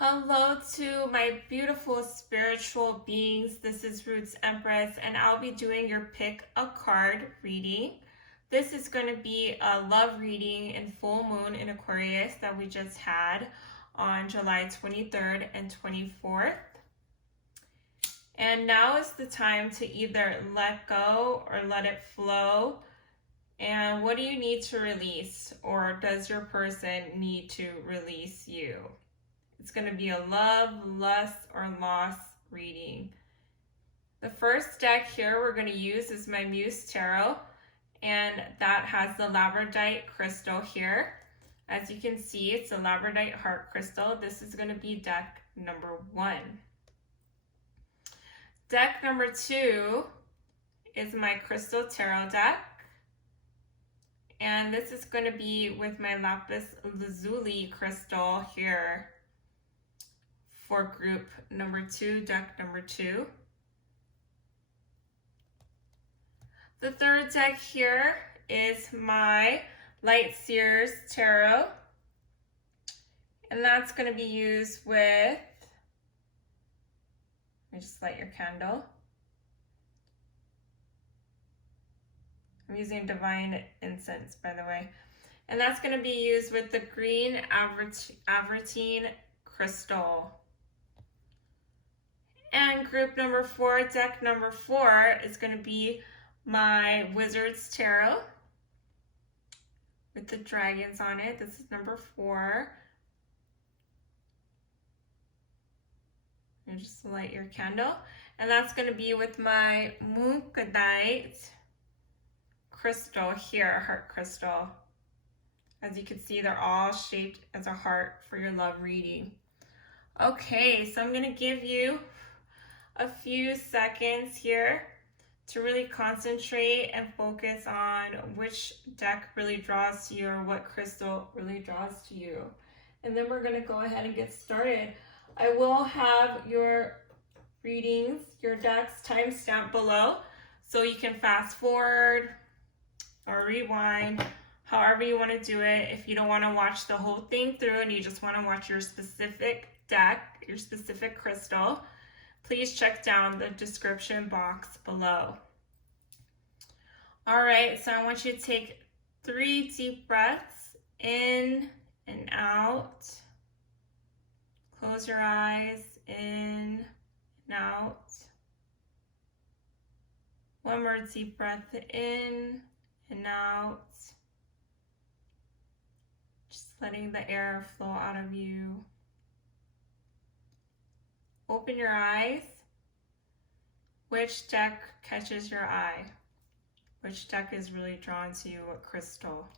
Hello to my beautiful spiritual beings. This is Roots Empress, and I'll be doing your pick a card reading. This is going to be a love reading in full moon in Aquarius that we just had on July 23rd and 24th. And now is the time to either let go or let it flow. And what do you need to release, or does your person need to release you? It's going to be a love, lust, or loss reading. The first deck here we're going to use is my Muse Tarot, and that has the labradorite crystal here. As you can see, it's a labradorite heart crystal. This is going to be deck number 1. Deck number 2 is my Crystal Tarot deck. And this is going to be with my lapis lazuli crystal here for group number 2, deck number 2. The third deck here is my light Seers tarot. And that's going to be used with, let me just light your candle. I'm using divine incense, by the way. And that's going to be used with the green avertine crystal. And group number 4, deck number 4, is going to be my Wizard's Tarot with the dragons on it. This is number 4. And just light your candle. And that's going to be with my Mooncadite crystal here, heart crystal. As you can see, they're all shaped as a heart for your love reading. Okay, so I'm going to give you a few seconds here to really concentrate and focus on which deck really draws to you or what crystal really draws to you. And then we're going to go ahead and get started. I will have your readings, your decks timestamped below, so you can fast forward or rewind, however you want to do it. If you don't want to watch the whole thing through and you just want to watch your specific deck, your specific crystal, please check down the description box below. All right, so I want you to take 3 deep breaths in and out. Close your eyes, in and out. One more deep breath in and out. Just letting the air flow out of you. Open your eyes. Which deck catches your eye? Which deck is really drawn to you? What crystal?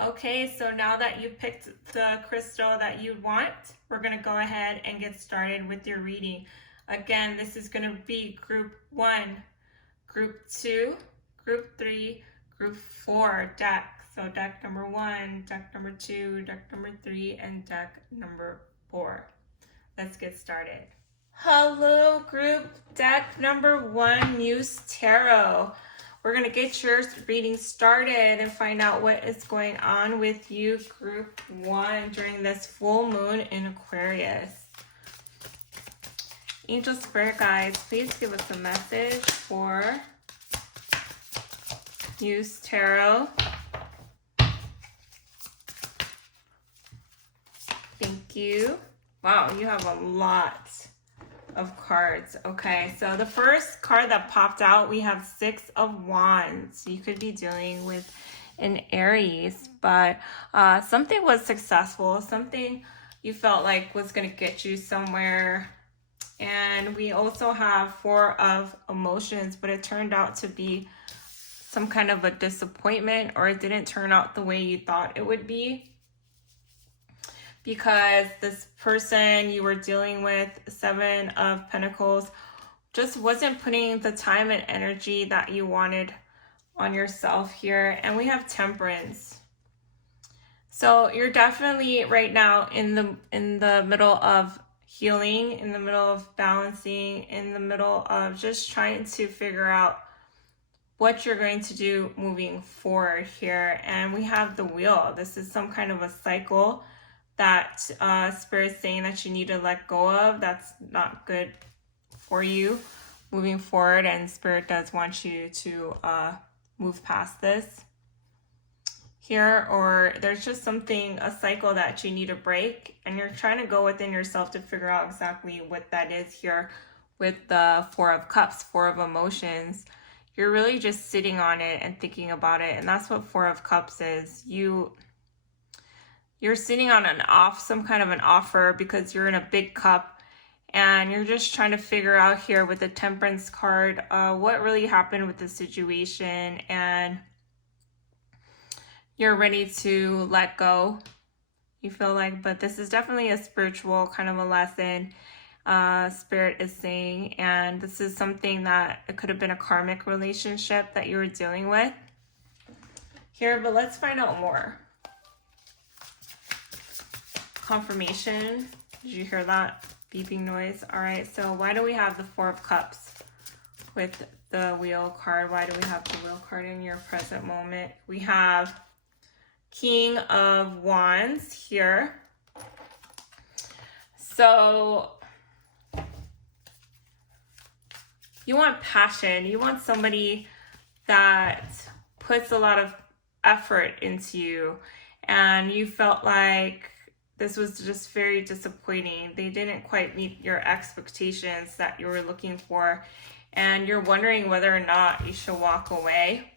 Okay, so now that you picked the crystal that you want, we're going to go ahead and get started with your reading. Again, this is going to be group 1, group 2, group 3, group 4 deck. So deck number 1, deck number 2, deck number 3, and deck number 4. Let's get started. Hello group, deck number 1, Muse Tarot. We're going to get your reading started and find out what is going on with you, group 1, during this full moon in Aquarius. Angel Spirit Guides, please give us a message for Muse Tarot. Thank you. Wow, you have a lot of cards. Okay, so the first card that popped out, we have 6 of Wands. You could be dealing with an Aries, but something was successful, something you felt like was going to get you somewhere. And we also have 4 of Emotions, but it turned out to be some kind of a disappointment, or it didn't turn out the way you thought it would be, because this person you were dealing with, 7 of Pentacles, just wasn't putting the time and energy that you wanted on yourself here. And we have Temperance. So you're definitely right now in the middle of healing, in the middle of balancing, in the middle of just trying to figure out what you're going to do moving forward here. And we have the Wheel. This is some kind of a cycle that Spirit's saying that you need to let go of. That's not good for you moving forward, and Spirit does want you to move past this here. Or there's just something, a cycle that you need to break, and you're trying to go within yourself to figure out exactly what that is here with the Four of Cups, Four of Emotions. You're really just sitting on it and thinking about it, and that's what Four of Cups is. You're sitting on some kind of an offer because you're in a big cup, and you're just trying to figure out here with the Temperance card what really happened with the situation, and you're ready to let go, you feel like. But this is definitely a spiritual kind of a lesson, Spirit is saying, and this is something that it could have been a karmic relationship that you were dealing with here. But let's find out more. Confirmation. Did you hear that beeping noise? All right, so why do we have the Four of Cups with the Wheel card? Why do we have the Wheel card in your present moment? We have King of Wands here. So you want passion. You want somebody that puts a lot of effort into you, and you felt like this was just very disappointing. They didn't quite meet your expectations that you were looking for, and you're wondering whether or not you should walk away.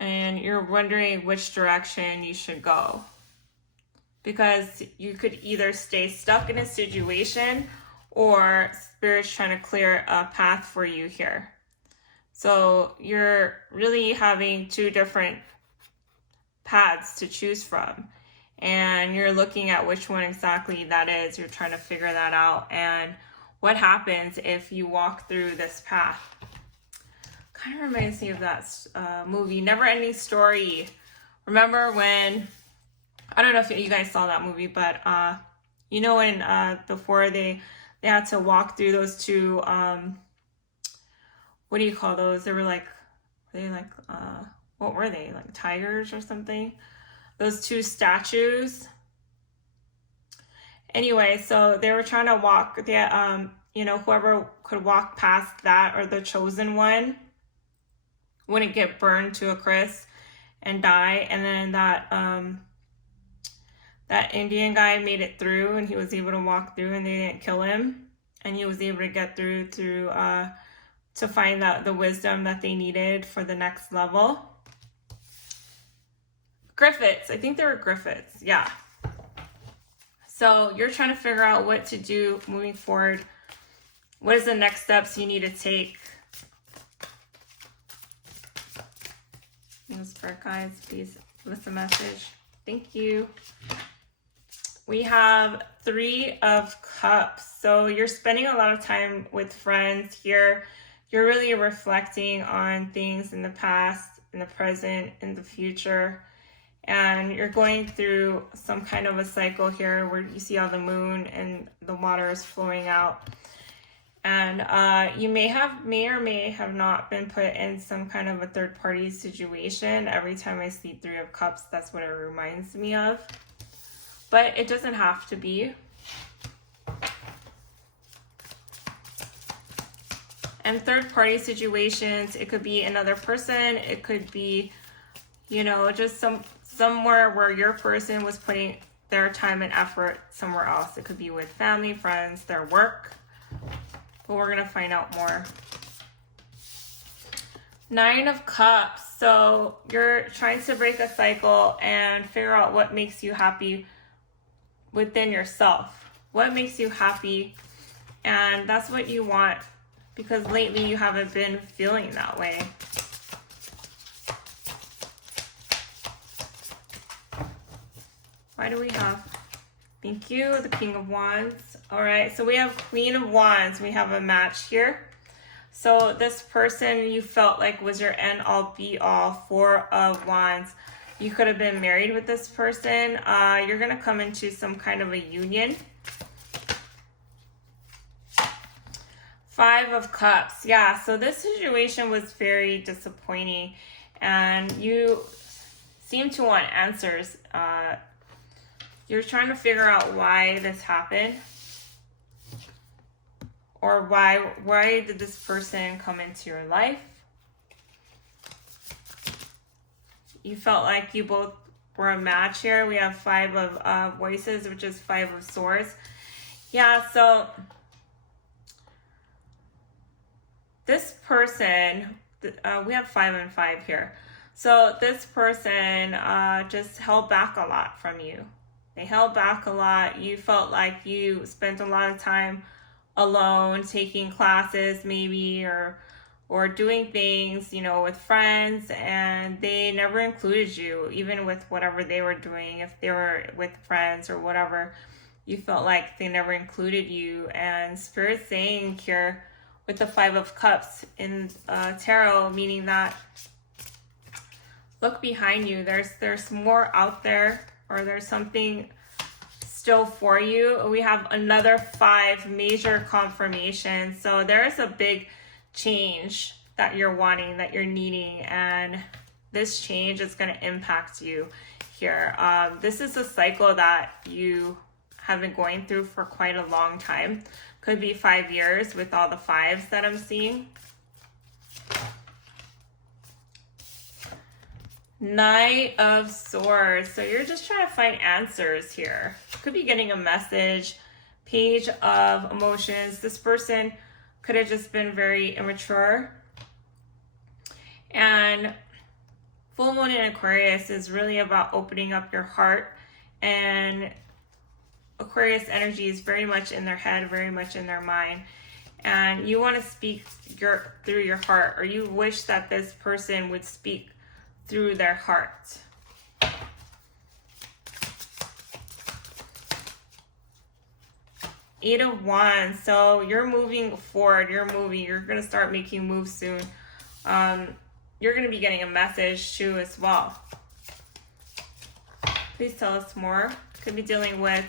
And you're wondering which direction you should go, because you could either stay stuck in a situation, or Spirit's trying to clear a path for you here. So you're really having two different paths to choose from, and you're looking at which one exactly that is. You're trying to figure that out, and what happens if you walk through this path. Kind of reminds me of that movie, Never Ending Story. Remember when, I don't know if you guys saw that movie, but you know when before they had to walk through those two, what do you call those? They were like, what were they? Like tigers or something? Those two statues. Anyway, so they were trying to walk, whoever could walk past that, or the chosen one, wouldn't get burned to a crisp and die. And then that Indian guy made it through, and he was able to walk through, and they didn't kill him, and he was able to get through to find the wisdom that they needed for the next level. Griffiths, I think they were Griffiths, yeah. So you're trying to figure out what to do moving forward. What is the next steps you need to take? Spirit guides, please give us a message. Thank you. We have Three of Cups. So you're spending a lot of time with friends here. You're really reflecting on things in the past, in the present, in the future. And you're going through some kind of a cycle here where you see how the moon and the water is flowing out. And you may or may have not been put in some kind of a third-party situation. Every time I see Three of Cups, that's what it reminds me of. But it doesn't have to be. And third-party situations, it could be another person. It could be, just somewhere where your person was putting their time and effort somewhere else. It could be with family, friends, their work. But we're going to find out more. Nine of Cups. So you're trying to break a cycle and figure out what makes you happy within yourself. What makes you happy? And that's what you want, because lately you haven't been feeling that way. Why do we have? Thank you, the King of Wands. All right, so we have Queen of Wands. We have a match here. So this person you felt like was your end all be all. Four of Wands. You could have been married with this person. You're going to come into some kind of a union. Five of Cups. Yeah, so this situation was very disappointing, and you seem to want answers You're trying to figure out why this happened. Or why did this person come into your life? You felt like you both were a match here. We have 5 of voices, which is 5 of swords. Yeah, so this person, we have 5 and 5 here. So this person just held back a lot from you. They held back a lot. You felt like you spent a lot of time alone, taking classes maybe, or doing things, you know, with friends, and they never included you, even with whatever they were doing. If they were with friends or whatever, you felt like they never included you. And Spirit's saying here with the 5 of Cups in tarot, meaning that look behind you. There's more out there, or there's something still for you. We have another 5 major confirmation. So there's a big change that you're wanting, that you're needing, and this change is going to impact you here. This is a cycle that you have been going through for quite a long time. Could be 5 years with all the 5s that I'm seeing. 9 of Swords. So you're just trying to find answers here. Could be getting a message. Page of Emotions. This person could have just been very immature. And full moon in Aquarius is really about opening up your heart. And Aquarius energy is very much in their head, very much in their mind. And you want to speak through your heart, or you wish that this person would speak through their heart. Eight of Wands. So you're moving forward. You're going to start making moves soon. You're going to be getting a message too as well. Please tell us more. Could be dealing with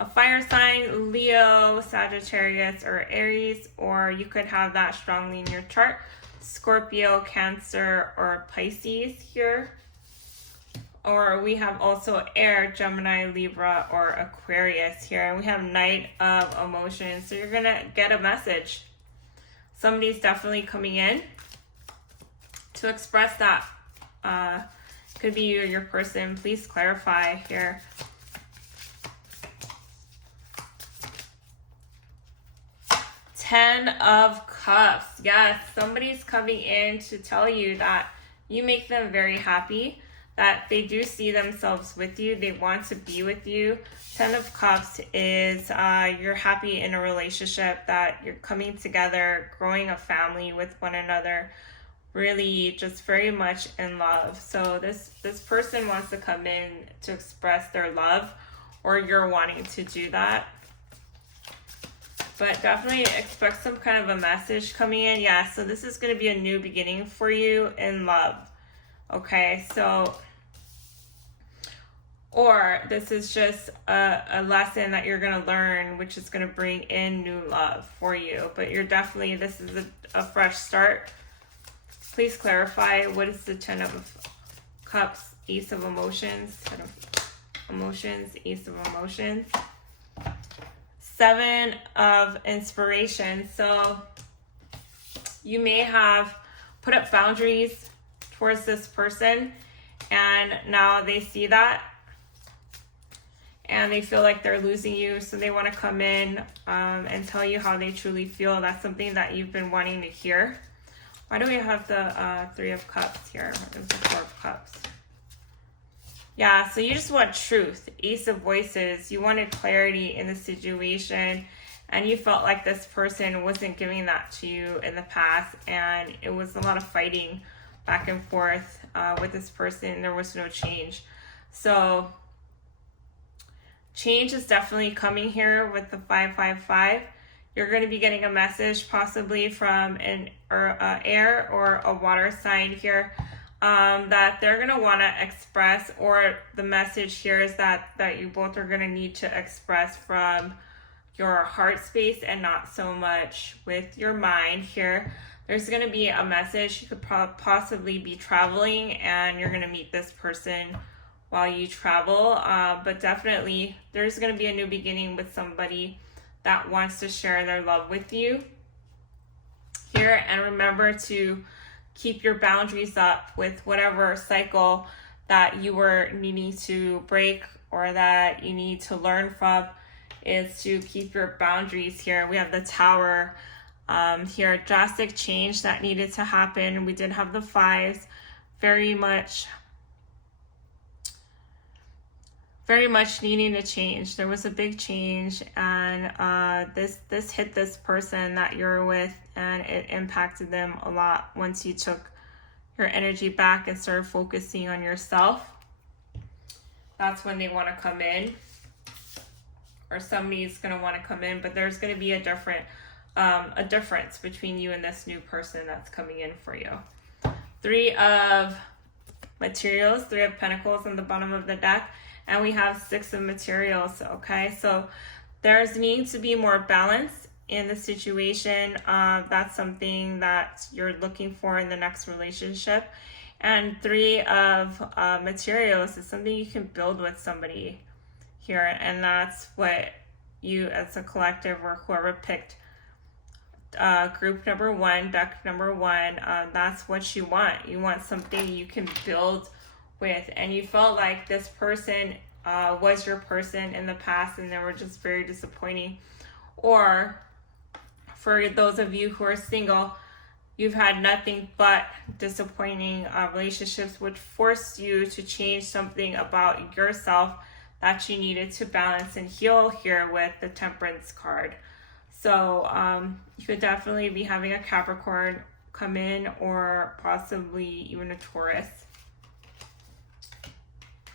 a fire sign, Leo, Sagittarius, or Aries, or you could have that strongly in your chart. Scorpio, Cancer, or Pisces here. Or we have also Air, Gemini, Libra, or Aquarius here. And we have Knight of Emotions. So you're going to get a message. Somebody's definitely coming in to express that. Could be you or your person. Please clarify here. Ten of Cups. Yes, somebody's coming in to tell you that you make them very happy, that they do see themselves with you. They want to be with you. 10 of Cups is you're happy in a relationship, that you're coming together, growing a family with one another, really just very much in love. So this person wants to come in to express their love, or you're wanting to do that. But definitely expect some kind of a message coming in. Yeah, so this is going to be a new beginning for you in love. Okay, so, or this is just a lesson that you're going to learn, which is going to bring in new love for you. But you're definitely, this is a fresh start. Please clarify, what is the 10 of Cups, Ace of Emotions, 10 of Emotions, Ace of Emotions. 7 of Inspiration. So you may have put up boundaries towards this person, and now they see that and they feel like they're losing you, so they want to come in and tell you how they truly feel. That's something that you've been wanting to hear. Why do we have the 3 of Cups here? There's the 4 of Cups. Yeah, so you just want truth. Ace of Voices. You wanted clarity in the situation, and you felt like this person wasn't giving that to you in the past, and it was a lot of fighting back and forth with this person. There was no change. So change is definitely coming here with the 555. You're going to be getting a message possibly from an air or a water sign here. That they're going to want to express, or the message here is that you both are going to need to express from your heart space and not so much with your mind here. There's going to be a message. You could possibly be traveling and you're going to meet this person while you travel. But definitely there's going to be a new beginning with somebody that wants to share their love with you here. And remember to keep your boundaries up with whatever cycle that you were needing to break or that you need to learn from, is to keep your boundaries here. We have the Tower here, drastic change that needed to happen. We did have the Fives, very much needing to change. There was a big change, and this hit this person that you're with, and it impacted them a lot once you took your energy back and started focusing on yourself. That's when they want to come in, or somebody's going to want to come in, but there's going to be a difference between you and this new person that's coming in for you. 3 of materials, 3 of pentacles on the bottom of the deck, and we have 6 of materials. Okay, so there's needs to be more balance in the situation. That's something that you're looking for in the next relationship. And 3 of materials is something you can build with somebody here, and that's what you as a collective, or whoever picked group number 1, deck number 1, that's what you want. You want something you can build with, and you felt like this person was your person in the past and they were just very disappointing. Or for those of you who are single, you've had nothing but disappointing relationships, which forced you to change something about yourself that you needed to balance and heal here with the Temperance card. So you could definitely be having a Capricorn come in, or possibly even a Taurus,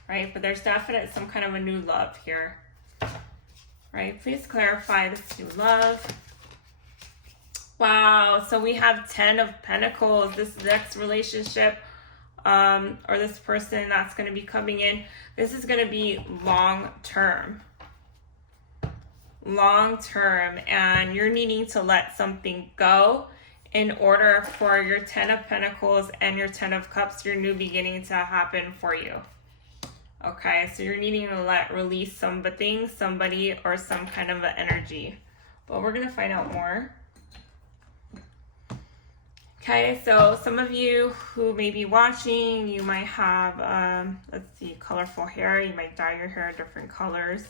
right? But there's definitely some kind of a new love here, right? Please clarify this new love. Wow, so we have 10 of Pentacles. This next relationship, or this person that's going to be coming in, this is going to be long-term, and you're needing to let something go in order for your 10 of Pentacles and your 10 of Cups, your new beginning, to happen for you. Okay, so you're needing to release somebody, or some kind of an energy. But we're going to find out more. Okay, so some of you who may be watching, you might have, let's see, colorful hair. You might dye your hair different colors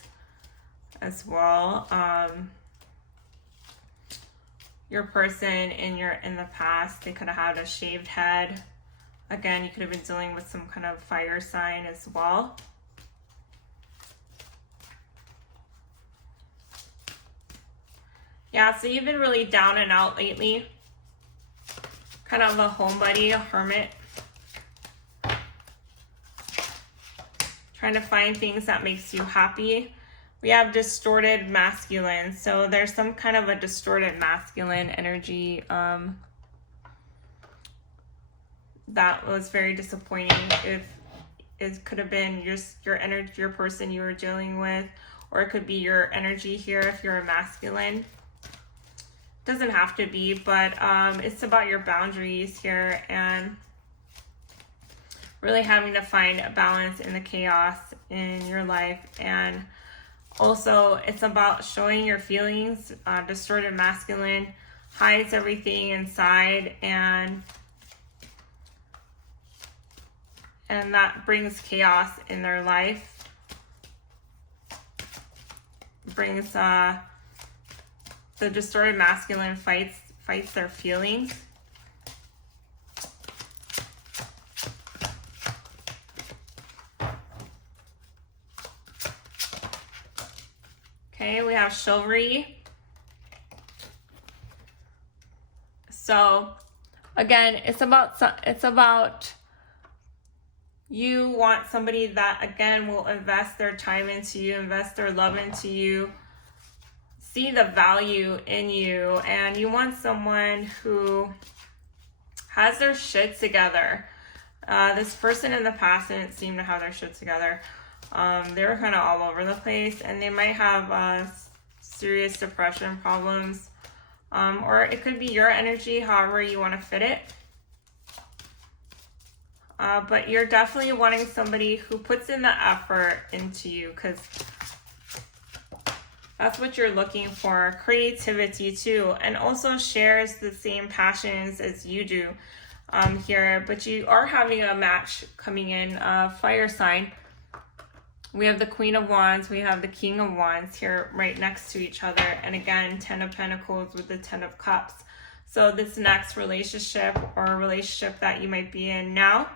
as well. Your person in the past, they could have had a shaved head. Again, you could have been dealing with some kind of fire sign as well. Yeah, so you've been really down and out lately. Kind of a homebody, a hermit. Trying to find things that makes you happy. We have distorted masculine. So there's some kind of a distorted masculine energy that was very disappointing. If it could have been your energy, your person you were dealing with, or it could be your energy here if you're a masculine. Doesn't have to be, but it's about your boundaries here, and really having to find a balance in the chaos in your life. And also it's about showing your feelings. Distorted masculine hides everything inside, and that brings chaos in their life. Brings the distorted masculine fights their feelings. Okay, we have chivalry. So again, it's about you want somebody that, again, will invest their time into you, invest their love into you, see the value in you, and you want someone who has their shit together. This person in the past didn't seem to have their shit together. They were kind of all over the place, and they might have serious depression problems, or it could be your energy, however you want to fit it. but you're definitely wanting somebody who puts in the effort into you, because that's what you're looking for. Creativity too, and also shares the same passions as you do here. But you are having a match coming in, fire sign. We have the Queen of Wands, we have the King of Wands here right next to each other. And again, 10 of Pentacles with the 10 of Cups. So this next relationship, or a relationship that you might be in now,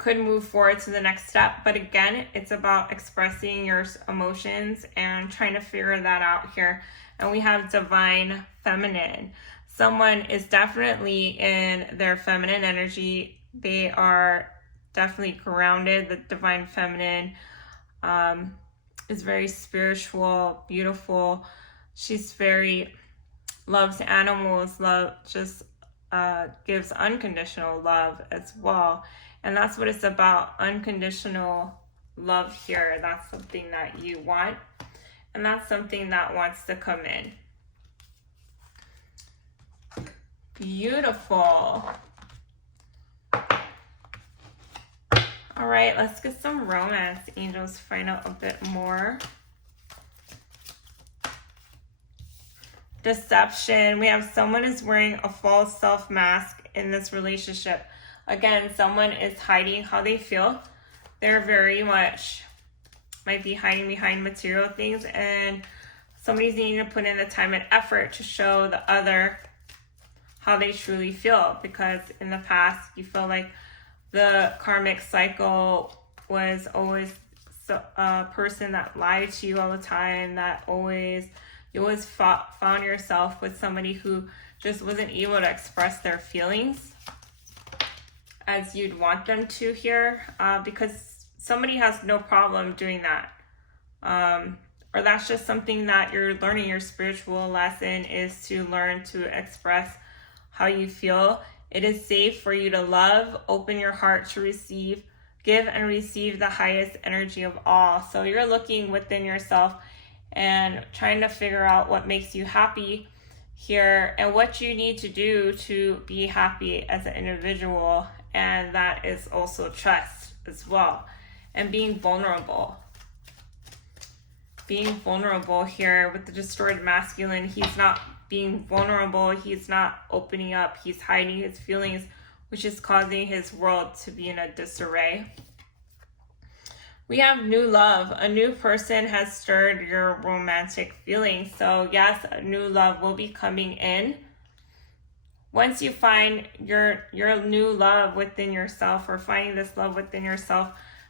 could move forward to the next step. But again, it's about expressing your emotions and trying to figure that out here. And we have Divine Feminine. Someone is definitely in their feminine energy. They are definitely grounded. The Divine Feminine is very spiritual, beautiful. She's very, loves animals, gives unconditional love as well. And that's what it's about, unconditional love here. That's something that you want, and that's something that wants to come in. Beautiful. All right, let's get some romance, angels. Find out a bit more. Deception. We have someone is wearing a false self mask in this relationship. Again, someone is hiding how they feel. They're very much, might be hiding behind material things, and somebody's needing to put in the time and effort to show the other how they truly feel, because in the past you feel like the karmic cycle was always a person that lied to you all the time, that you always found yourself with somebody who just wasn't able to express their feelings as you'd want them to here, because somebody has no problem doing that. Or that's just something that you're learning. Your spiritual lesson is to learn to express how you feel. It is safe for you to love, open your heart to receive, give and receive the highest energy of all. So you're looking within yourself and trying to figure out what makes you happy here and what you need to do to be happy as an individual. And that is also trust as well, and being vulnerable. Being vulnerable here with the distorted masculine. He's not being vulnerable. He's not opening up. He's hiding his feelings, which is causing his world to be in a disarray. We have new love. A new person has stirred your romantic feelings. So yes, a new love will be coming in. Once you find your new love within yourself, or finding this love within yourself,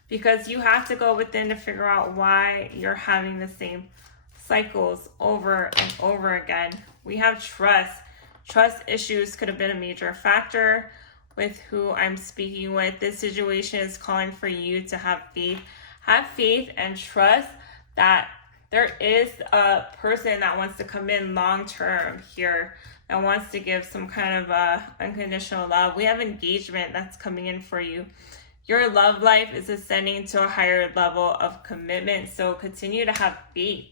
because you have to go within to figure out why you're having the same cycles over and over again. We have trust. Trust issues could have been a major factor with who I'm speaking with. This situation is calling for you to have faith. Have faith and trust that there is a person that wants to come in long term here, that wants to give some kind of unconditional love. We have engagement that's coming in for you. Your love life is ascending to a higher level of commitment, so continue to have faith.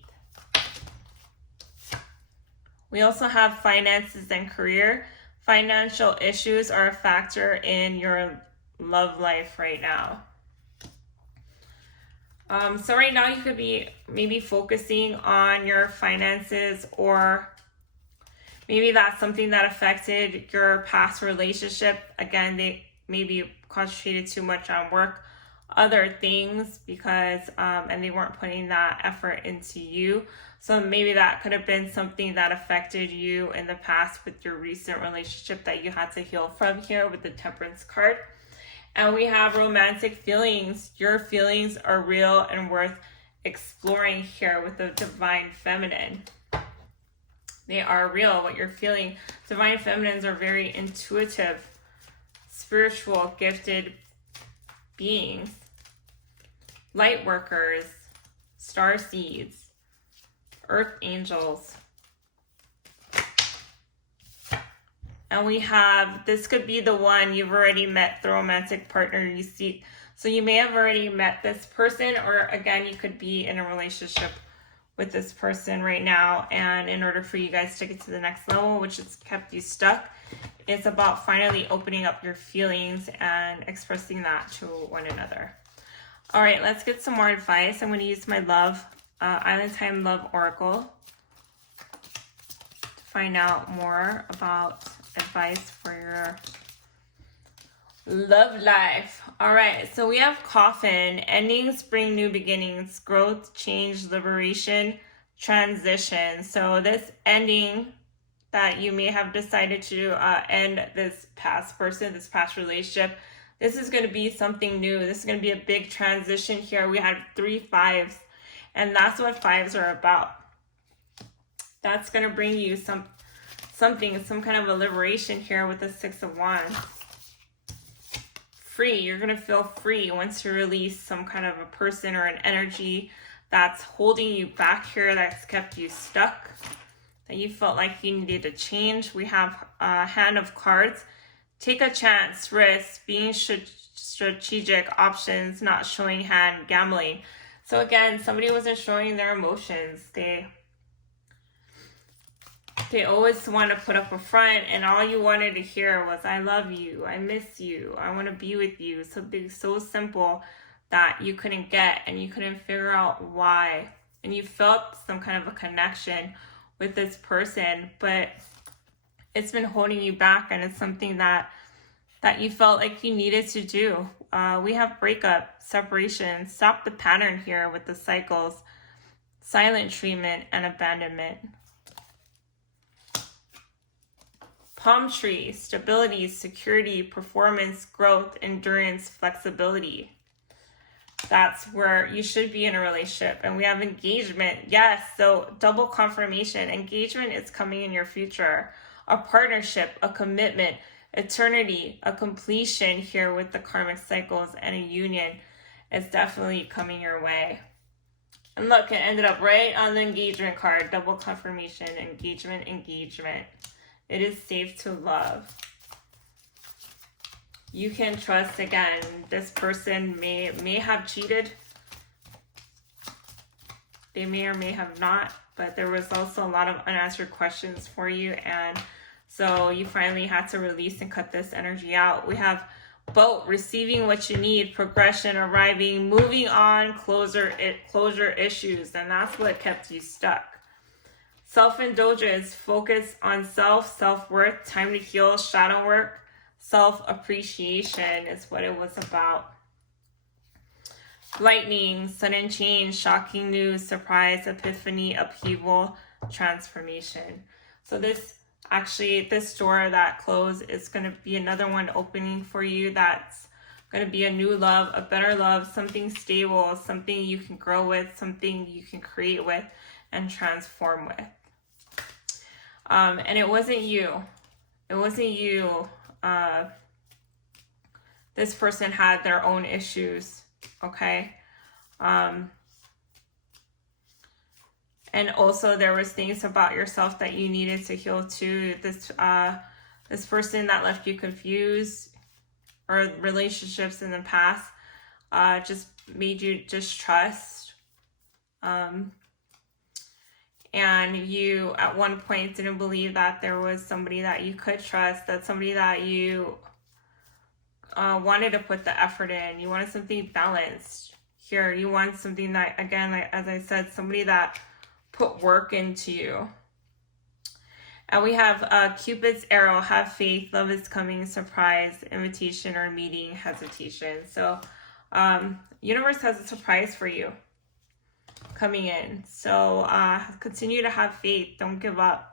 We also have finances and career. Financial issues are a factor in your love life right now. So right now you could be maybe focusing on your finances, or maybe that's something that affected your past relationship. Again, they maybe concentrated too much on work, other things, because and they weren't putting that effort into you. So maybe that could have been something that affected you in the past with your recent relationship that you had to heal from here with the Temperance card. And we have romantic feelings. Your feelings are real and worth exploring here with the Divine Feminine. They are real, what you're feeling. Divine Feminines are very intuitive, spiritual, gifted beings. Light workers, star seeds, earth angels. And we have, this could be the one you've already met, the romantic partner you seek. So you may have already met this person, or again, you could be in a relationship with this person right now. And in order for you guys to get to the next level, which has kept you stuck, it's about finally opening up your feelings and expressing that to one another. All right, let's get some more advice. I'm going to use my Island Time Love Oracle to find out more about advice for your love life. All right, so we have Coffin. Endings bring new beginnings, growth, change, liberation, transition. So this ending that you may have decided to end this past person, this past relationship, this is going to be something new. This is going to be a big transition here. We had 3 5s, and that's what 5s are about. That's going to bring you some kind of a liberation here with the 6 of Wands. Free. You're going to feel free once you release some kind of a person or an energy that's holding you back here, that's kept you stuck, that you felt like you needed to change. We have a Hand of Cards. Take a chance, risk, being strategic, options, not showing hand, gambling. So again, somebody wasn't showing their emotions. They always want to put up a front, and all you wanted to hear was, I love you, I miss you, I want to be with you. Something so simple that you couldn't get, and you couldn't figure out why. And you felt some kind of a connection with this person, but it's been holding you back, and it's something that you felt like you needed to do. We have breakup, separation, stop the pattern here with the cycles, silent treatment, and abandonment. Palm tree, stability, security, performance, growth, endurance, flexibility. That's where you should be in a relationship. And we have engagement. Yes, so double confirmation. Engagement is coming in your future. A partnership, a commitment, eternity, a completion here with the karmic cycles, and a union is definitely coming your way. And look, it ended up right on the engagement card. Double confirmation, engagement, engagement. It is safe to love. You can trust again. This person may have cheated. They may or may have not, but there was also a lot of unanswered questions for you, and so you finally had to release and cut this energy out. We have Boat, receiving what you need, progression, arriving, moving on, closure issues, and that's what kept you stuck. Self-indulgence, focus on self-worth, time to heal, shadow work, self-appreciation is what it was about. Lightning, sudden change, shocking news, surprise, epiphany, upheaval, transformation. So this door that closed is going to be another one opening for you. That's going to be a new love, a better love, something stable, something you can grow with, something you can create with and transform with. And it wasn't you. It wasn't you. This person had their own issues, okay? And also there was things about yourself that you needed to heal too. This person that left you confused, or relationships in the past, just made you distrust. And you at one point didn't believe that there was somebody that you could trust, that somebody that you wanted to put the effort in. You wanted something balanced here. You want something that, again, like, as I said, somebody that put work into you. And we have Cupid's arrow, have faith, love is coming, surprise, invitation or meeting, hesitation. So universe has a surprise for you coming in. So continue to have faith. Don't give up.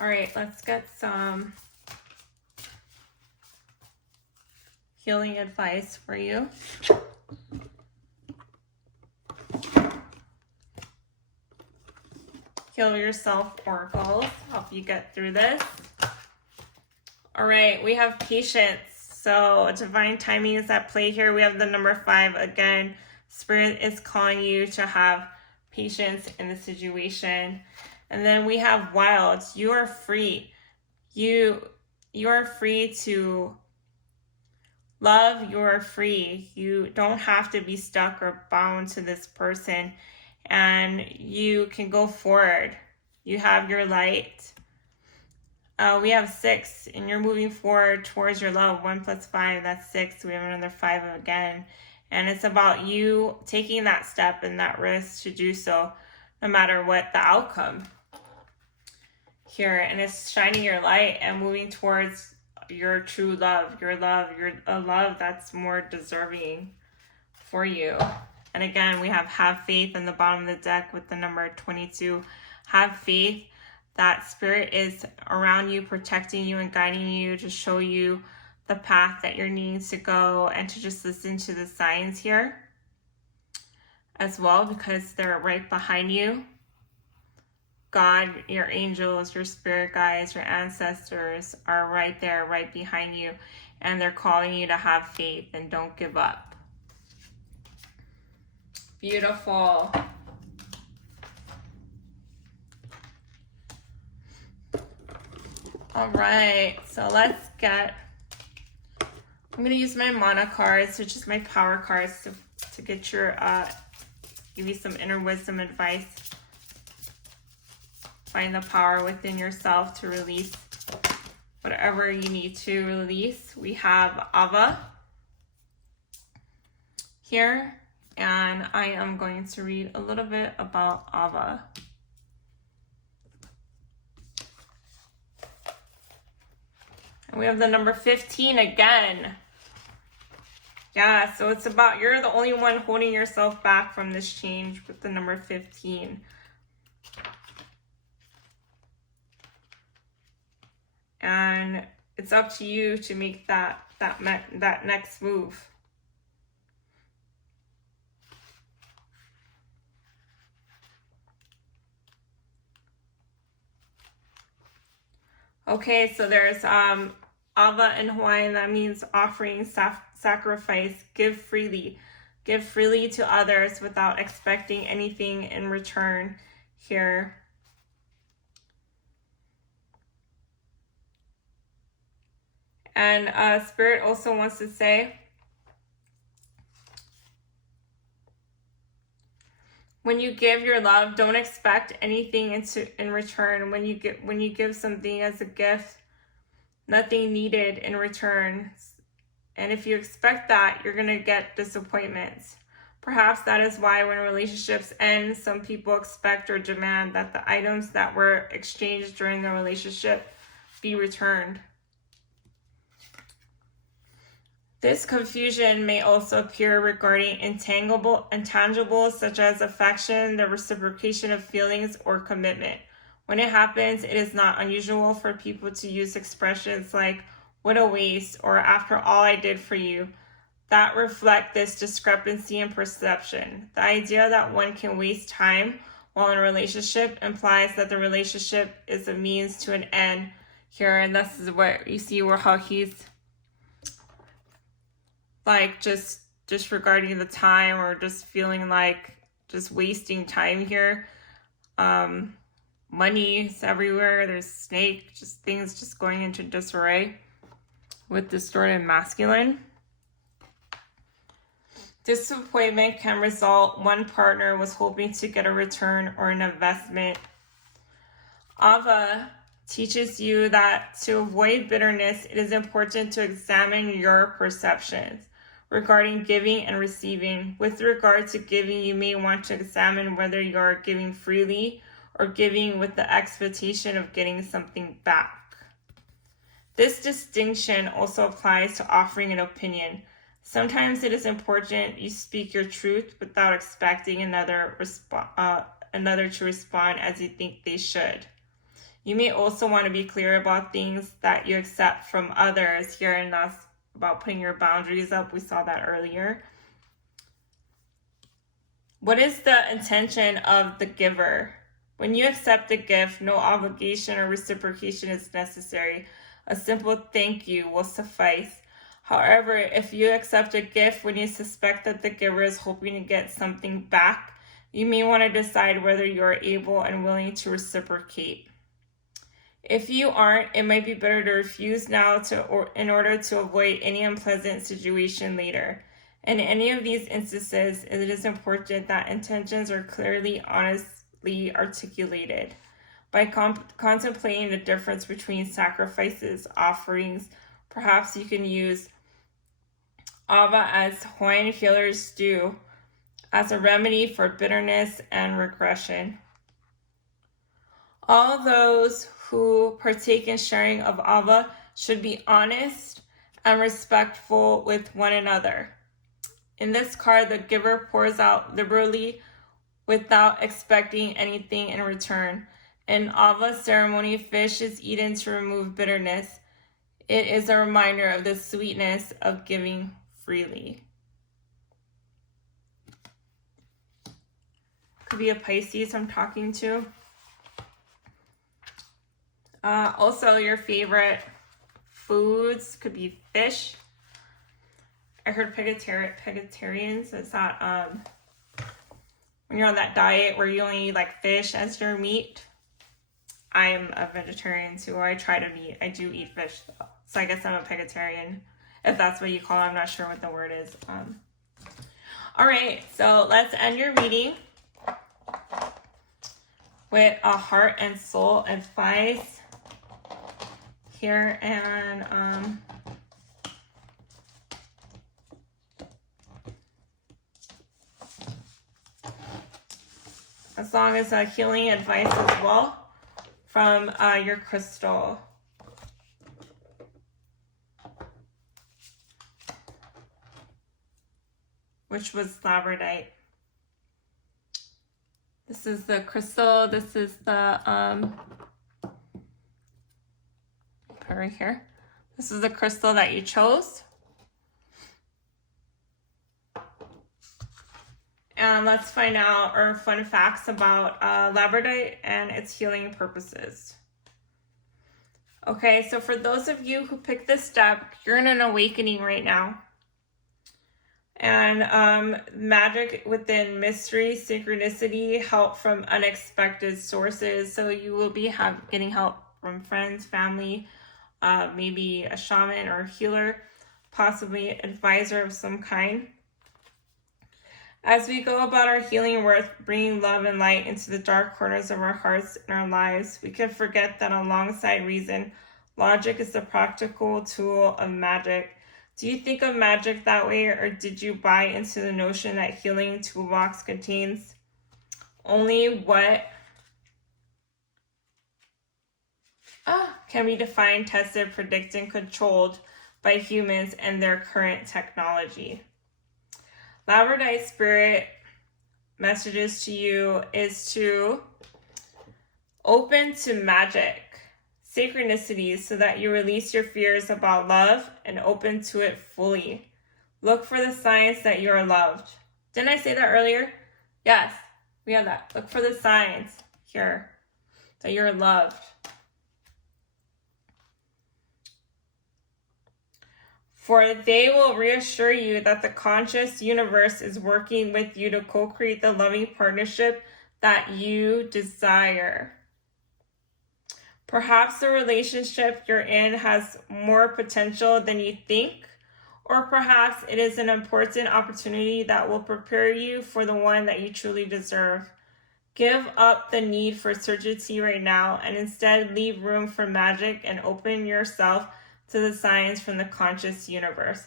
All right, let's get some healing advice for you. Heal yourself, oracles. Help you get through this. All right, we have patience. So divine timing is at play here. We have the number 5 again. Spirit is calling you to have patience in the situation. And then we have wild. You are free. You are free to Love, you are free. You don't have to be stuck or bound to this person, and you can go forward. You have your light. We have 6, and you're moving forward towards your love. 1 + 5, that's 6. We have another 5 again. And it's about you taking that step and that risk to do so, no matter what the outcome here. And it's shining your light and moving towards your true love, a love that's more deserving for you. And again, we have faith in the bottom of the deck with the number 22. Have faith that spirit is around you, protecting you and guiding you to show you the path that you're needing to go, and to just listen to the signs here as well, because they're right behind you. God, your angels, your spirit guides, your ancestors are right there, right behind you, and they're calling you to have faith and don't give up. Beautiful. All right, so let's get, I'm going to use my mana cards, which is my power cards, to get your, give you some inner wisdom advice. Find the power within yourself to release whatever you need to release. We have Ava here, and I am going to read a little bit about Ava. And we have the number 15 again. Yeah, so it's about, you're the only one holding yourself back from this change with the number 15. And it's up to you to make that next move. Okay, so there's Ava in Hawaiian. That means offering, sacrifice, give freely. Give freely to others without expecting anything in return here. And Spirit also wants to say, when you give your love, don't expect anything in return. When you give something as a gift, nothing needed in return. And if you expect that, you're going to get disappointments. Perhaps that is why when relationships end, some people expect or demand that the items that were exchanged during the relationship be returned. This confusion may also appear regarding intangibles such as affection, the reciprocation of feelings, or commitment. When it happens, it is not unusual for people to use expressions like, "what a waste," or "after all I did for you," that reflect this discrepancy in perception. The idea that one can waste time while in a relationship implies that the relationship is a means to an end here, and this is what you see where how he's like just regarding the time, or just feeling like just wasting time here. Money is everywhere. There's snake, just things just going into disarray with distorted masculine. Disappointment can result one partner was hoping to get a return or an investment. Ava teaches you that to avoid bitterness, it is important to examine your perceptions regarding giving and receiving. With regard to giving, you may want to examine whether you are giving freely or giving with the expectation of getting something back. This distinction also applies to offering an opinion. Sometimes it is important you speak your truth without expecting another to respond as you think they should. You may also want to be clear about things that you accept from others here, and that's about putting your boundaries up. We saw that earlier. What is the intention of the giver? When you accept a gift, no obligation or reciprocation is necessary. A simple thank you will suffice. However, if you accept a gift when you suspect that the giver is hoping to get something back, you may want to decide whether you are able and willing to reciprocate. If you aren't, it might be better to refuse now in order to avoid any unpleasant situation later. In any of these instances, it is important that intentions are clearly, honestly articulated. By contemplating the difference between sacrifices, offerings, perhaps you can use Ava as Hawaiian healers do, as a remedy for bitterness and regression. All those who partake in sharing of Ava should be honest and respectful with one another. In this card, the giver pours out liberally without expecting anything in return. In Ava ceremony, fish is eaten to remove bitterness. It is a reminder of the sweetness of giving freely. Could be a Pisces I'm talking to. Also, your favorite foods could be fish. I heard vegetarians. Is that when you're on that diet where you only eat like fish as your meat? I am a vegetarian too, or I try to be. I do eat fish though. So I guess I'm a vegetarian, if that's what you call it. I'm not sure what the word is. All right, so let's end your reading with a heart and soul advice here. And as long as a healing advice as well from your crystal. Which was labradorite. This is the crystal. This is the put right here. This is the crystal that you chose. And let's find out our fun facts about labradorite and its healing purposes. Okay, so for those of you who picked this step, you're in an awakening right now. And magic within mystery, synchronicity, help from unexpected sources. So you will be getting help from friends, family, maybe a shaman or a healer, possibly an advisor of some kind. As we go about our healing work, bringing love and light into the dark corners of our hearts and our lives, we can forget that alongside reason, logic is the practical tool of magic. Do you think of magic that way, or did you buy into the notion that healing toolbox contains only what can be defined, tested, predicted, and controlled by humans and their current technology? Labradorite spirit messages to you is to open to magic, synchronicities, so that you release your fears about love and open to it fully. Look for the signs that you are loved. Didn't I say that earlier? Yes, we have that. Look for the signs here that you're loved. For they will reassure you that the conscious universe is working with you to co-create the loving partnership that you desire. Perhaps the relationship you're in has more potential than you think, or perhaps it is an important opportunity that will prepare you for the one that you truly deserve. Give up the need for certainty right now and instead leave room for magic and open yourself to the signs from the conscious universe,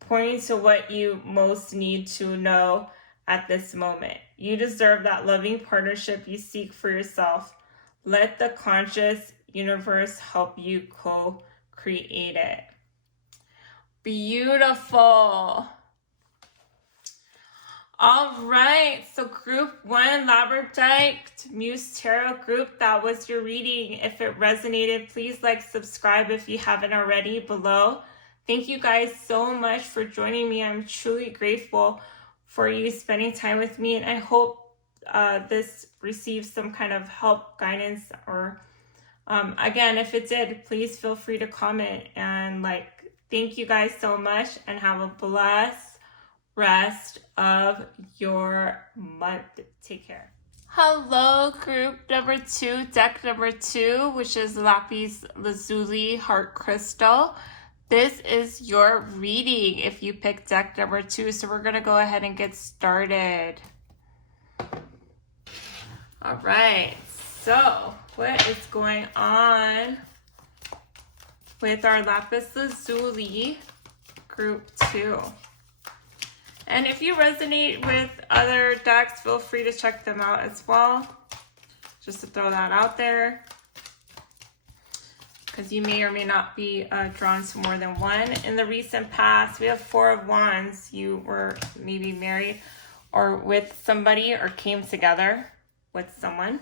pointing to what you most need to know at this moment. You deserve that loving partnership you seek for yourself. Let the conscious universe help you co-create it. Beautiful. All right, so group 1, Labradorite Muse Tarot group, that was your reading. If it resonated, please like, subscribe if you haven't already below. Thank you guys so much for joining me. I'm truly grateful for you spending time with me, and I hope this receives some kind of help, guidance, or again, if it did, please feel free to comment and like. Thank you guys so much, and have a blessed rest of your month. Take care. Hello, group number 2, deck number 2, which is Lapis Lazuli Heart Crystal. This is your reading if you pick deck number 2. So we're going to go ahead and get started. All right. So what is going on with our Lapis Lazuli group 2? And if you resonate with other decks, feel free to check them out as well. Just to throw that out there. Because you may or may not be drawn to more than one. In the recent past, we have 4 of Wands. You were maybe married or with somebody or came together with someone.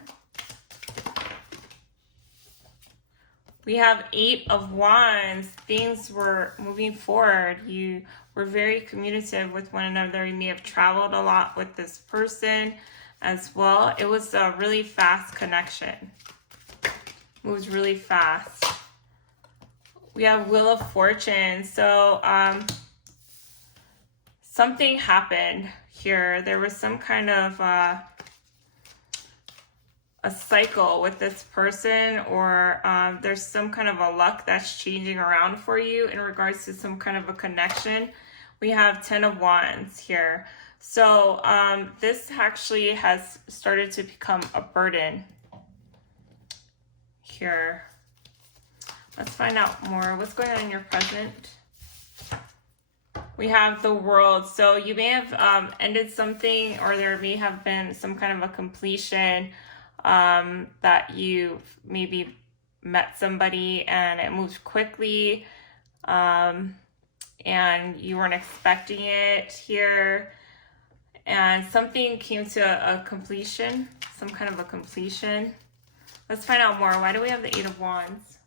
We have 8 of Wands. Things were moving forward. You were very communicative with one another. You may have traveled a lot with this person as well. It was a really fast connection. Moves really fast. We have Wheel of Fortune. So something happened here. There was some kind of a cycle with this person, or there's some kind of a luck that's changing around for you in regards to some kind of a connection. We have 10 of Wands here. So this actually has started to become a burden here. Let's find out more. What's going on in your present? We have the World. So you may have ended something, or there may have been some kind of a completion that you maybe met somebody and it moved quickly, and you weren't expecting it here, and something came to a completion, some kind of a completion. Let's find out more. Why do we have the 8 of Wands?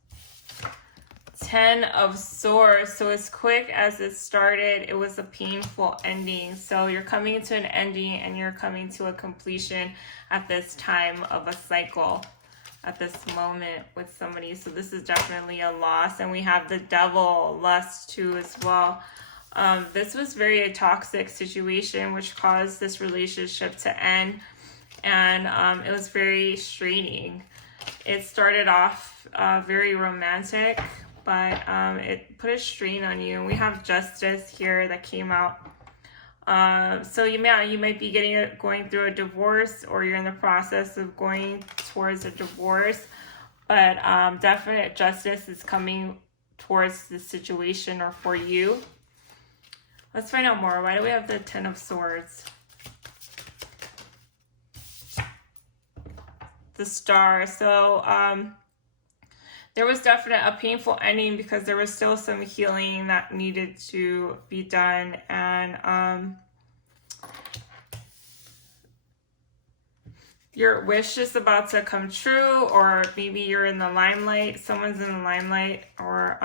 10 of Swords. So as quick as it started, it was a painful ending. So you're coming to an ending and you're coming to a completion at this time of a cycle, at this moment with somebody. So this is definitely a loss. And we have the Devil, lust too as well. This was very a toxic situation which caused this relationship to end. And it was very straining. It started off very romantic, but it put a strain on you. And we have Justice here that came out. So you might be going through a divorce, or you're in the process of going towards a divorce. But definite justice is coming towards the situation or for you. Let's find out more. Why do we have the 10 of Swords? The Star. So there was definitely a painful ending because there was still some healing that needed to be done. And your wish is about to come true, or maybe you're in the limelight. Someone's in the limelight, or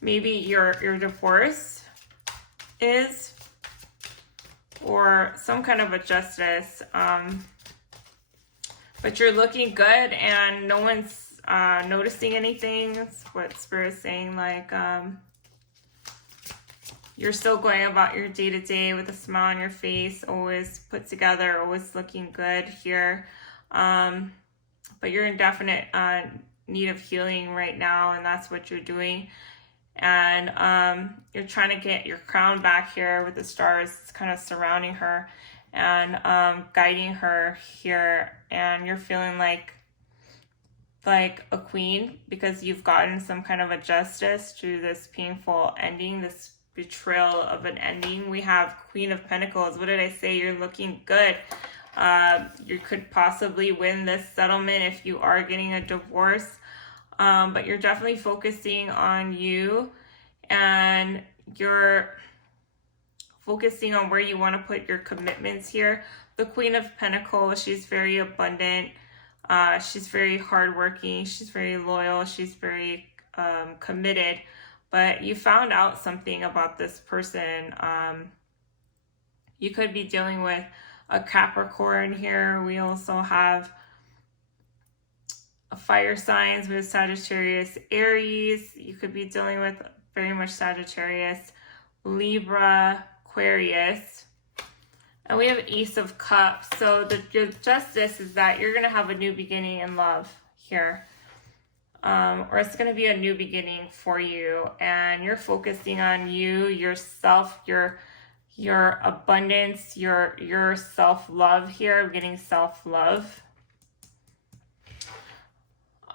maybe your divorce is, or some kind of a justice. But you're looking good and no one's noticing anything. That's what Spirit's saying. Like, you're still going about your day-to-day with a smile on your face, always put together, always looking good here. But you're in definite need of healing right now, and that's what you're doing. And you're trying to get your crown back here with the stars. It's kind of surrounding her and guiding her here, and you're feeling like a queen because you've gotten some kind of a justice to this painful ending, this betrayal of an ending. We have Queen of Pentacles. What did I say? You're looking good. You could possibly win this settlement if you are getting a divorce, but you're definitely focusing on you, and you're focusing on where you want to put your commitments here. The Queen of Pentacles, she's very abundant. She's very hardworking. She's very loyal. She's very committed. But you found out something about this person. You could be dealing with a Capricorn here. We also have fire signs with Sagittarius, Aries. You could be dealing with very much Sagittarius, Libra, Aquarius. And we have Ace of Cups. So your justice is that you're going to have a new beginning in love here. Or it's going to be a new beginning for you. And you're focusing on you, yourself, your abundance, your self-love here, getting self-love.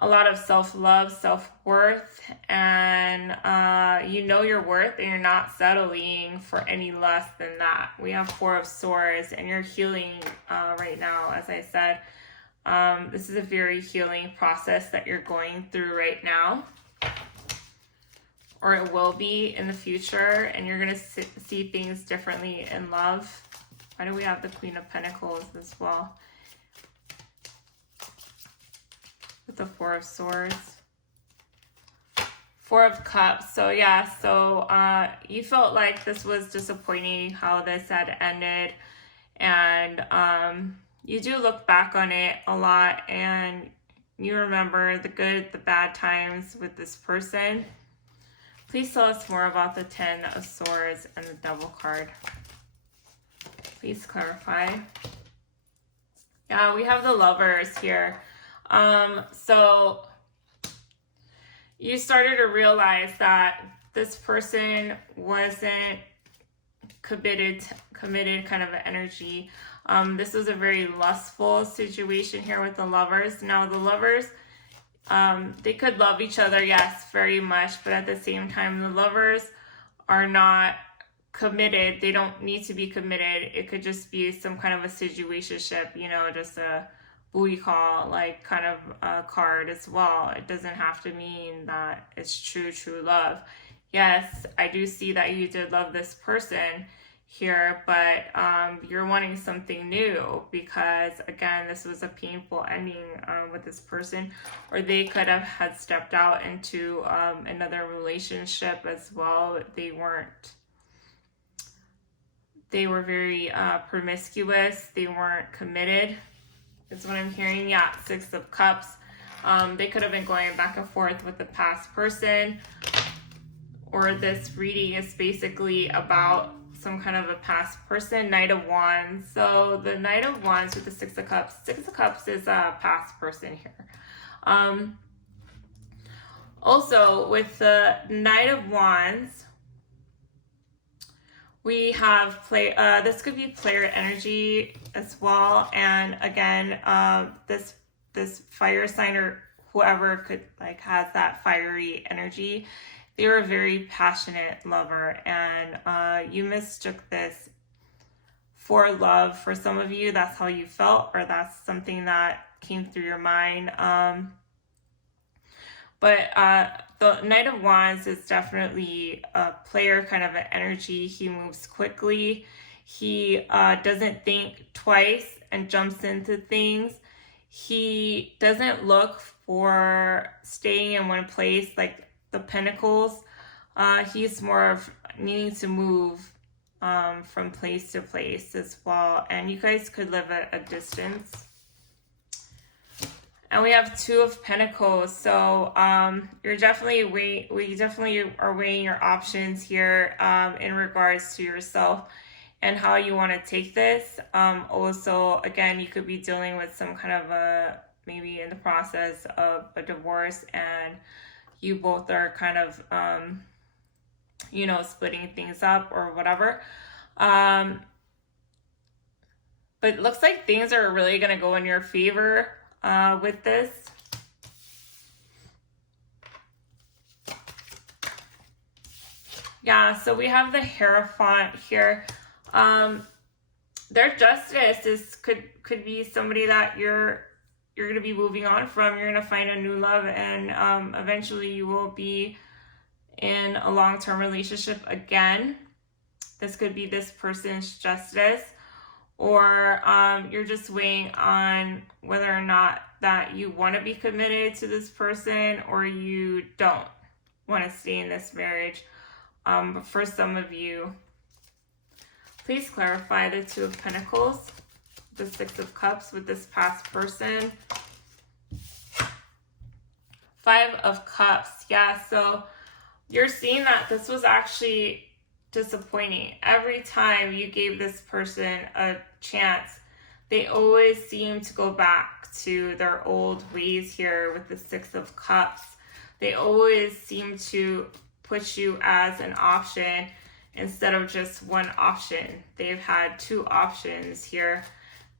A lot of self-love, self-worth, and you know your worth and you're not settling for any less than that. We have Four of Swords and you're healing right now, as I said. This is a very healing process that you're going through right now, or it will be in the future, and you're going to see things differently in love. Why do we have the Queen of Pentacles as well? With the Four of Swords. Four of Cups. So yeah, so you felt like this was disappointing how this had ended, and you do look back on it a lot and you remember the good, the bad times with this person. Please tell us more about the Ten of Swords and the Devil card. Please clarify. Yeah, we have the Lovers here. So you started to realize that this person wasn't committed kind of energy. This was a very lustful situation here with the Lovers. Now the Lovers, they could love each other, yes, very much, but at the same time, the Lovers are not committed. They don't need to be committed. It could just be some kind of a situationship, you know, just a booty call, like kind of a card as well. It doesn't have to mean that it's true love. Yes, I do see that you did love this person here, but you're wanting something new because, again, this was a painful ending with this person, or they could have had stepped out into another relationship as well. They were very promiscuous. They weren't committed. Is what I'm hearing. Yeah, Six of Cups. They could have been going back and forth with the past person, or this reading is basically about some kind of a past person. Knight of Wands. So the Knight of Wands with the Six of Cups. Six of Cups is a past person here. Also, with the Knight of Wands, we have this could be player energy as well, and again, this fire sign or whoever could like has that fiery energy. They were a very passionate lover, and you mistook this for love. For some of you, that's how you felt, or that's something that came through your mind. But the Knight of Wands is definitely a player kind of an energy. He moves quickly. He doesn't think twice and jumps into things. He doesn't look for staying in one place like the Pentacles. He's more of needing to move from place to place as well. And you guys could live at a distance. And we have Two of Pentacles. So we definitely are weighing your options here in regards to yourself and how you want to take this. Also, again, you could be dealing with some kind of maybe in the process of a divorce, and you both are kind of, splitting things up or whatever. But it looks like things are really going to go in your favor with this. Yeah, so we have the Hierophant here. Their justice could be somebody that you're going to be moving on from. You're going to find a new love, and eventually you will be in a long-term relationship again. This could be this person's justice, or you're just weighing on whether or not that you want to be committed to this person or you don't want to stay in this marriage. But for some of you, please clarify the Two of Pentacles, the Six of Cups with this past person. Five of Cups. Yeah, so you're seeing that this was actually disappointing. Every time you gave this person a chance, they always seem to go back to their old ways here with the Six of Cups. They always seem to put you as an option instead of just one option. They've had two options here,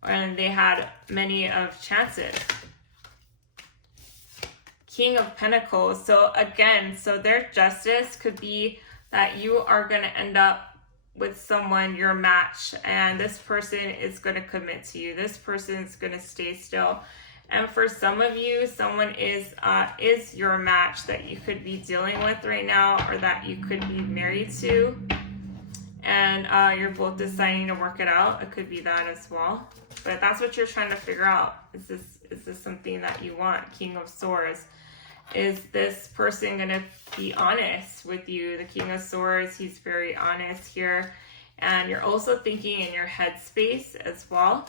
and they had many of chances. King of Pentacles. So again, so their justice could be that you are going to end up with someone, your match, and this person is going to commit to you. This person is going to stay still. And for some of you, someone is your match that you could be dealing with right now, or that you could be married to, and you're both deciding to work it out. It could be that as well. But that's what you're trying to figure out. Is this something that you want? King of Swords. Is this person going to be honest with you? The King of Swords, he's very honest here. And you're also thinking in your headspace as well.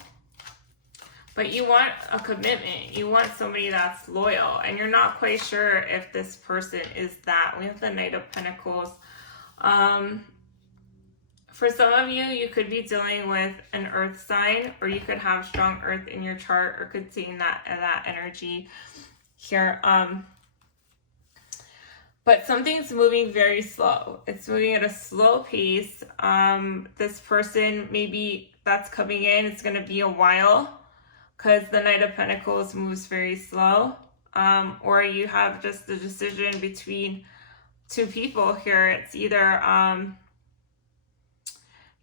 But you want a commitment. You want somebody that's loyal. And you're not quite sure if this person is that. We have the Knight of Pentacles. For some of you, you could be dealing with an earth sign, or you could have strong earth in your chart, or contain that energy here. But something's moving very slow. It's moving at a slow pace. This person, maybe that's coming in, it's going to be a while, because the Knight of Pentacles moves very slow. Or you have just the decision between two people here. It's either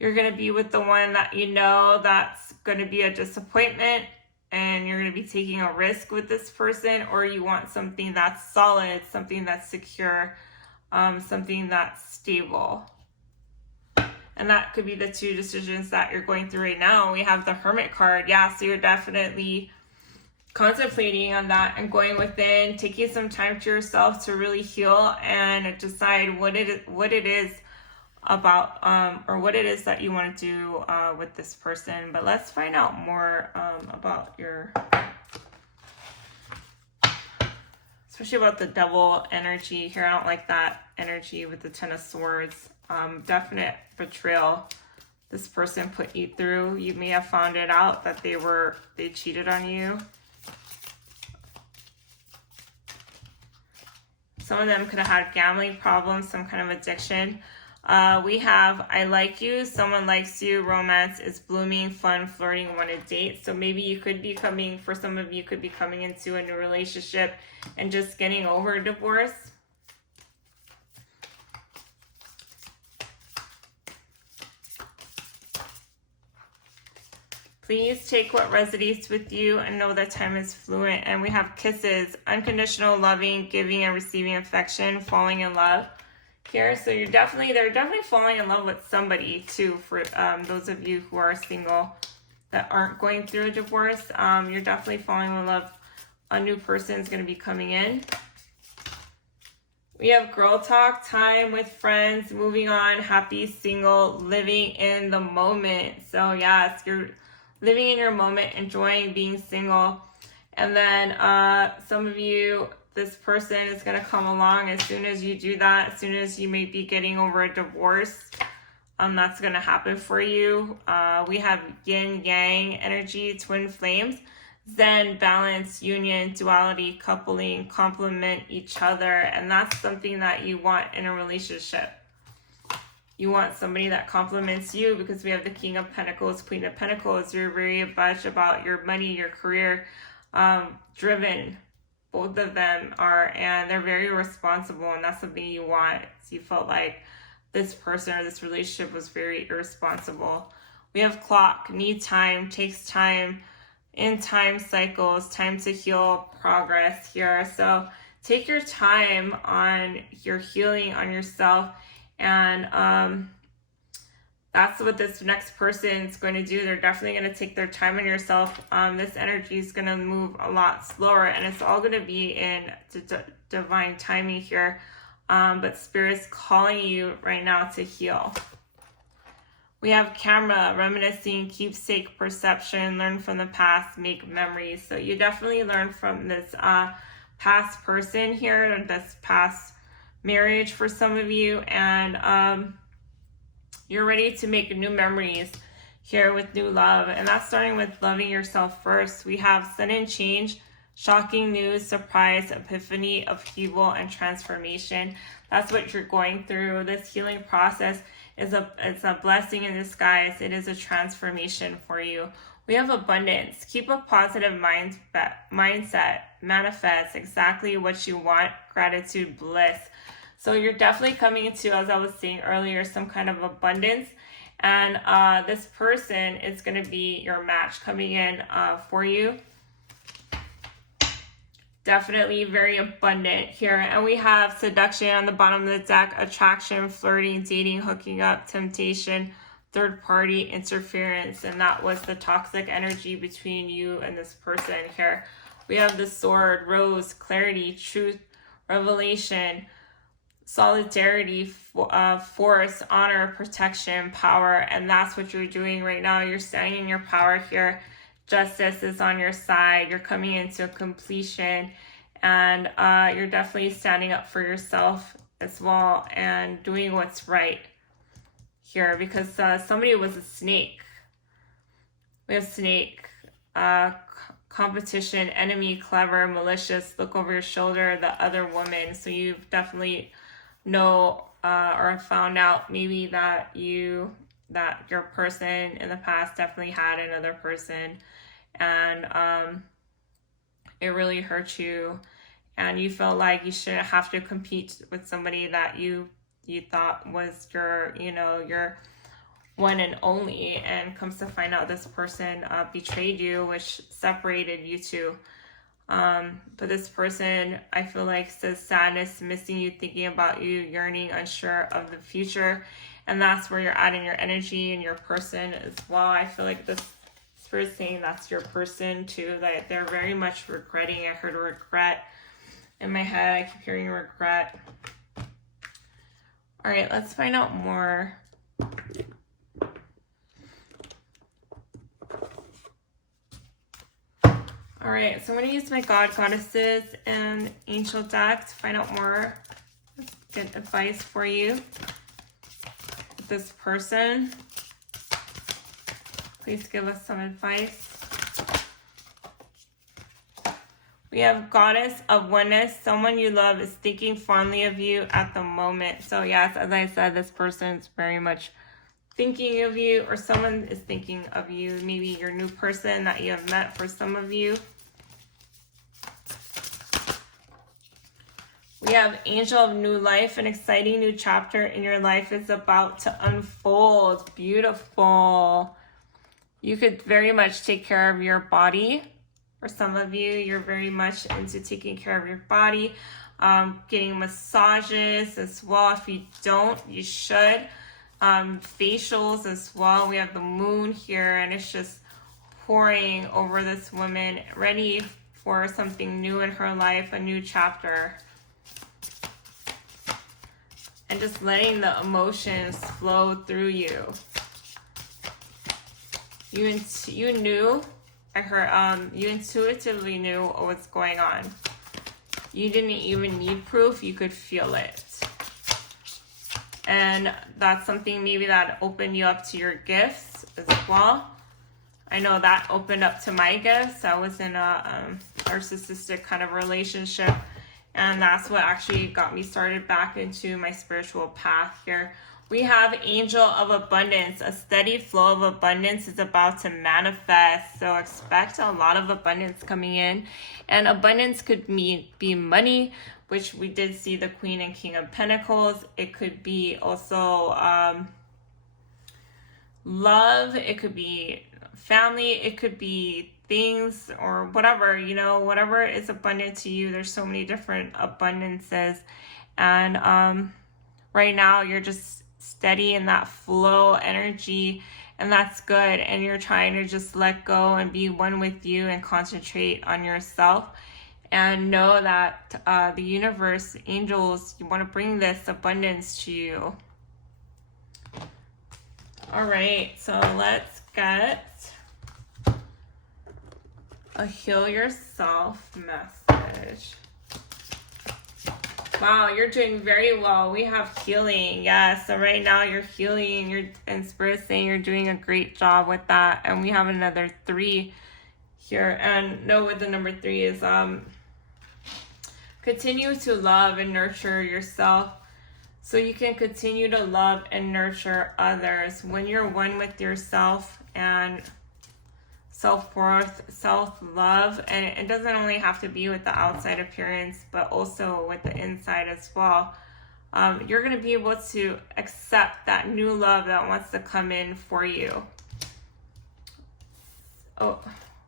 you're going to be with the one that you know that's going to be a disappointment, and you're going to be taking a risk with this person, or you want something that's solid, something that's secure, something that's stable. And that could be the two decisions that you're going through right now. We have the Hermit card. Yeah, so you're definitely contemplating on that and going within, taking some time to yourself to really heal and decide what it is about, or what it is that you want to do with this person. But let's find out more about your, especially about the Devil energy here. I don't like that energy with the Ten of Swords. Definite betrayal this person put you through. You may have found it out that they cheated on you. Some of them could have had gambling problems, some kind of addiction. We have I like you, someone likes you, romance is blooming, fun, flirting, want to date. So maybe you could be coming, for some of you, could be coming into a new relationship and just getting over a divorce. Please take what resonates with you and know that time is fluent. And we have kisses, unconditional loving, giving and receiving affection, falling in love here. So they're definitely falling in love with somebody too. For those of you who are single that aren't going through a divorce, you're definitely falling in love. A new person is going to be coming in. We have girl talk, time with friends, moving on, happy, single, living in the moment. So yes, you're living in your moment, enjoying being single. And then some of you, this person is going to come along as soon as you do that, as soon as you may be getting over a divorce. That's going to happen for you. We have yin, yang energy, twin flames, Zen, balance, union, duality, coupling, complement each other. And that's something that you want in a relationship. You want somebody that compliments you, because we have the King of Pentacles, Queen of Pentacles. You're very much about your money, your career, driven. Both of them are, and they're very responsible, and that's something you want. So you felt like this person or this relationship was very irresponsible. We have clock, need time, takes time, in time cycles, time to heal, progress here. So take your time on your healing, on yourself. And that's what this next person is going to do. They're definitely going to take their time on yourself. This energy is going to move a lot slower, and it's all going to be in divine timing here. But Spirit's calling you right now to heal. We have camera, reminiscing, keepsake, perception, learn from the past, make memories. So you definitely learn from this past person here, or this past marriage for some of you. And you're ready to make new memories here with new love. And that's starting with loving yourself first. We have sudden change, shocking news, surprise, epiphany, upheaval, and transformation. That's what you're going through. This healing process is a blessing in disguise. It is a transformation for you. We have abundance. Keep a positive mindset. Manifest exactly what you want. Gratitude, bliss. So you're definitely coming into, as I was saying earlier, some kind of abundance. And this person is going to be your match coming in for you. Definitely very abundant here. And we have seduction on the bottom of the deck, attraction, flirting, dating, hooking up, temptation, third party interference. And that was the toxic energy between you and this person here. We have the sword, rose, clarity, truth, revelation, solidarity, force, honor, protection, power. And that's what you're doing right now. You're standing in your power here. Justice is on your side. You're coming into completion, and you're definitely standing up for yourself as well and doing what's right here, because somebody was a snake. We have snake, competition, enemy, clever, malicious, look over your shoulder, the other woman. So you've definitely know or found out maybe that your person in the past definitely had another person, and it really hurt you, and you felt like you shouldn't have to compete with somebody that you thought was your one and only, and comes to find out this person betrayed you, which separated you two. But this person, I feel like, says sadness, missing you, thinking about you, yearning, unsure of the future. And that's where you're adding your energy and your person as well. I feel like this spirit is saying that's your person too, that they're very much regretting. I heard regret in my head. I keep hearing regret. All right, let's find out more. All right, so I'm going to use my God, Goddesses, and Angel deck to find out more, get advice for you with this person. Please give us some advice. We have Goddess of Oneness. Someone you love is thinking fondly of you at the moment. So yes, as I said, this person is very much thinking of you, or someone is thinking of you. Maybe your new person that you have met for some of you. We have Angel of New Life. An exciting new chapter in your life is about to unfold. Beautiful. You could very much take care of your body. For some of you, you're very much into taking care of your body, getting massages as well. If you don't, you should. Facials as well. We have the moon here, and it's just pouring over this woman, ready for something new in her life, a new chapter. And just letting the emotions flow through you. You knew, I heard, you intuitively knew what's going on. You didn't even need proof, you could feel it. And that's something maybe that opened you up to your gifts as well. I know that opened up to my gifts. I was in a narcissistic kind of relationship, and that's what actually got me started back into my spiritual path here. We have Angel of Abundance. A steady flow of abundance is about to manifest. So expect a lot of abundance coming in. And abundance could be money, which we did see the Queen and King of Pentacles. It could be also love. It could be family. It could be things or whatever, whatever is abundant to you. There's so many different abundances. And right now you're just steady in that flow energy, and that's good. And you're trying to just let go and be one with you and concentrate on yourself, and know that the universe, angels, you want to bring this abundance to you. All right, so let's get a heal yourself message. Wow, you're doing very well. We have healing. Yeah, so right now you're healing. And Spirit saying you're doing a great job with that. And we have another 3 here. And no, with the number 3 is continue to love and nurture yourself so you can continue to love and nurture others. When you're one with yourself and self-worth, self-love, and it doesn't only have to be with the outside appearance, but also with the inside as well. You're going to be able to accept that new love that wants to come in for you. Oh,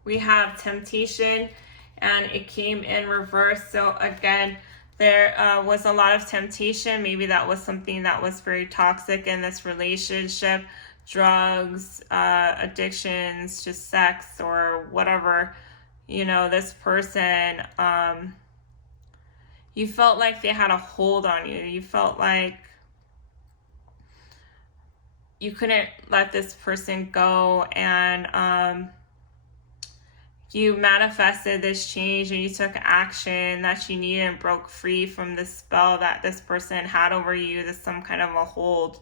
we have temptation, and it came in reverse. So again, there was a lot of temptation. Maybe that was something that was very toxic in this relationship. Drugs, addictions to sex or whatever, you know, this person, you felt like they had a hold on you. You felt like you couldn't let this person go, and you manifested this change and you took action that you needed and broke free from the spell that this person had over you. There's some kind of a hold.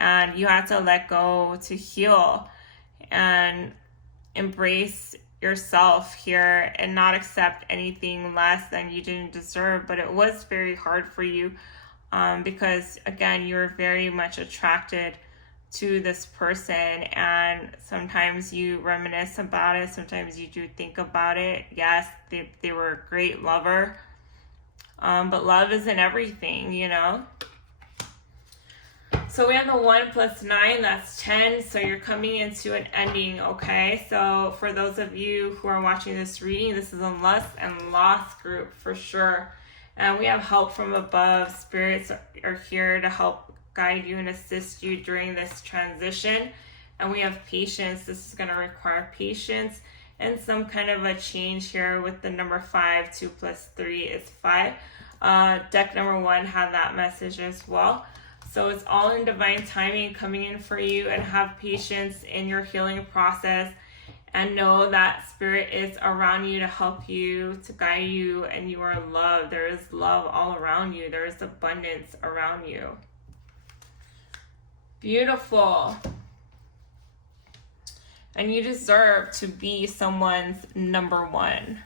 And you had to let go to heal and embrace yourself here and not accept anything less than you didn't deserve. But it was very hard for you because, again, you were very much attracted to this person. And sometimes you reminisce about it. Sometimes you do think about it. Yes, they were a great lover. But love isn't everything, you know. So we have the 1 + 9, that's 10. So you're coming into an ending, okay? So for those of you who are watching this reading, this is a lust and loss group for sure. And we have help from above. Spirits are here to help guide you and assist you during this transition. And we have patience. This is going to require patience and some kind of a change here with the number 5. 2 + 3 is 5. Deck number 1 had that message as well. So it's all in divine timing coming in for you, and have patience in your healing process and know that Spirit is around you to help you, to guide you, and you are loved. There is love all around you. There is abundance around you. Beautiful. And you deserve to be someone's number 1.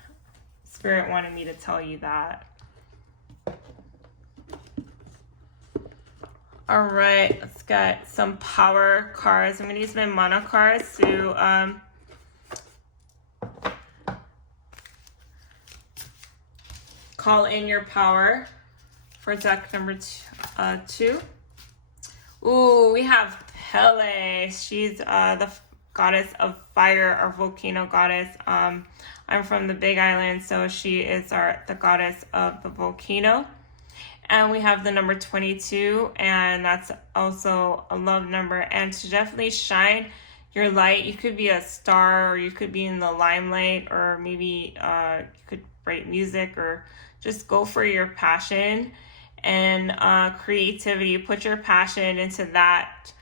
Spirit wanted me to tell you that. All right, let's get some power cards. I'm going to use my mono cards to call in your power for deck number 2. Ooh, we have Pele. She's the goddess of fire, our volcano goddess. I'm from the Big Island, so she is the goddess of the volcano. And we have the number 22, and that's also a love number. And to definitely shine your light, you could be a star, or you could be in the limelight, or maybe you could write music, or just go for your passion and creativity. Put your passion into that,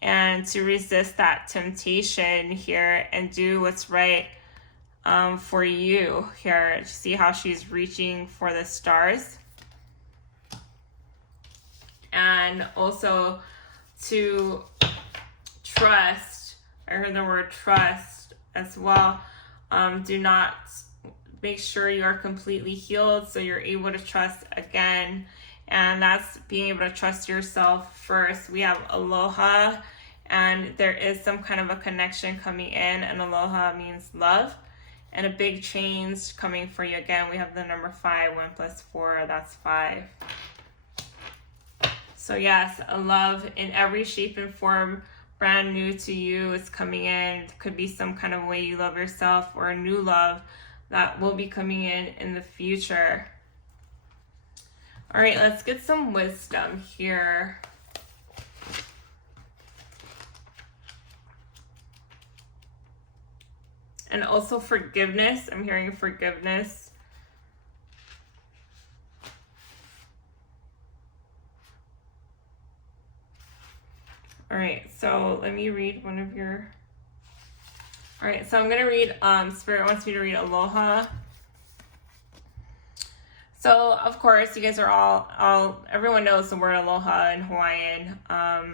and to resist that temptation here and do what's right for you here. See how she's reaching for the stars. And also to trust. I heard the word trust as well. Do not, make sure you are completely healed so you're able to trust again. And that's being able to trust yourself first. We have aloha, and there is some kind of a connection coming in, and aloha means love. And a big change coming for you again. We have the number 5, 1 + 4, that's 5. So yes, a love in every shape and form, brand new to you, is coming in. It could be some kind of way you love yourself, or a new love that will be coming in the future. All right, let's get some wisdom here. And also forgiveness. I'm hearing forgiveness. All right, so let me read one of your... All right, so I'm going to read, Spirit wants me to read aloha. So, of course, you guys are everyone knows the word aloha in Hawaiian.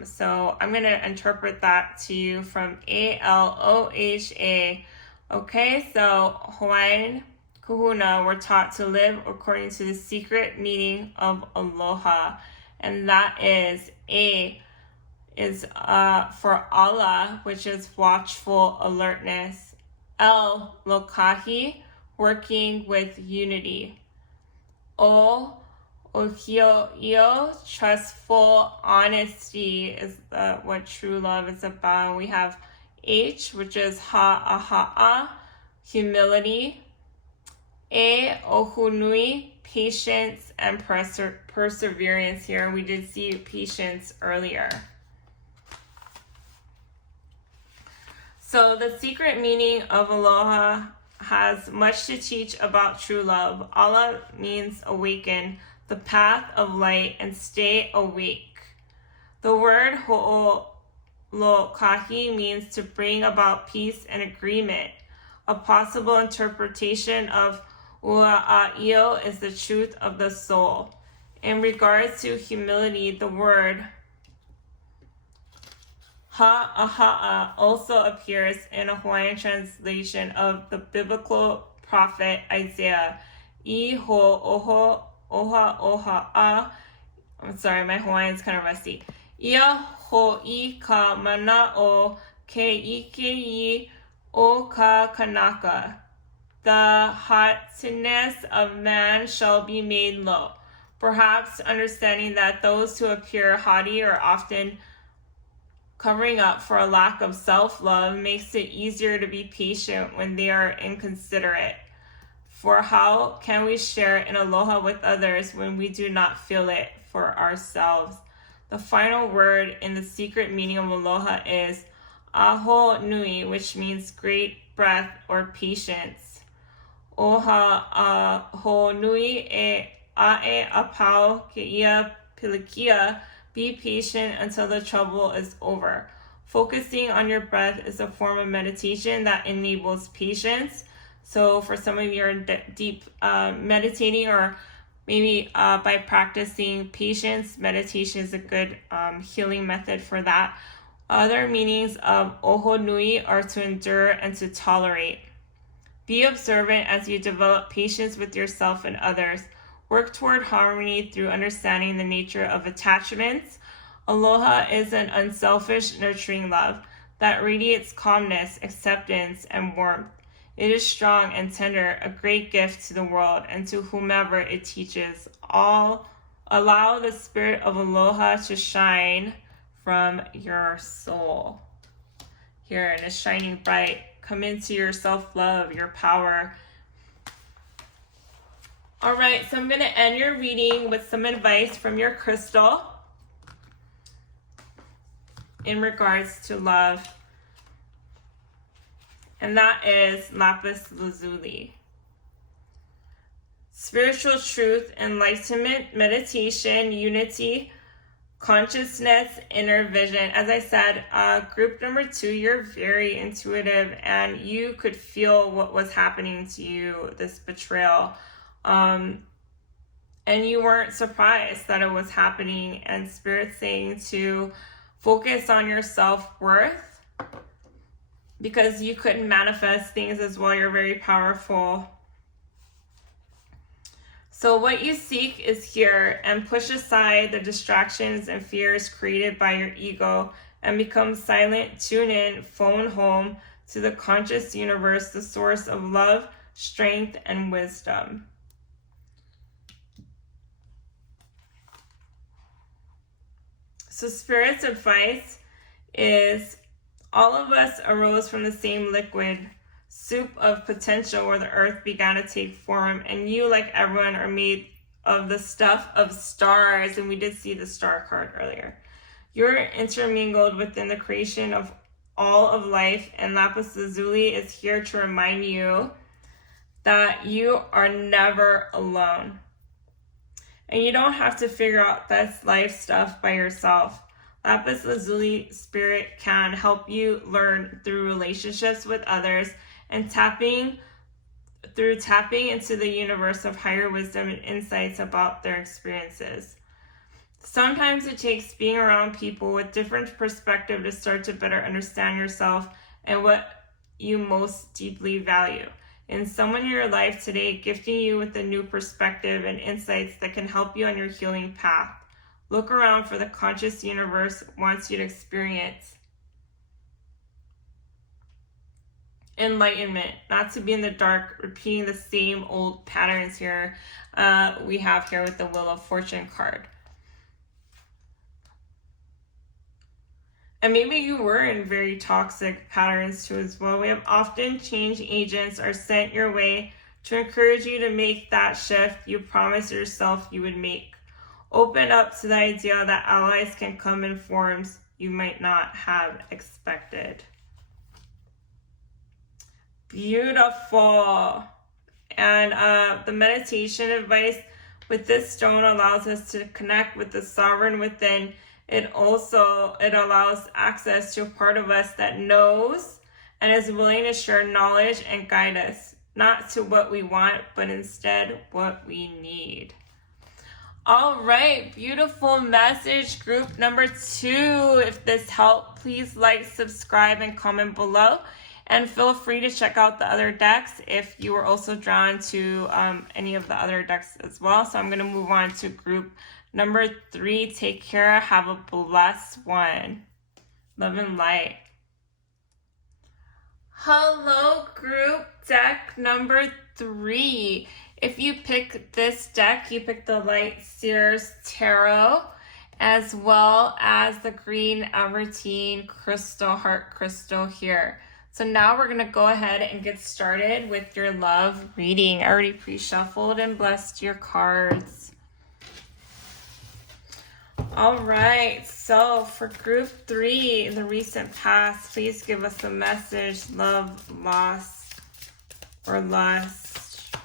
So I'm going to interpret that to you from ALOHA. Okay, so Hawaiian kahuna were taught to live according to the secret meaning of aloha. And that is A is for Allah, which is watchful alertness. L, lokahi, working with unity. O, ohio, trustful honesty is what true love is about. We have H, which is ha'aha'a, humility. A, ohunui, patience and perseverance here. We did see patience earlier. So the secret meaning of aloha has much to teach about true love. Ala means awaken, the path of light, and stay awake. The word ho'olokahi means to bring about peace and agreement. A possible interpretation of ua'a'io is the truth of the soul. In regards to humility, the word ha'aha'a also appears in a Hawaiian translation of the biblical prophet Isaiah. I'm sorry, my Hawaiian's kind of rusty. Ia ho'i ka mana'o ke ikei o ka kanaka. The haughtiness of man shall be made low. Perhaps understanding that those who appear haughty are often covering up for a lack of self-love makes it easier to be patient when they are inconsiderate. For how can we share in aloha with others when we do not feel it for ourselves? The final word in the secret meaning of aloha is aho nui, which means great breath or patience. Oha aho nui e ae apau ke ia pilikia. Be patient until the trouble is over. Focusing on your breath is a form of meditation that enables patience. So for some of you are deep meditating, or maybe by practicing patience, meditation is a good healing method for that. Other meanings of oho nui are to endure and to tolerate. Be observant as you develop patience with yourself and others. Work toward harmony through understanding the nature of attachments. Aloha is an unselfish, nurturing love that radiates calmness, acceptance, and warmth. It is strong and tender, a great gift to the world and to whomever it teaches. Allow the spirit of aloha to shine from your soul. Here, and it's shining bright. Come into your self-love, your power. All right, so I'm going to end your reading with some advice from your crystal in regards to love. And that is lapis lazuli. Spiritual truth, enlightenment, meditation, unity, consciousness, inner vision. As I said, group number 2, you're very intuitive and you could feel what was happening to you, this betrayal. And you weren't surprised that it was happening, and Spirit's saying to focus on your self-worth because you couldn't manifest things as well. You're very powerful. So what you seek is here, and push aside the distractions and fears created by your ego and become silent, tune in, phone home to the conscious universe, the source of love, strength, and wisdom. So Spirit's advice is all of us arose from the same liquid soup of potential where the earth began to take form, and you, like everyone, are made of the stuff of stars, and we did see the star card earlier. You're intermingled within the creation of all of life, and lapis lazuli is here to remind you that you are never alone. And you don't have to figure out this life stuff by yourself. Lapis lazuli spirit can help you learn through relationships with others and tapping through tapping into the universe of higher wisdom and insights about their experiences. Sometimes it takes being around people with different perspective to start to better understand yourself and what you most deeply value. And someone in your life today gifting you with a new perspective and insights that can help you on your healing path. Look around for the conscious universe wants you to experience enlightenment, not to be in the dark, repeating the same old patterns here we have here with the Wheel of Fortune card. And maybe you were in very toxic patterns too as well. We have often change agents are sent your way to encourage you to make that shift you promised yourself you would make. Open up to the idea that allies can come in forms you might not have expected. Beautiful. And the meditation advice with this stone allows us to connect with the sovereign within. It allows access to a part of us that knows and is willing to share knowledge and guide us, not to what we want, but instead what we need. All right, beautiful message, group number 2. If this helped, please like, subscribe, and comment below. And feel free to check out the other decks if you were also drawn to any of the other decks as well. So I'm going to move on to group number 3. Take care. Have a blessed one. Love and light. Hello, group. Deck number 3. If you pick this deck, you pick the Light Seers Tarot, as well as the green Avertine crystal, heart crystal here. So now we're going to go ahead and get started with your love reading. I already pre-shuffled and blessed your cards. All right, so for group 3, in the recent past, please give us a message: love, loss, or lust.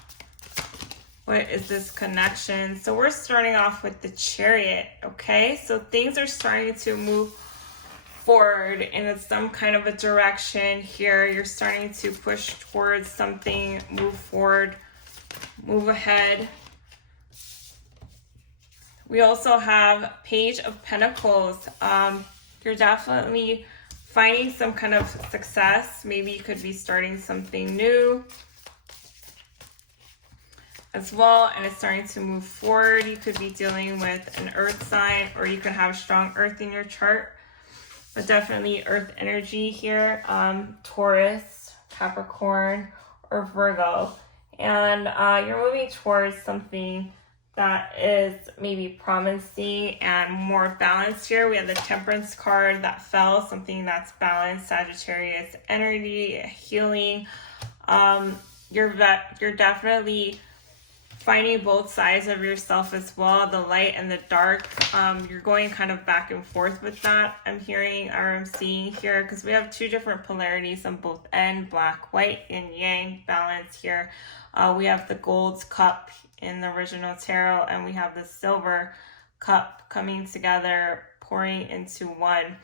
What is this connection? So we're starting off with the Chariot, okay? So things are starting to move forward in some kind of a direction here. You're starting to push towards something, move forward, move ahead. We also have Page of Pentacles. You're definitely finding some kind of success. Maybe you could be starting something new as well, and it's starting to move forward. You could be dealing with an earth sign, or you could have strong earth in your chart. But definitely earth energy here, Taurus, Capricorn, or Virgo. And you're moving towards something that is maybe promising and more balanced here. We have the Temperance card that fell, something that's balanced, Sagittarius energy, healing. You're definitely finding both sides of yourself as well, the light and the dark. You're going kind of back and forth with that, I'm hearing, or I'm seeing here, because we have 2 different polarities on both ends, black, white, and yang balance here. We have the gold cup in the original tarot, and we have the silver cup coming together, pouring into one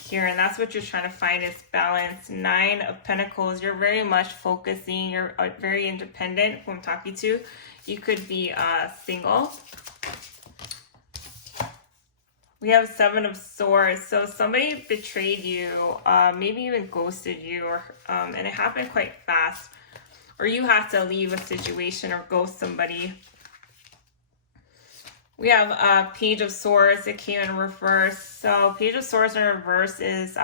here. And that's what you're trying to find, is balance. 9 of Pentacles, you're very much focusing, you're very independent. Who I'm talking to, you could be single. We have 7 of Swords. So somebody betrayed you, maybe even ghosted you, or and it happened quite fast. Or you have to leave a situation or ghost somebody. We have Page of Swords. It came in reverse. So Page of Swords in reverse is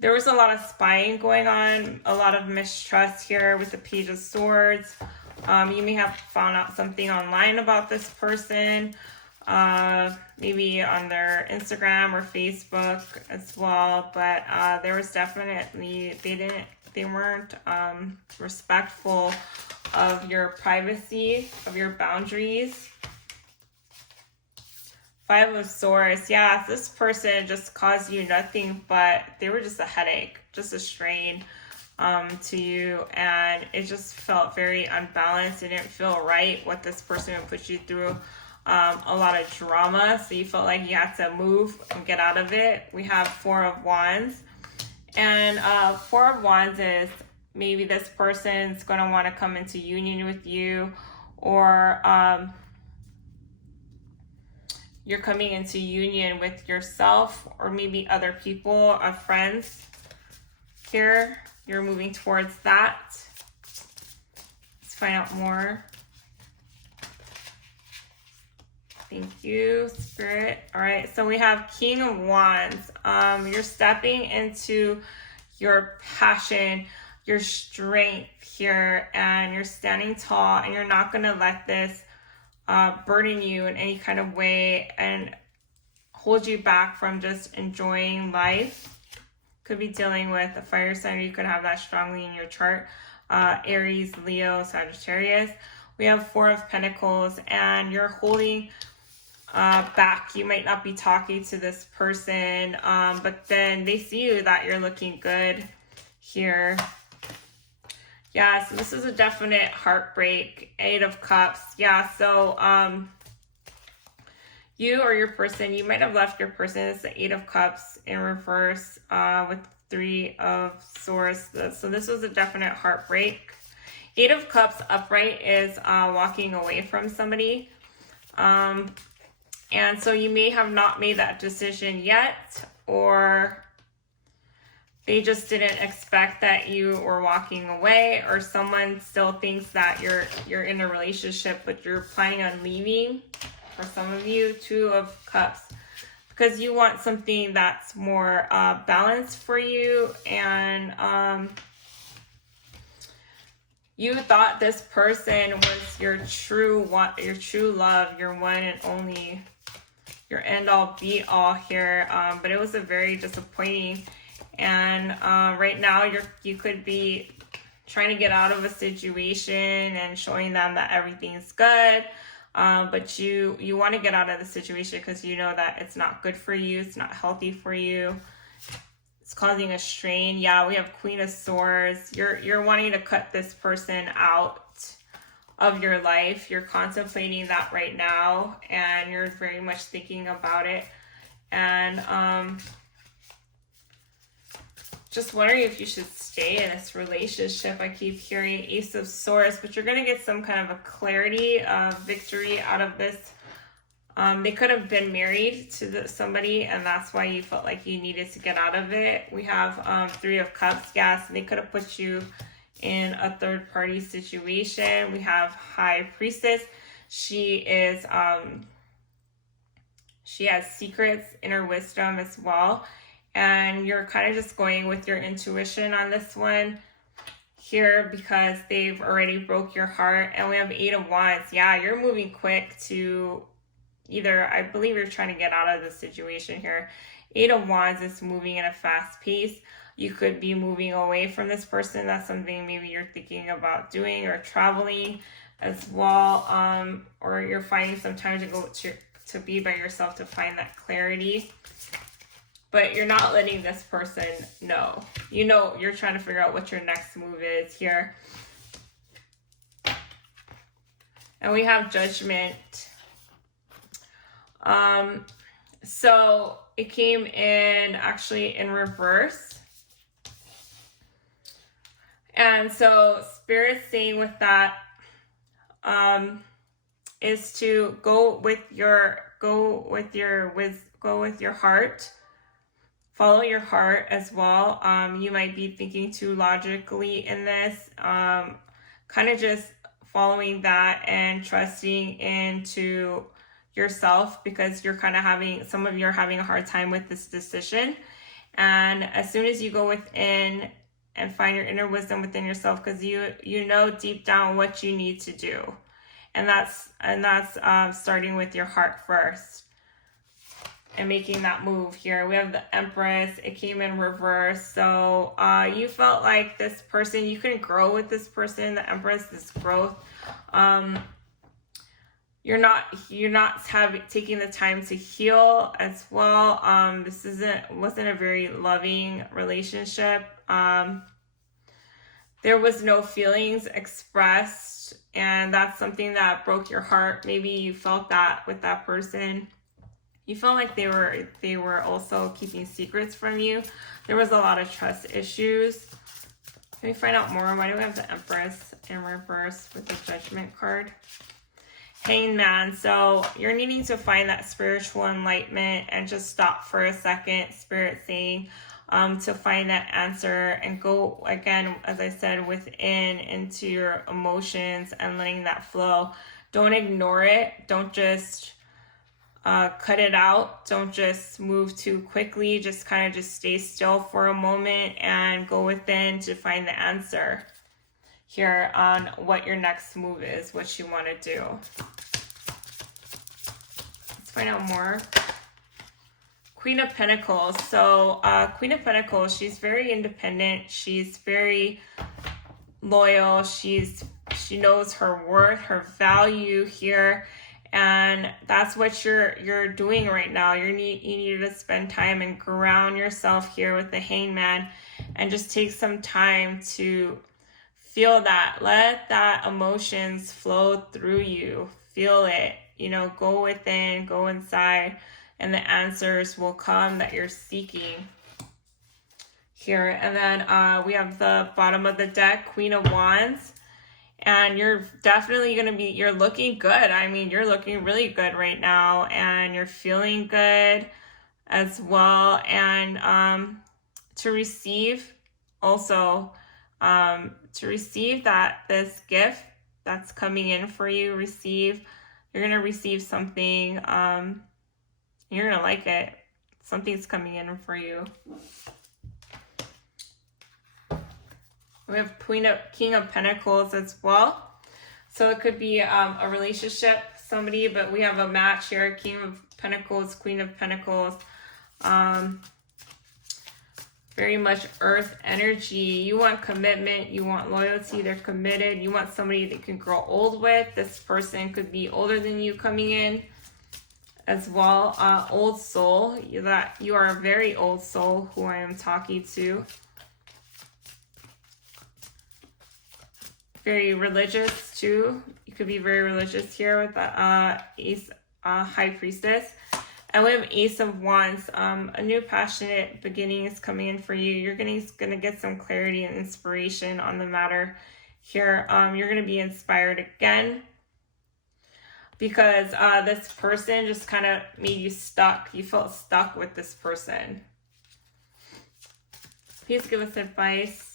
there was a lot of spying going on, a lot of mistrust here with the Page of Swords. You may have found out something online about this person, maybe on their Instagram or Facebook as well. But there was definitely, they weren't respectful of your privacy, of your boundaries. 5 of Swords. Yeah, this person just caused you nothing, but they were just a headache, just a strain to you, and it just felt very unbalanced. It didn't feel right what this person would put you through. A lot of drama, so you felt like you had to move and get out of it. We have 4 of Wands, and 4 of Wands is maybe this person's going to want to come into union with you, or you're coming into union with yourself, or maybe other people, friends here. You're moving towards that. Let's find out more. Thank you, Spirit. All right, so we have King of Wands. You're stepping into your passion, your strength here, and you're standing tall, and you're not going to let this burden you in any kind of way and hold you back from just enjoying life. Could be dealing with a fire sign, or you could have that strongly in your chart. Aries, Leo, Sagittarius. We have Four of Pentacles, and you're holding back. You might not be talking to this person, but then they see you that you're looking good here. Yeah, so this is a definite heartbreak. Eight of Cups. Yeah, so you or your person, you might have left your person. It's the Eight of Cups in reverse with Three of Swords. So this was a definite heartbreak. Eight of Cups upright is walking away from somebody. And so you may have not made that decision yet, or they just didn't expect that you were walking away, or someone still thinks that you're in a relationship, but you're planning on leaving. For some of you, Two of Cups, because you want something that's more balanced for you, and you thought this person was your true love, your one and only, your end all be all here, but it was a very disappointing. And right now you could be trying to get out of a situation and showing them that everything's good, but you want to get out of the situation because you know that it's not good for you, it's not healthy for you, it's causing a strain. Yeah, we have Queen of Swords. You're wanting to cut this person out of your life. You're contemplating that right now, and you're very much thinking about it, and just wondering if you should stay in this relationship. I keep hearing Ace of Swords, but you're going to get some kind of a clarity of victory out of this. They could have been married to somebody, and that's why you felt like you needed to get out of it. We have Three of Cups. Yes, they could have put you in a third-party situation. We have High Priestess. She is she has secrets, inner wisdom as well, and you're kind of just going with your intuition on this one here because they've already broke your heart. And we have Eight of Wands. Yeah, you're moving quick to either, I believe you're trying to get out of the situation here. Eight of Wands is moving in a fast pace. You could be moving away from this person. That's something maybe you're thinking about doing, or traveling as well, or you're finding some time to go to be by yourself to find that clarity. But you're not letting this person know. You know, you're trying to figure out what your next move is here. And we have Judgment. So it came in actually in reverse. And so Spirit's saying with that is to go with your heart. Follow your heart as well. You might be thinking too logically in this. Kind of just following that and trusting into yourself, because you're kind of some of you are having a hard time with this decision. And as soon as you go within and find your inner wisdom within yourself, because you know deep down what you need to do, and that's starting with your heart first and making that move here. We have the Empress. It came in reverse. So you felt like this person, you can grow with this person, the Empress, this growth. You're not taking the time to heal as well. This wasn't a very loving relationship. There was no feelings expressed, and that's something that broke your heart. Maybe you felt that with that person. You felt like they were also keeping secrets from you. There was a lot of trust issues. Let me find out more. Why do we have the Empress in reverse with the Judgment card? Hangman. So you're needing to find that spiritual enlightenment and just stop for a second. Spirit saying to find that answer and go again, as I said, within into your emotions and letting that flow. Don't ignore it. Don't just cut it out. Don't just move too quickly. Just kind of just stay still for a moment and go within to find the answer here on what your next move is, what you want to do. Let's find out more. Queen of Pentacles. So Queen of Pentacles, she's very independent. She's very loyal. She knows her worth, her value here. And that's what you're doing right now. You need to spend time and ground yourself here with the Hangman and just take some time to feel that. Let that emotions flow through you. Feel it. You know, go within, go inside, and the answers will come that you're seeking here. And then we have the bottom of the deck, Queen of Wands. And you're definitely going to be, you're looking good. I mean, you're looking really good right now. And you're feeling good as well. And to receive also, to receive this gift that's coming in for you, you're going to receive something. You're going to like it. Something's coming in for you. We have King of Pentacles as well. So it could be a relationship, somebody, but we have a match here. King of Pentacles, Queen of Pentacles. Very much earth energy. You want commitment. You want loyalty. They're committed. You want somebody that you can grow old with. This person could be older than you coming in as well. Old soul. You are a very old soul who I am talking to. Very religious too. You could be very religious here with the Ace, High Priestess. And we have Ace of Wands. A new passionate beginning is coming in for you. You're gonna get some clarity and inspiration on the matter here. You're gonna be inspired again because this person just kind of made you stuck. You felt stuck with this person. Please give us advice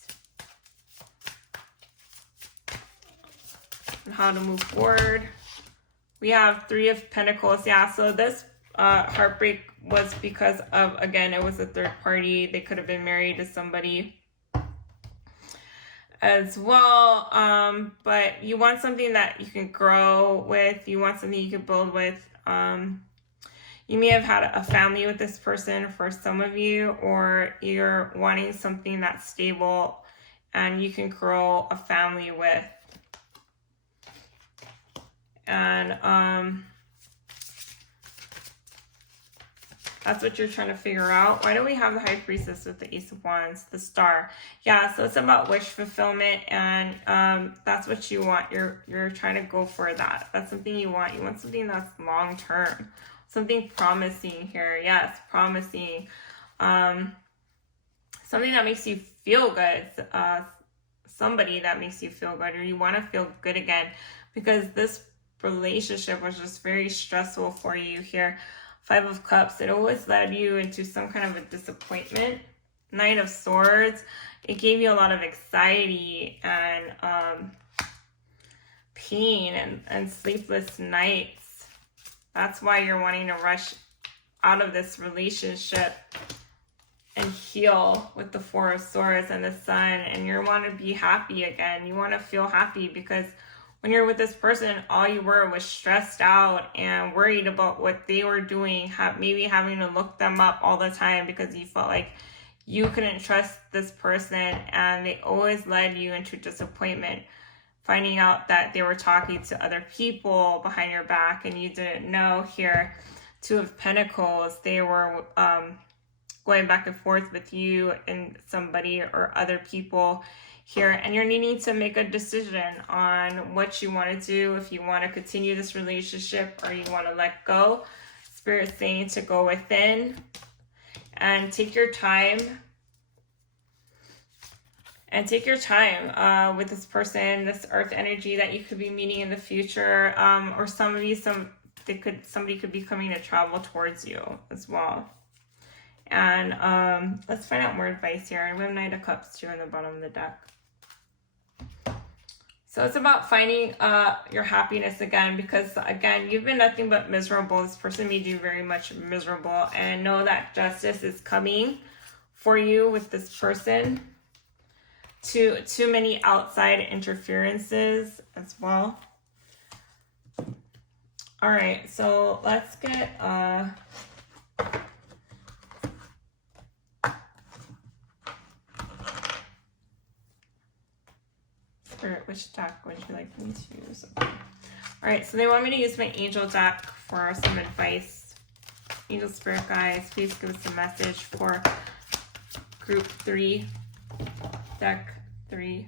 on how to move forward. We have Three of Pentacles. Yeah, so this heartbreak was because of, again, it was a third party. They could have been married to somebody as well. But you want something that you can grow with. You want something you can build with. You may have had a family with this person for some of you, or you're wanting something that's stable and you can grow a family with. And that's what you're trying to figure out. Why do we have the High Priestess with the Ace of Wands, the Star? Yeah, so it's about wish fulfillment, and that's what you want. You're trying to go for that. That's something you want. You want something that's long term, something promising here. Yes, promising. Something that makes you feel good. Somebody that makes you feel good, or you want to feel good again, because this relationship was just very stressful for you here. Five of Cups, it always led you into some kind of a disappointment. Knight of Swords, it gave you a lot of anxiety and pain and sleepless nights. That's why you're wanting to rush out of this relationship and heal with the Four of Swords and the Sun, and you want to be happy again. You want to feel happy, because when you're with this person, all you were was stressed out and worried about what they were doing, maybe having to look them up all the time because you felt like you couldn't trust this person, and they always led you into disappointment, finding out that they were talking to other people behind your back and you didn't know here. Two of Pentacles, they were going back and forth with you and somebody or other people here, and you're needing to make a decision on what you want to do, if you want to continue this relationship or you want to let go. Spirit's saying to go within and take your time And take your time with this person, this earth energy that you could be meeting in the future, or somebody could be coming to travel towards you as well. And let's find out more advice here. We have Knight of Cups too on the bottom of the deck. So it's about finding your happiness again, because again, you've been nothing but miserable. This person made you very much miserable, and know that justice is coming for you with this person. Too many outside interferences as well. All right, so let's get Spirit, which deck would you like me to use? Okay. All right, so they want me to use my angel deck for some advice. Angel Spirit guys, please give us a message for group 3, deck 3.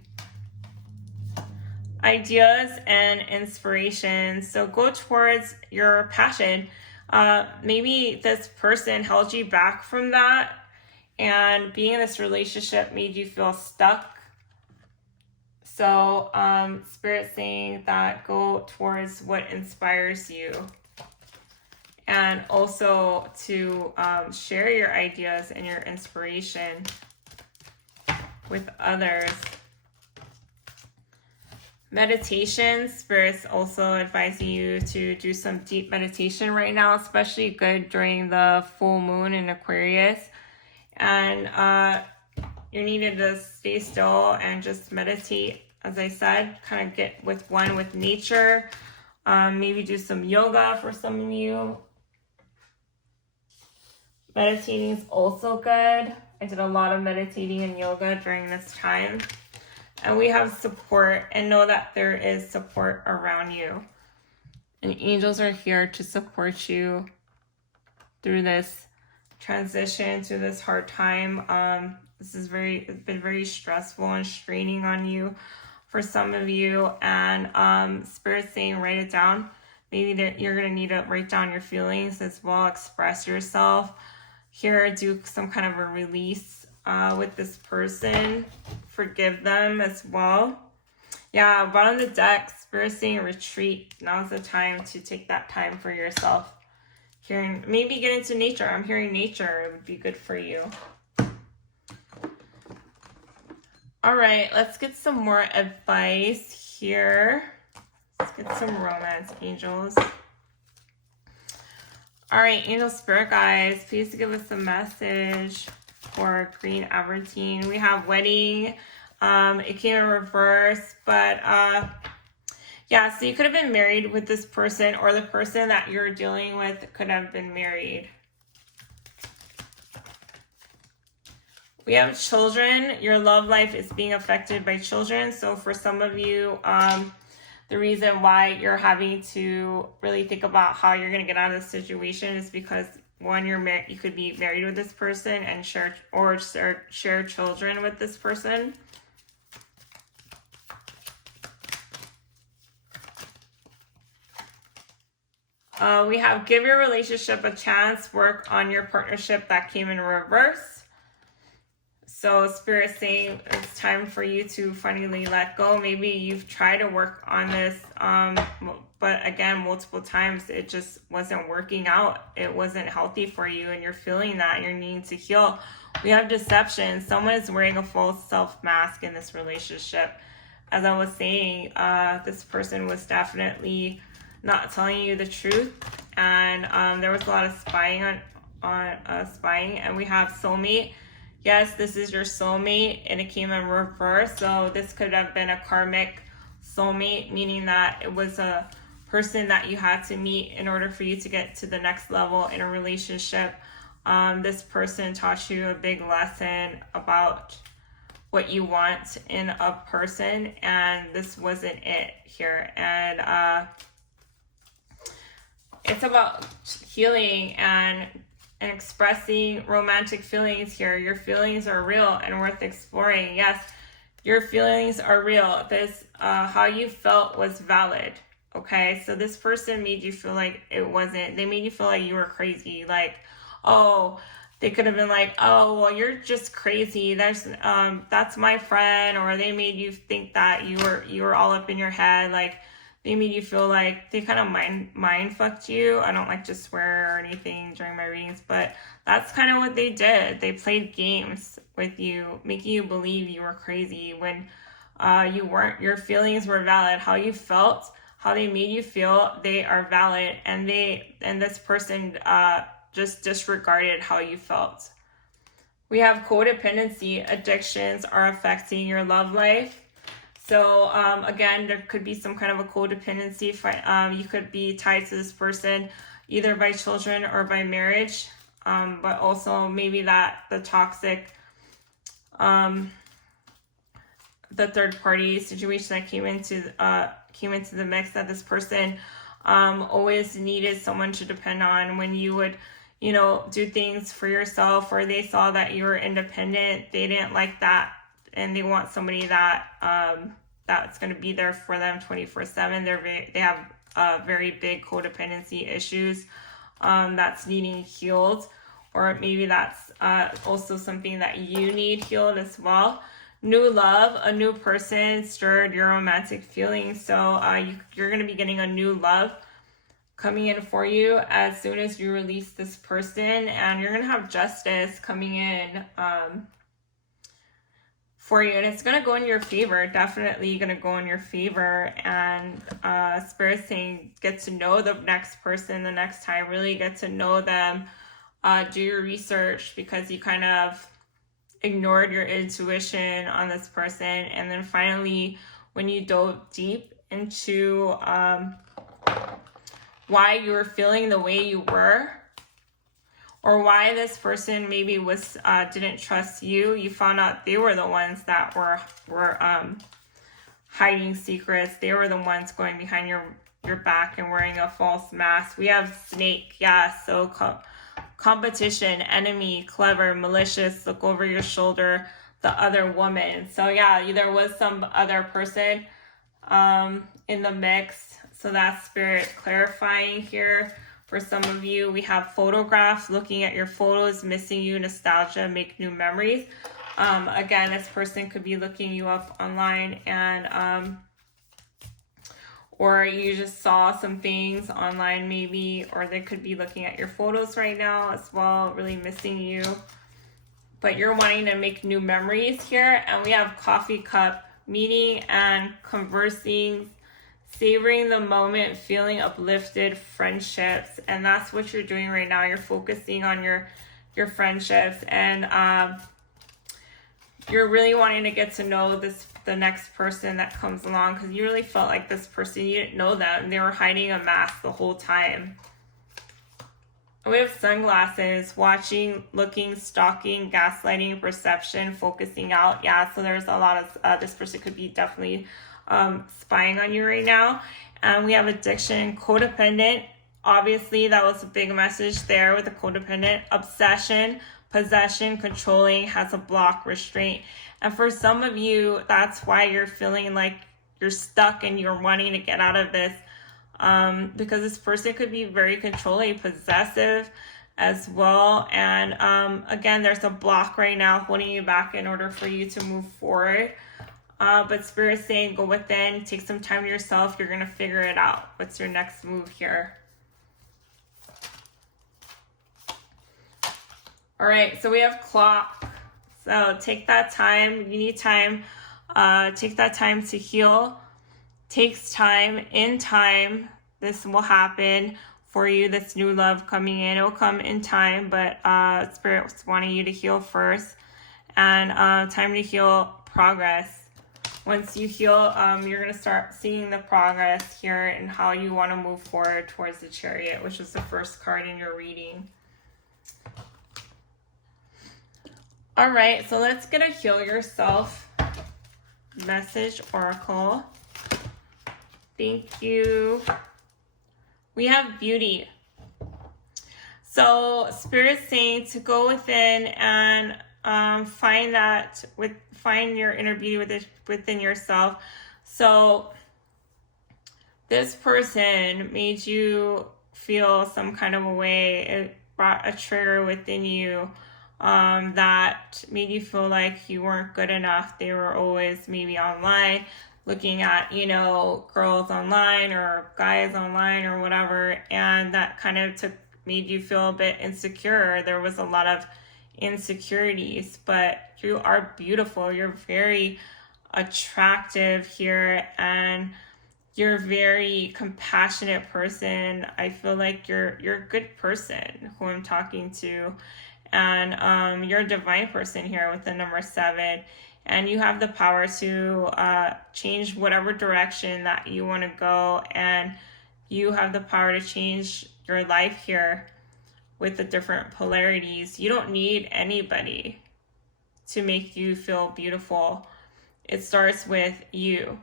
Ideas and inspiration. So go towards your passion. Maybe this person held you back from that, and being in this relationship made you feel stuck. So Spirit saying that go towards what inspires you, and also to share your ideas and your inspiration with others. Meditation. Spirit's also advising you to do some deep meditation right now, especially good during the full moon in Aquarius. And you needed to stay still and just meditate, as I said, kind of get with nature. Maybe do some yoga for some of you. Meditating is also good. I did a lot of meditating and yoga during this time. And we have support, and know that there is support around you. And angels are here to support you through this transition, through this hard time. This has been very stressful and straining on you for some of you. And Spirit's saying write it down. Maybe you're going to need to write down your feelings as well, express yourself. Here, do some kind of a release with this person. Forgive them as well. Yeah, bottom of the deck, Spirit saying retreat. Now's the time to take that time for yourself. Maybe get into nature. I'm hearing nature. It would be good for you. All right, let's get some more advice here. Let's get some romance, angels. All right, angel spirit guys, please give us a message for Green Aberdeen. We have wedding. It came in reverse, but yeah, so you could have been married with this person, or the person that you're dealing with could have been married. We have children. Your love life is being affected by children. So for some of you, the reason why you're having to really think about how you're going to get out of this situation is because, one, you could be married with this person and share children with this person. We have give your relationship a chance, work on your partnership. That came in reverse. So Spirit saying it's time for you to finally let go. Maybe you've tried to work on this, but again, multiple times it just wasn't working out. It wasn't healthy for you, and you're feeling that you're needing to heal. We have deception. Someone is wearing a false self mask in this relationship. As I was saying, this person was definitely not telling you the truth, and there was a lot of spying on spying. And we have soulmate. Yes, this is your soulmate, and it came in reverse. So this could have been a karmic soulmate, meaning that it was a person that you had to meet in order for you to get to the next level in a relationship. This person taught you a big lesson about what you want in a person, and this wasn't it here. And it's about healing and expressing romantic feelings here. Your feelings are real and worth exploring. Yes, your feelings are real. This how you felt was valid. Okay, so this person made you feel like it wasn't. They made you feel like you were crazy. Like, oh, They could have been like, oh, well, you're just crazy. That's my friend. Or they made you think that you were all up in your head. Like, they made you feel like they kind of mind fucked you. I don't like to swear or anything during my readings, but that's kind of what they did. They played games with you, making you believe you were crazy when you weren't. Your feelings were valid. How you felt, how they made you feel, they are valid. And this person just disregarded how you felt. We have codependency. Addictions are affecting your love life. So again, there could be some kind of a codependency. You could be tied to this person either by children or by marriage, but also maybe that the toxic, the third party situation that came into the mix, that this person always needed someone to depend on when you would, do things for yourself, or they saw that you were independent. They didn't like that, and they want somebody that that's going to be there for them 24/7. They have very big codependency issues that's needing healed, or maybe that's also something that you need healed as well. New love, a new person stirred your romantic feelings. So you're going to be getting a new love coming in for you as soon as you release this person, and you're going to have justice coming in for you, and it's going to go in your favor. Definitely going to go in your favor. And Spirit's saying get to know the next person the next time. Really get to know them. Do your research, because you kind of ignored your intuition on this person. And then finally, when you dove deep into why you were feeling the way you were, or why this person maybe didn't trust you, you found out they were the ones that were hiding secrets. They were the ones going behind your back and wearing a false mask. We have snake, yeah. So competition, enemy, clever, malicious, look over your shoulder, the other woman. So yeah, there was some other person in the mix. So that's Spirit clarifying here. For some of you, we have photographs, looking at your photos, missing you, nostalgia, make new memories. Again, this person could be looking you up online, and or you just saw some things online maybe, or they could be looking at your photos right now as well, really missing you. But you're wanting to make new memories here. And we have coffee cup, meeting and conversing, savoring the moment, feeling uplifted, friendships. And that's what you're doing right now. You're focusing on your friendships, and you're really wanting to get to know the next person that comes along, because you really felt like this person, you didn't know them. They were hiding a mask the whole time. We have sunglasses, watching, looking, stalking, gaslighting, perception, focusing out. Yeah, so there's a lot of, this person could be definitely spying on you right now. And we have addiction, codependent. Obviously, that was a big message there with the codependent. Obsession, possession, controlling, has a block, restraint. And for some of you, that's why you're feeling like you're stuck and you're wanting to get out of this. Because this person could be very controlling, possessive as well. And again, there's a block right now holding you back in order for you to move forward. But Spirit's saying go within, take some time to yourself. You're going to figure it out. What's your next move here? All right, so we have clock. So take that time. You need time. Take that time to heal. Takes time. In time, this will happen for you. This new love coming in, it will come in time, but Spirit's wanting you to heal first. And time to heal, progress. Once you heal, you're going to start seeing the progress here and how you want to move forward towards the Chariot, which was the first card in your reading. All right, so let's get a heal yourself message oracle. Thank you. We have beauty. So Spirit's saying to go within and find your inner beauty within yourself. So this person made you feel some kind of a way. brought a trigger within you that made you feel like you weren't good enough. They were always maybe online, looking at, you know, girls online or guys online or whatever, and that kind of made you feel a bit insecure. There was a lot of insecurities, but you are beautiful. You're very attractive here, and you're a very compassionate person. I feel like you're a good person who I'm talking to. And you're a divine person here with the number 7. And you have the power to change whatever direction that you want to go. And you have the power to change your life here with the different polarities. You don't need anybody to make you feel beautiful. It starts with you.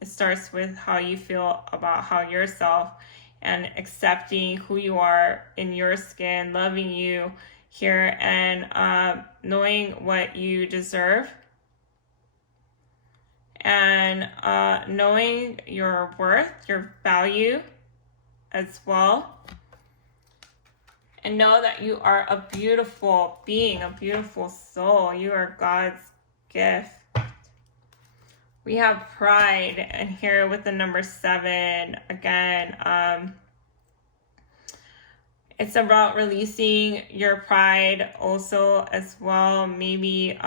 It starts with how you feel about yourself and accepting who you are in your skin, loving you here, and knowing what you deserve, and knowing your worth, your value as well. And know that you are a beautiful being, a beautiful soul. You are God's gift. We have pride, and here with the number 7, again, it's about releasing your pride also as well. Maybe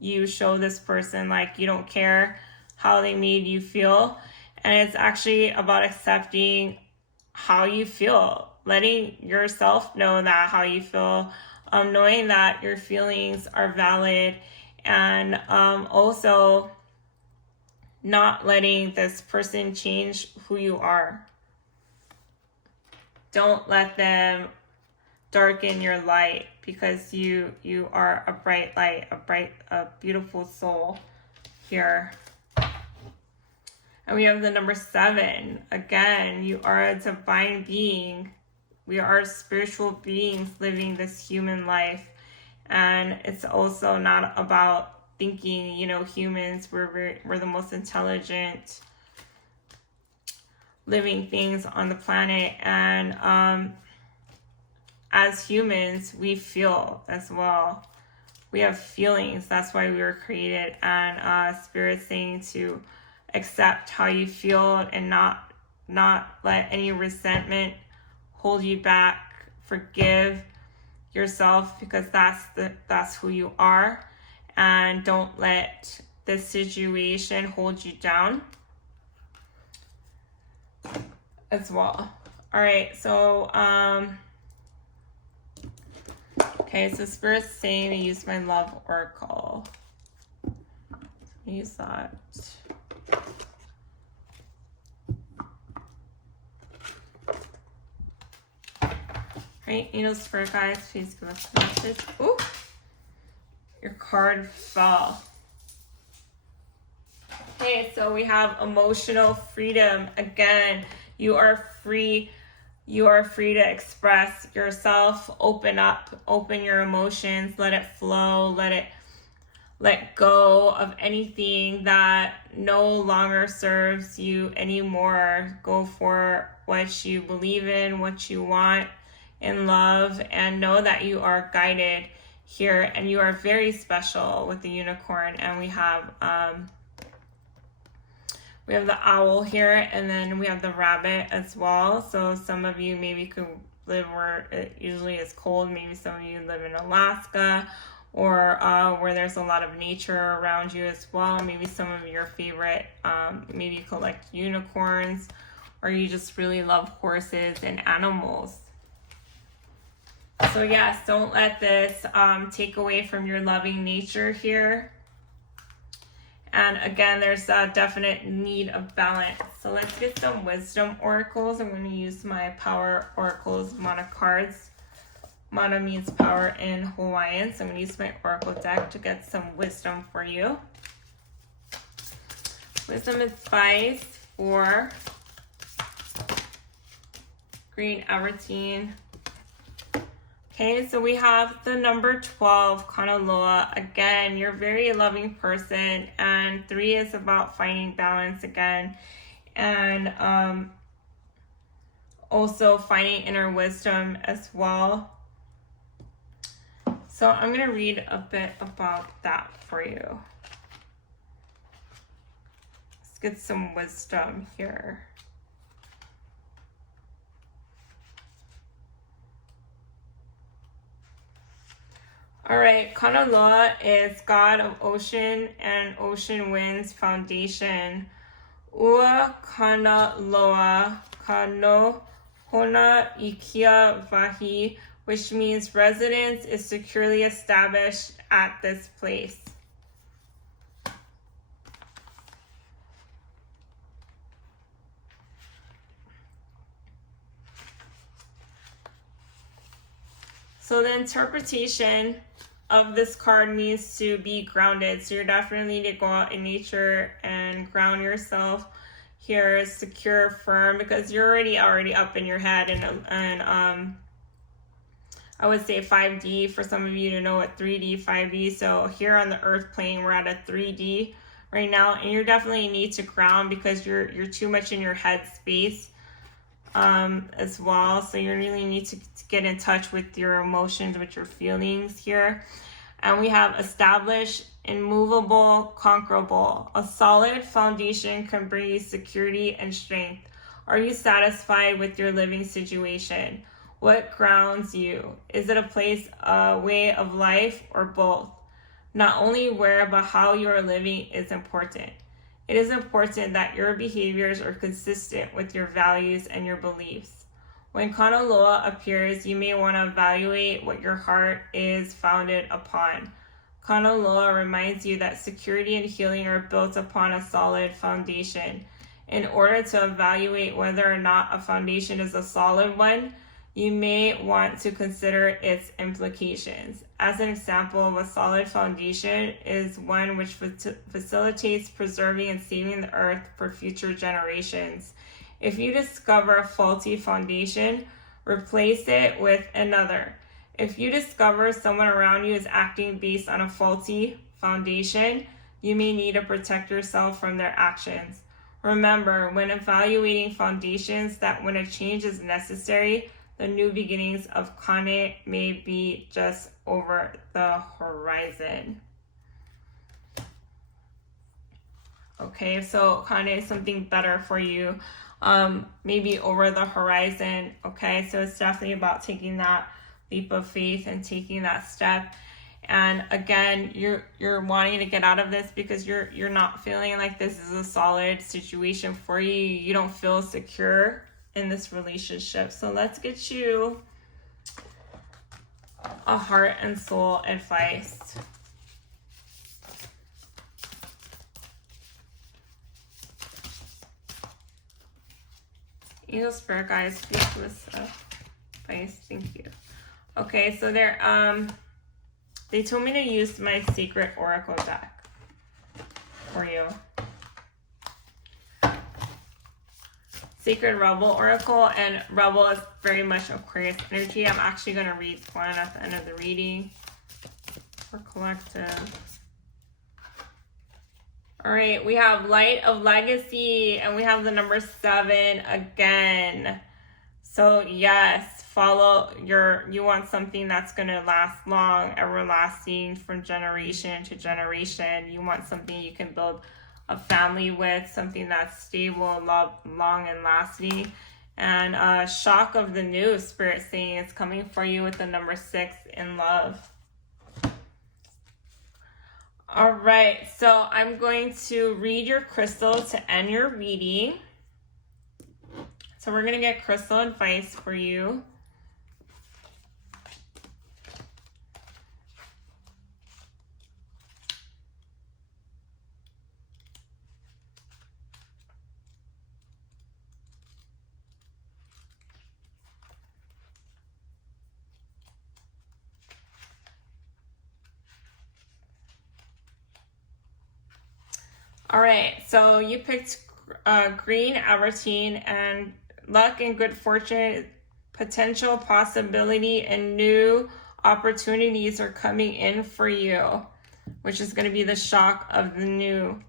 you show this person like you don't care how they made you feel, and it's actually about accepting how you feel, letting yourself know that how you feel, knowing that your feelings are valid, and also not letting this person change who you are. Don't let them darken your light, because you are a bright light, a beautiful soul here. And we have the number 7. Again, you are a divine being. We are spiritual beings living this human life. And it's also not about thinking, you know, humans, we're the most intelligent living things on the planet. And as humans, we feel as well. We have feelings. That's why we were created. And Spirit's saying to accept how you feel and not let any resentment hold you back. Forgive yourself, because that's who you are, and don't let this situation hold you down as well. All right, so okay, so Spirit's saying to use my love oracle. Use that. Right, Angel Spirit guys, please give us a message. Ooh, your card fell. Okay, so we have emotional freedom. Again, you are free. You are free to express yourself. Open up, open your emotions, let it flow, let go of anything that no longer serves you anymore. Go for what you believe in, what you want in love, and know that you are guided here, and you are very special with the unicorn. And we have the owl here, and then we have the rabbit as well. So some of you maybe could live where it usually is cold. Maybe some of you live in Alaska, or where there's a lot of nature around you as well. Maybe some of your favorite, maybe you collect unicorns, or you just really love horses and animals. So yes, don't let this take away from your loving nature here. And again, there's a definite need of balance. So let's get some wisdom oracles. I'm going to use my power oracles mana cards. Mana means power in Hawaiian. So I'm going to use my oracle deck to get some wisdom for you. Wisdom advice for Green Abertine. Okay, so we have the number 12, Kanaloa. Again, you're a very loving person, and 3 is about finding balance again. And also finding inner wisdom as well. So I'm going to read a bit about that for you. Let's get some wisdom here. All right, Kanaloa is god of ocean and ocean winds foundation. Ua Kanaloa Kano Hona Ikia Vahi, which means residence is securely established at this place. So the interpretation of this card means to be grounded. So you're definitely need to go out in nature and ground yourself here, secure, firm, because you're already up in your head, and I would say 5D for some of you to know what 3D, 5D. So here on the earth plane, we're at a 3D right now, and you definitely need to ground because you're too much in your head space as well. So you really need to get in touch with your emotions, with your feelings here. And we have established, immovable, conquerable. A solid foundation can bring you security and strength. Are you satisfied with your living situation? What grounds you? Is it a place, a way of life, or both? Not only where, but how you are living is important. It is important that your behaviors are consistent with your values and your beliefs. When Kanaloa appears, you may want to evaluate what your heart is founded upon. Kanaloa reminds you that security and healing are built upon a solid foundation. In order to evaluate whether or not a foundation is a solid one, you may want to consider its implications. As an example of a solid foundation is one which facilitates preserving and saving the earth for future generations. If you discover a faulty foundation, replace it with another. If you discover someone around you is acting based on a faulty foundation, you may need to protect yourself from their actions. Remember, when evaluating foundations, that when a change is necessary, the new beginnings of Kane may be just over the horizon. Okay, so Kane is something better for you, maybe over the horizon. Okay, so it's definitely about taking that leap of faith and taking that step. And again, you're wanting to get out of this because you're not feeling like this is a solid situation for you. You don't feel secure in this relationship. So let's get you a heart and soul advice. Angel Spirit guys, speak to this advice. Thank you. Okay, so they told me to use my Secret Oracle deck for you. Sacred Rebel Oracle, and Rebel is very much Aquarius energy. I'm actually going to read one at the end of the reading for collective. All right, we have Light of Legacy, and we have the number 7 again. So yes, you want something that's going to last long, everlasting, from generation to generation. You want something you can build a family with, something that's stable, long and lasting. And shock of the new, Spirit saying it's coming for you with the number 6 in love. All right, so I'm going to read your crystal to end your reading. So we're going to get crystal advice for you. All right, so you picked green Albertine, and luck and good fortune, potential possibility, and new opportunities are coming in for you, which is going to be the shock of the new.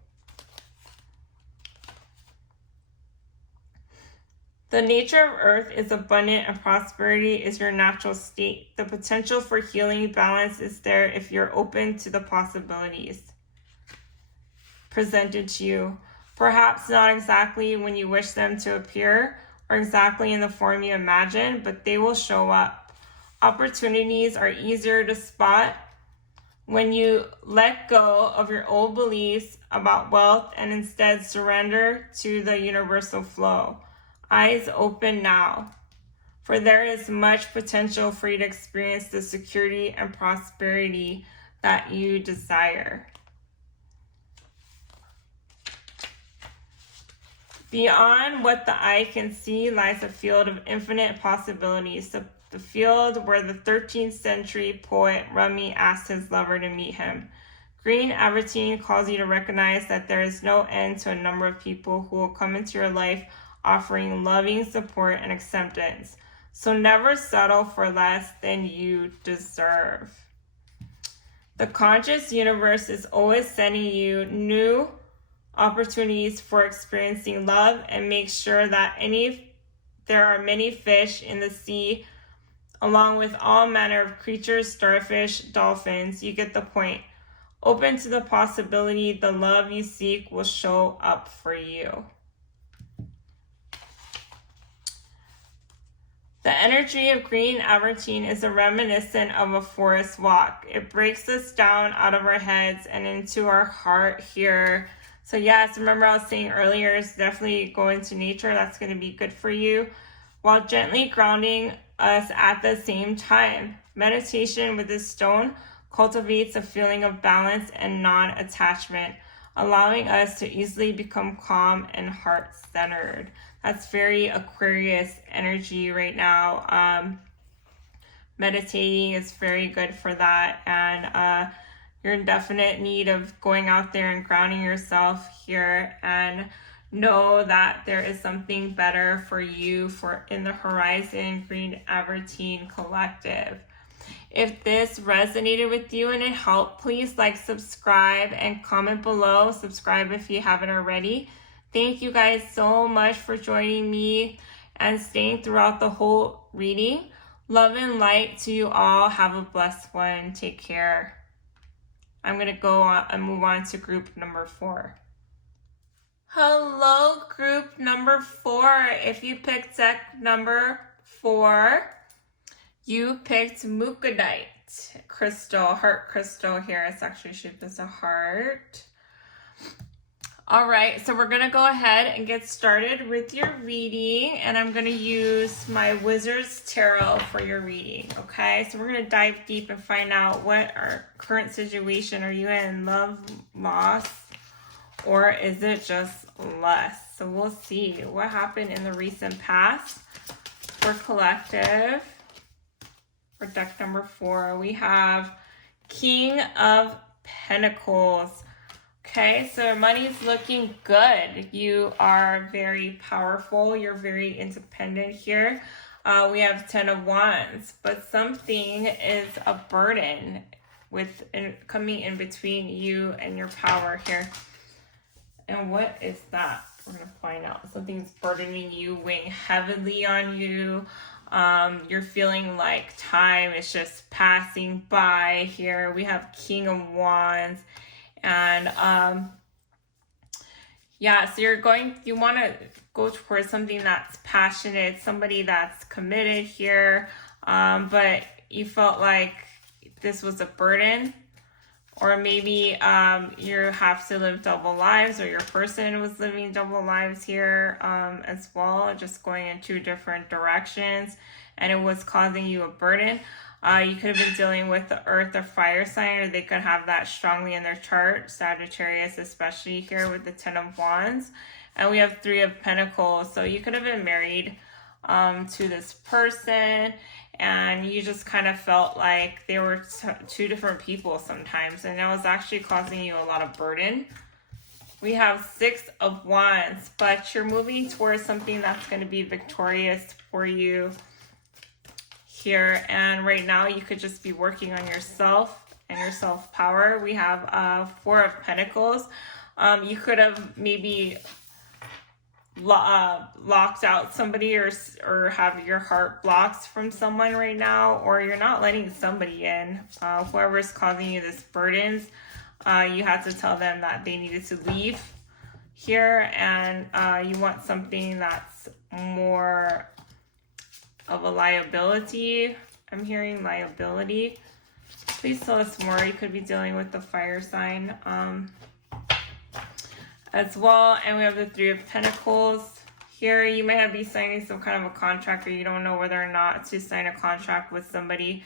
The nature of Earth is abundant and prosperity is your natural state. The potential for healing balance is there if you're open to the possibilities presented to you. Perhaps not exactly when you wish them to appear or exactly in the form you imagine, but they will show up. Opportunities are easier to spot when you let go of your old beliefs about wealth and instead surrender to the universal flow. Eyes open now, for there is much potential for you to experience the security and prosperity that you desire. Beyond what the eye can see lies a field of infinite possibilities, the field where the 13th century poet Rumi asked his lover to meet him. Green Avertine calls you to recognize that there is no end to a number of people who will come into your life offering loving support and acceptance. So never settle for less than you deserve. The conscious universe is always sending you new opportunities for experiencing love, and make sure that there are many fish in the sea, along with all manner of creatures, starfish, dolphins. You get the point. Open to the possibility the love you seek will show up for you. The energy of green Avertine is a reminiscent of a forest walk. It breaks us down out of our heads and into our heart here. So yes, remember I was saying earlier, it's definitely going to nature. That's going to be good for you, while gently grounding us at the same time. Meditation with this stone cultivates a feeling of balance and non-attachment, allowing us to easily become calm and heart-centered. That's very Aquarius energy right now. Meditating is very good for that, and you're in definite need of going out there and grounding yourself here, and know that there is something better for you in the horizon, Green Avertine Collective. If this resonated with you and it helped, please like, subscribe, and comment below. Subscribe if you haven't already. Thank you guys so much for joining me and staying throughout the whole reading. Love and light to you all. Have a blessed one. Take care. I'm going to go on and move on to group number 4. Hello, group number 4. If you picked deck number 4, you picked Mukadite crystal, heart crystal here. It's actually shaped as a heart. All right, so we're going to go ahead and get started with your reading, and I'm going to use my Wizard's Tarot for your reading, okay? So we're going to dive deep and find out what our current situation. Are you in love, loss, or is it just lust? So we'll see what happened in the recent past for collective. For deck number 4, we have King of Pentacles. Okay, so money's looking good. You are very powerful. You're very independent here. We have 10 of Wands, but something is a burden coming in between you and your power here. And what is that? We're going to find out. Something's burdening you, weighing heavily on you. You're feeling like time is just passing by here. We have King of Wands. And yeah, so you want to go towards something that's passionate, somebody that's committed here, but you felt like this was a burden, or maybe you have to live double lives, or your person was living double lives here as well, just going in 2 different directions, and it was causing you a burden. You could have been dealing with the earth or fire sign, or they could have that strongly in their chart, Sagittarius especially here with the 10 of Wands. And we have 3 of Pentacles. So you could have been married to this person, and you just kind of felt like they were 2 different people sometimes, and it was actually causing you a lot of burden. We have 6 of Wands, but you're moving towards something that's going to be victorious for you here, and right now you could just be working on yourself and your self-power. We have 4 of Pentacles. You could have maybe locked out somebody, or have your heart blocked from someone right now, or you're not letting somebody in. Whoever's causing you this burdens, you have to tell them that they needed to leave here, and you want something that's more of a liability. I'm hearing liability. Please tell us more. You could be dealing with the fire sign as well. And we have the Three of Pentacles here. You may be signing some kind of a contract, or you don't know whether or not to sign a contract with somebody.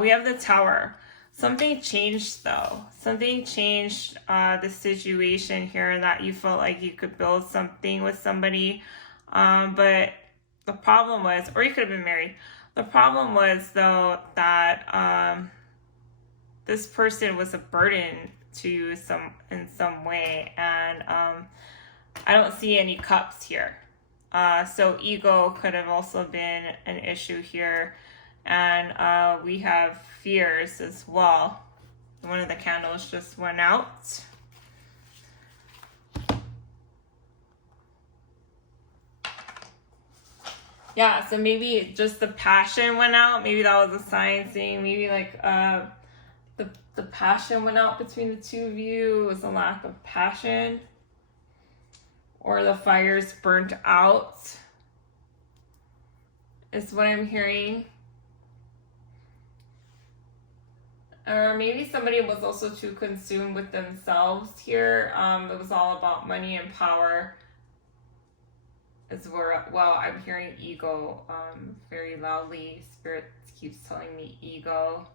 We have the Tower. Something changed though. Something changed the situation here, that you felt like you could build something with somebody. But the problem was, or you could have been married. The problem was though that this person was a burden to you in some way, and I don't see any cups here. So ego could have also been an issue here, and we have fears as well. One of the candles just went out. Yeah, so maybe just the passion went out. Maybe that was a sign saying maybe like the passion went out between the two of you. It was a lack of passion, or the fires burnt out is what I'm hearing. Or maybe somebody was also too consumed with themselves here. It was all about money and power. Is where, well, I'm hearing ego very loudly. Spirit keeps telling me ego.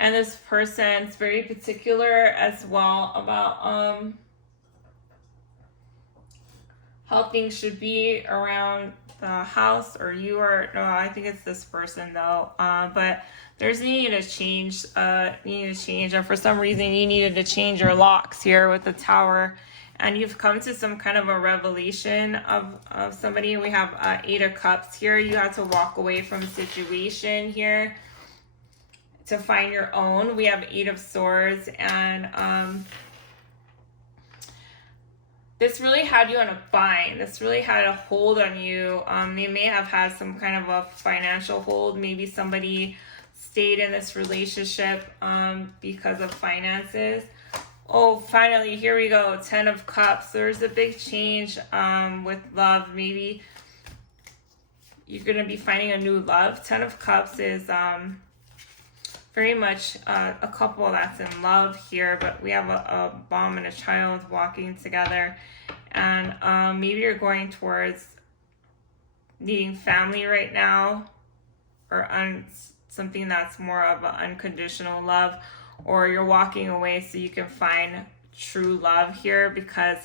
And this person's very particular as well about how things should be around the house, or you are, no, I think it's this person though. But there's needing to change, and for some reason you needed to change your locks here with the Tower. And you've come to some kind of a revelation of somebody. We have Eight of Cups here. You have to walk away from a situation here to find your own. We have Eight of Swords, and this really had you on a bind. This really had a hold on you. They may have had some kind of a financial hold. Maybe somebody stayed in this relationship because of finances. Oh, finally, here we go. 10 of Cups. There's a big change with love. Maybe you're going to be finding a new love. 10 of Cups is very much a couple that's in love here. But we have a mom and a child walking together. And maybe you're going towards needing family right now. Or something that's more of an unconditional love. Or you're walking away so you can find true love here, because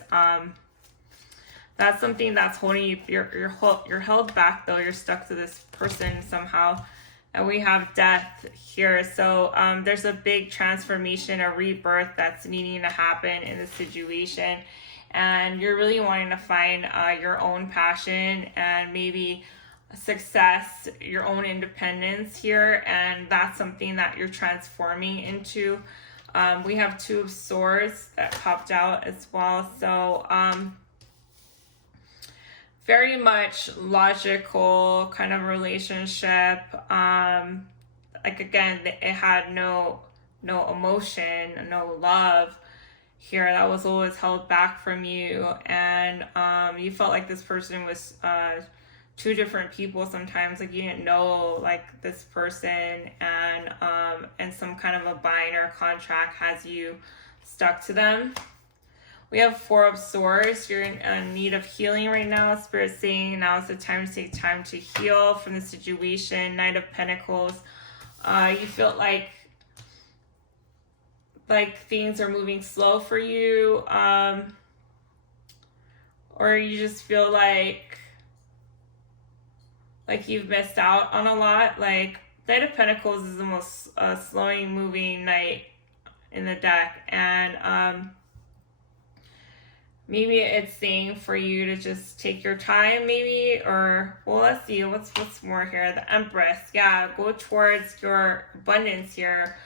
that's something that's holding you. You're held back though. You're stuck to this person somehow. And we have death here. So there's a big transformation, a rebirth that's needing to happen in this situation. And you're really wanting to find your own passion and maybe success, your own independence here, and that's something that you're transforming into. We have Two of Swords that popped out as well. So very much logical kind of relationship. Like again, it had no emotion, no love here. That was always held back from you, and you felt like this person was two different people sometimes. Like you didn't know like this person, and some kind of a bind or contract has you stuck to them. We have Four of Swords. You're in need of healing right now. Spirit's saying now is the time to take time to heal from the situation. Knight of Pentacles. You feel like things are moving slow for you, or you just feel like you've missed out on a lot. Like Knight of Pentacles is the most slowing moving knight in the deck, and maybe it's saying for you to just take your time, maybe, or well, let's see what's more here. The Empress. Yeah, go towards your abundance here.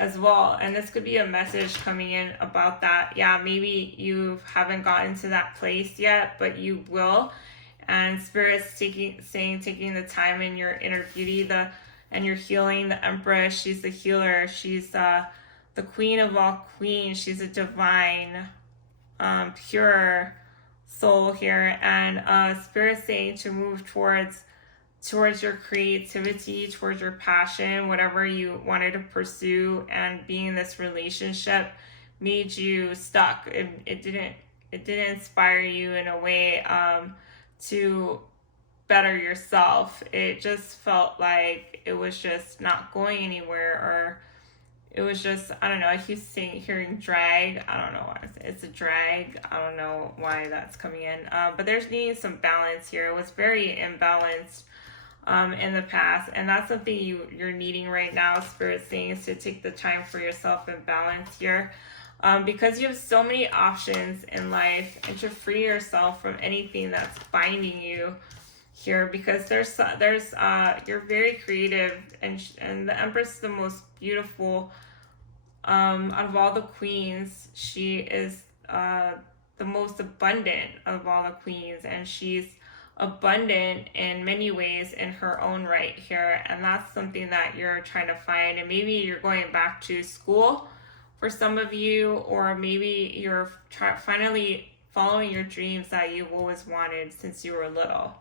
as well. And this could be a message coming in about that. Yeah, maybe you haven't gotten to that place yet, but you will. And Spirit's taking the time in your inner beauty, and you're healing. The Empress, she's the healer. She's the queen of all queens. She's a divine, pure soul here. And Spirit's saying to move towards your creativity, towards your passion, whatever you wanted to pursue. And being in this relationship made you stuck. It didn't inspire you in a way to better yourself. It just felt like it was just not going anywhere, or it was just, I don't know, I keep hearing drag. I don't know why it's a drag. I don't know why that's coming in. But there's needing some balance here. It was very imbalanced in the past, and that's something you're needing right now. Spirit saying is to take the time for yourself and balance here, because you have so many options in life, and to free yourself from anything that's binding you here, because you're very creative, and the Empress is the most beautiful out of all the queens. She is the most abundant of all the queens, and she's abundant in many ways in her own right here. And that's something that you're trying to find. And maybe you're going back to school for some of you, or maybe you're finally following your dreams that you've always wanted since you were little.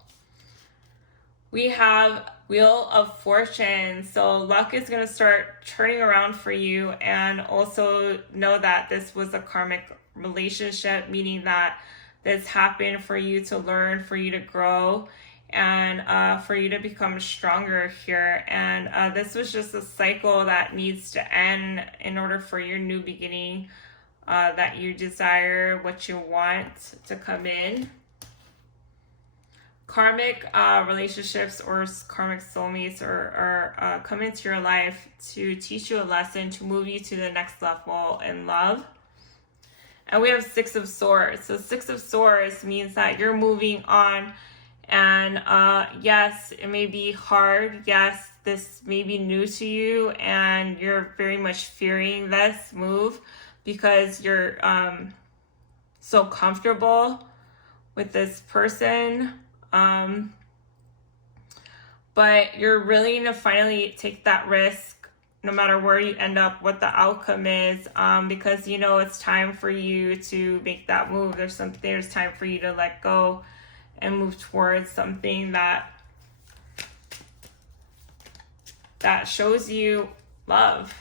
We have Wheel of Fortune. So luck is going to start turning around for you. And also know that this was a karmic relationship, meaning that this happened for you to learn, for you to grow, and for you to become stronger here. And this was just a cycle that needs to end in order for your new beginning that you desire, what you want to come in. Karmic relationships or karmic soulmates or come into your life to teach you a lesson, to move you to the next level in love. And we have Six of Swords. So Six of Swords means that you're moving on. And yes, it may be hard. Yes, this may be new to you. And you're very much fearing this move because you're so comfortable with this person. But you're willing to finally take that risk, no matter where you end up, what the outcome is, because you know it's time for you to make that move. There's time for you to let go and move towards something that shows you love.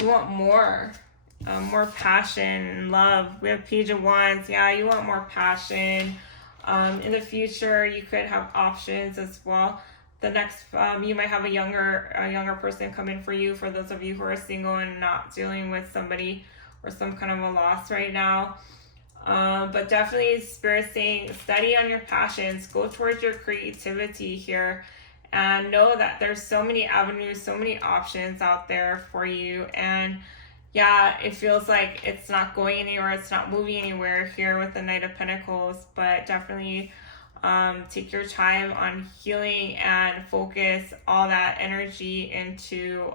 You want more passion and love. We have Page of Wands. Yeah, you want more passion. In the future, you could have options as well. The next, you might have a younger person come in for you, for those of you who are single and not dealing with somebody or some kind of a loss right now. But definitely Spirit saying, study on your passions, go towards your creativity here, and know that there's so many avenues, so many options out there for you. And yeah, it feels like it's not going anywhere, it's not moving anywhere here with the Knight of Pentacles, but definitely take your time on healing and focus all that energy into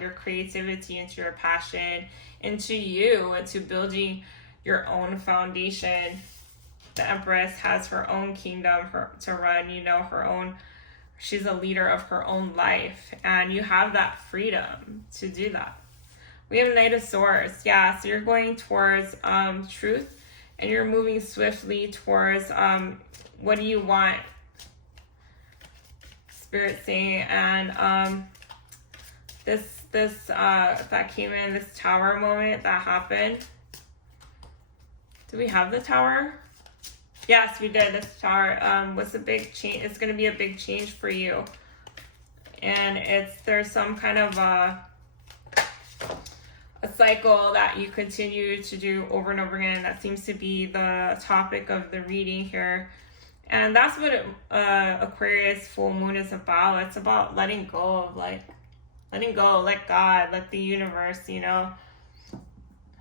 your creativity, into your passion, into you, into building your own foundation. The Empress has her own kingdom to run, she's a leader of her own life, and you have that freedom to do that. We have Knight of Swords. Yeah, so you're going towards truth, and you're moving swiftly towards what do you want, Spirit saying. And this that came in, this Tower moment that happened. Do we have the Tower? Yes, we did. This Tower was a big change. It's going to be a big change for you, and there's some kind of a cycle that you continue to do over and over again. That seems to be the topic of the reading here. And that's what Aquarius full moon is about. It's about letting go, let God, let the universe,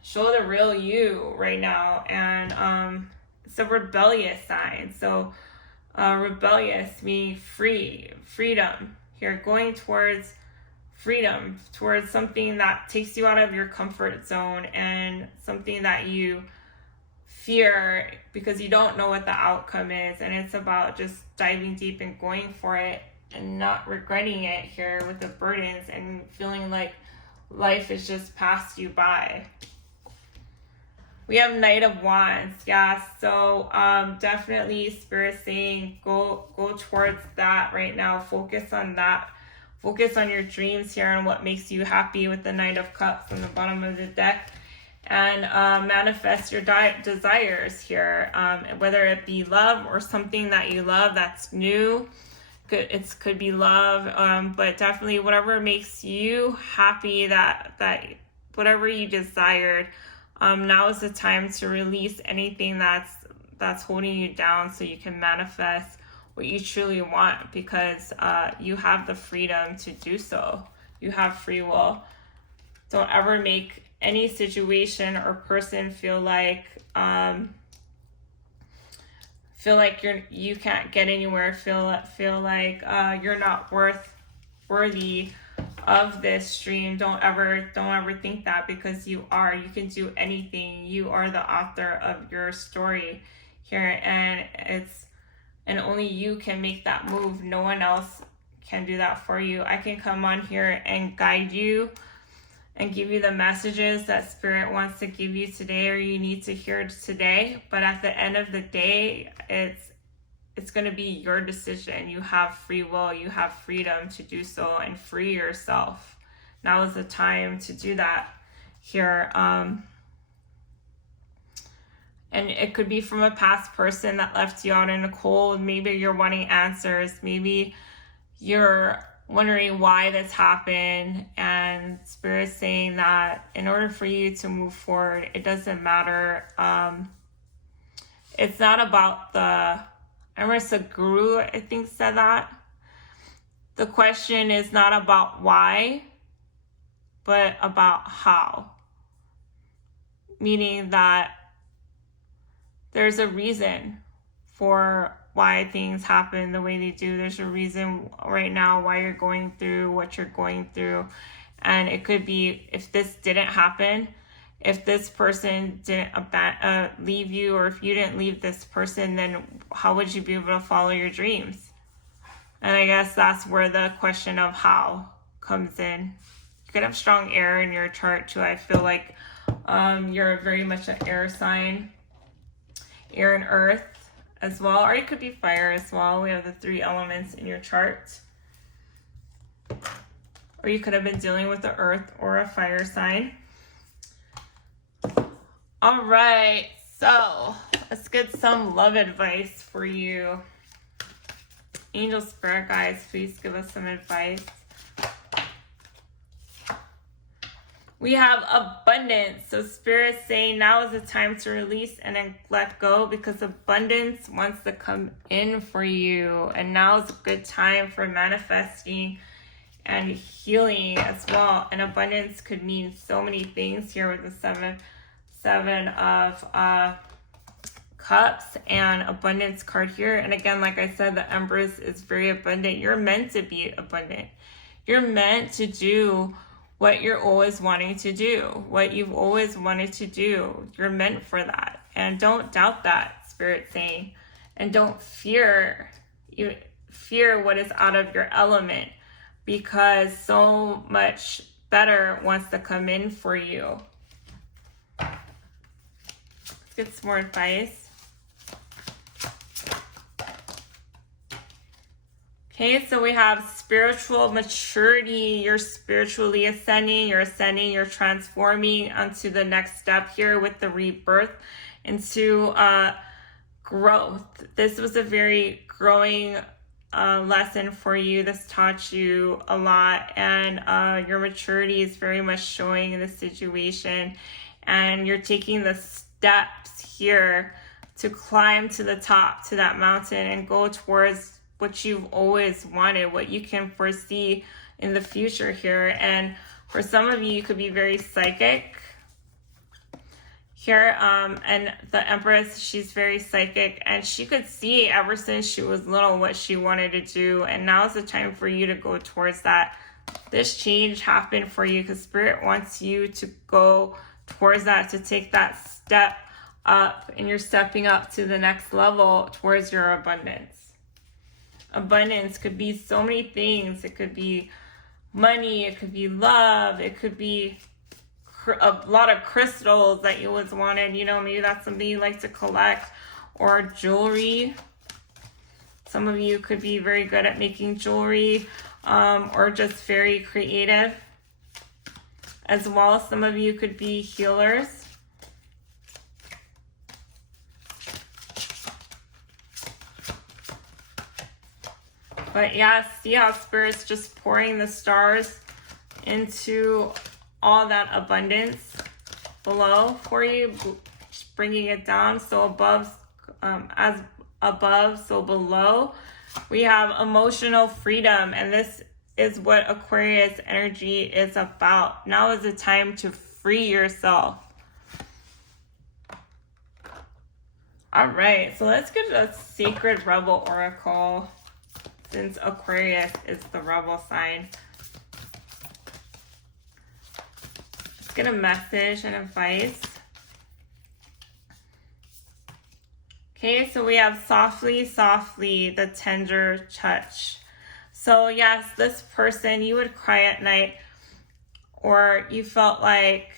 show the real you right now. And it's a rebellious sign. So rebellious meaning freedom. Here, going towards freedom, towards something that takes you out of your comfort zone and something that you fear because you don't know what the outcome is. And it's about just diving deep and going for it and not regretting it here with the burdens and feeling like life is just passed you by. We have Knight of Wands. Yeah, so definitely Spirit saying go towards that right now. Focus on that. Focus on your dreams here and what makes you happy with the Knight of Cups on the bottom of the deck. And manifest your desires here, whether it be love or something that you love that's new. Could be love, but definitely whatever makes you happy, that whatever you desired. Now is the time to release anything that's holding you down, so you can manifest what you truly want, because you have the freedom to do so. You have free will. Don't ever make any situation or person feel like you can't get anywhere. Feel like you're not worthy of this dream. Don't ever think that, because you are. You can do anything. You are the author of your story here, and only you can make that move. No one else can do that for you. I can come on here and guide you and give you the messages that Spirit wants to give you today, or you need to hear today. But at the end of the day, it's going to be your decision. You have free will. You have freedom to do so and free yourself. Now is the time to do that here. And it could be from a past person that left you out in the cold. Maybe you're wanting answers. Maybe you're wondering why this happened, and Spirit's saying that in order for you to move forward, it doesn't matter. It's not about I remember Sadhguru, I think, said that. The question is not about why, but about how. Meaning that there's a reason for why things happen the way they do. There's a reason right now why you're going through what you're going through. And it could be, if this didn't happen, if this person didn't leave you, or if you didn't leave this person, then how would you be able to follow your dreams? And I guess that's where the question of how comes in. You could have strong air in your chart too. I feel like you're very much an air sign, air and earth as well, or it could be fire as well. We have the 3 elements in your chart. Or you could have been dealing with the earth or a fire sign. All right, so let's get some love advice for you. Angel Spirit guides, please give us some advice. We have abundance. So Spirit's saying now is the time to release and then let go, because abundance wants to come in for you. And now is a good time for manifesting and healing as well. And abundance could mean so many things here with the seven of Cups and abundance card here. And again, like I said, the Empress is very abundant. You're meant to be abundant. You're meant to do what you're always wanting to do, what you've always wanted to do. You're meant for that. And don't doubt that, Spirit's saying. And don't fear what is out of your element, because so much better wants to come in for you. Let's get some more advice. Okay, so we have spiritual maturity. You're spiritually ascending, you're transforming onto the next step here with the rebirth into growth. This was a very growing lesson for you. This taught you a lot, and your maturity is very much showing in the situation, and you're taking the steps here to climb to the top, to that mountain, and go towards what you've always wanted, what you can foresee in the future here. And for some of you, you could be very psychic here. And the Empress, she's very psychic, and she could see ever since she was little what she wanted to do, and now is the time for you to go towards that. This change happened for you because Spirit wants you to go towards that, to take that step up, and you're stepping up to the next level towards your abundance. Abundance could be so many things. It could be money, it could be love, it could be a lot of crystals that you always wanted. You know, maybe that's something you like to collect, or jewelry. Some of you could be very good at making jewelry, or just very creative. As well, some of you could be healers. But yeah, see how Spirit's just pouring the stars into all that abundance below for you, just bringing it down. So above, as above, so below. We have emotional freedom, and this is what Aquarius energy is about. Now is the time to free yourself. All right, so let's get a Sacred Rebel Oracle, since Aquarius is the rebel sign. Let's get a message and advice. Okay, so we have softly, softly, the tender touch. So yes, this person, you would cry at night, or you felt like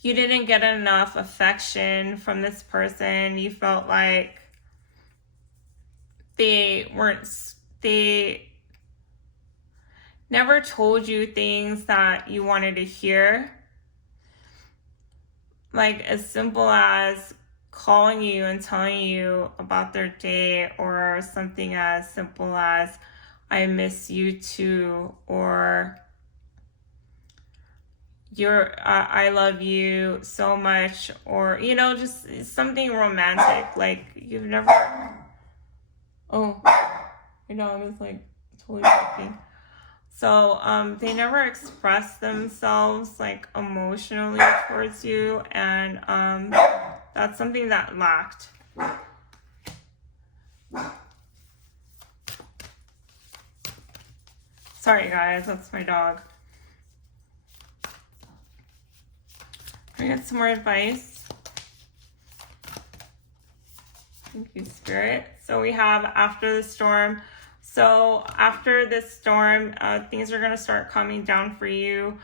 you didn't get enough affection from this person. You felt like they never told you things that you wanted to hear. Like as simple as calling you and telling you about their day, or something as simple as I miss you too, or I love you so much, or you know, just something romantic. Like you've never, oh, you know, I was like totally joking. So they never expressed themselves like emotionally towards you, and that's something that lacked. Sorry guys, that's my dog. Can I get some more advice? Thank you, Spirit. So we have after the storm. So after this storm, things are going to start calming down for you.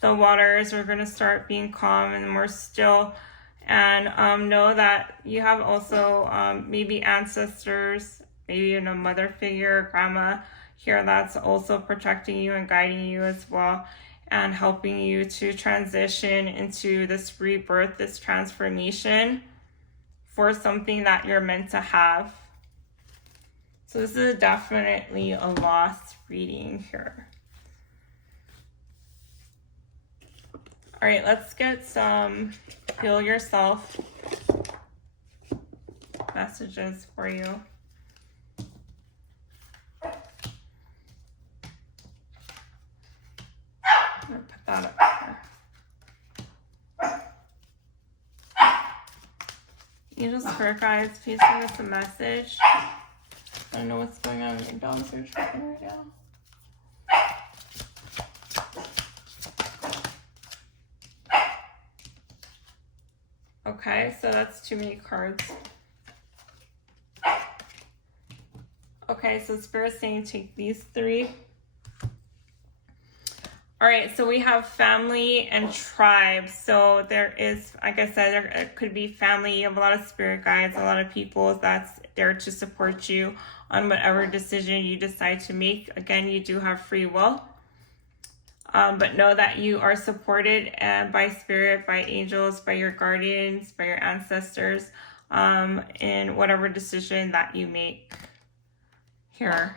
The waters are going to start being calm and more still. And know that you have also maybe ancestors, maybe in a mother figure, grandma here, that's also protecting you and guiding you as well, and helping you to transition into this rebirth, this transformation for something that you're meant to have. So this is definitely a lost reading here. All right, let's get some heal yourself messages for you. I'm gonna put that up here. Angel Spirit guides, please send us a message. I don't know what's going on. Your dogs are tripping right now. Okay, so that's too many cards. Okay, so Spirit's saying take these three. All right, so we have family and tribe. So there is, like I said, there could be family. You have a lot of spirit guides, a lot of people that's there to support you on whatever decision you decide to make. Again, you do have free will. But know that you are supported by spirit, by angels, by your guardians, by your ancestors, in whatever decision that you make here.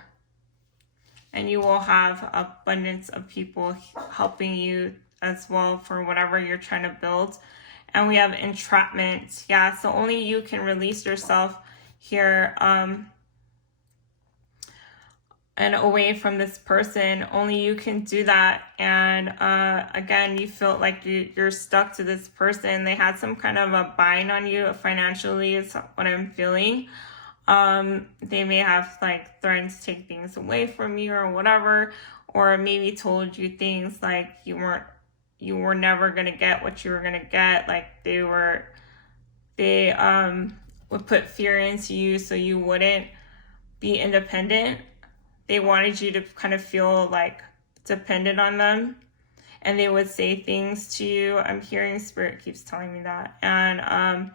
And you will have abundance of people helping you as well for whatever you're trying to build. And we have entrapment. Yeah, so only you can release yourself here. and away from this person. Only you can do that. And again, you feel like you're stuck to this person. They had some kind of a bind on you financially is what I'm feeling. They may have like threatened to take things away from you or whatever, or maybe told you things like you were never gonna get what you were gonna get. Like they would put fear into you so you wouldn't be independent. They wanted you to kind of feel like dependent on them, and they would say things to you. I'm hearing Spirit keeps telling me that. And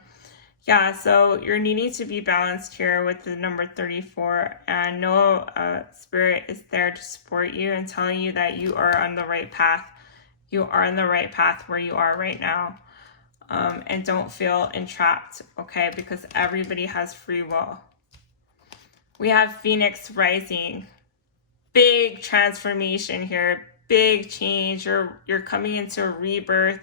yeah, so you're needing to be balanced here with the number 34, and know Spirit is there to support you and telling you that you are on the right path. You are on the right path where you are right now. And don't feel entrapped, okay? Because everybody has free will. We have Phoenix rising. Big transformation here. Big change. You're coming into a rebirth.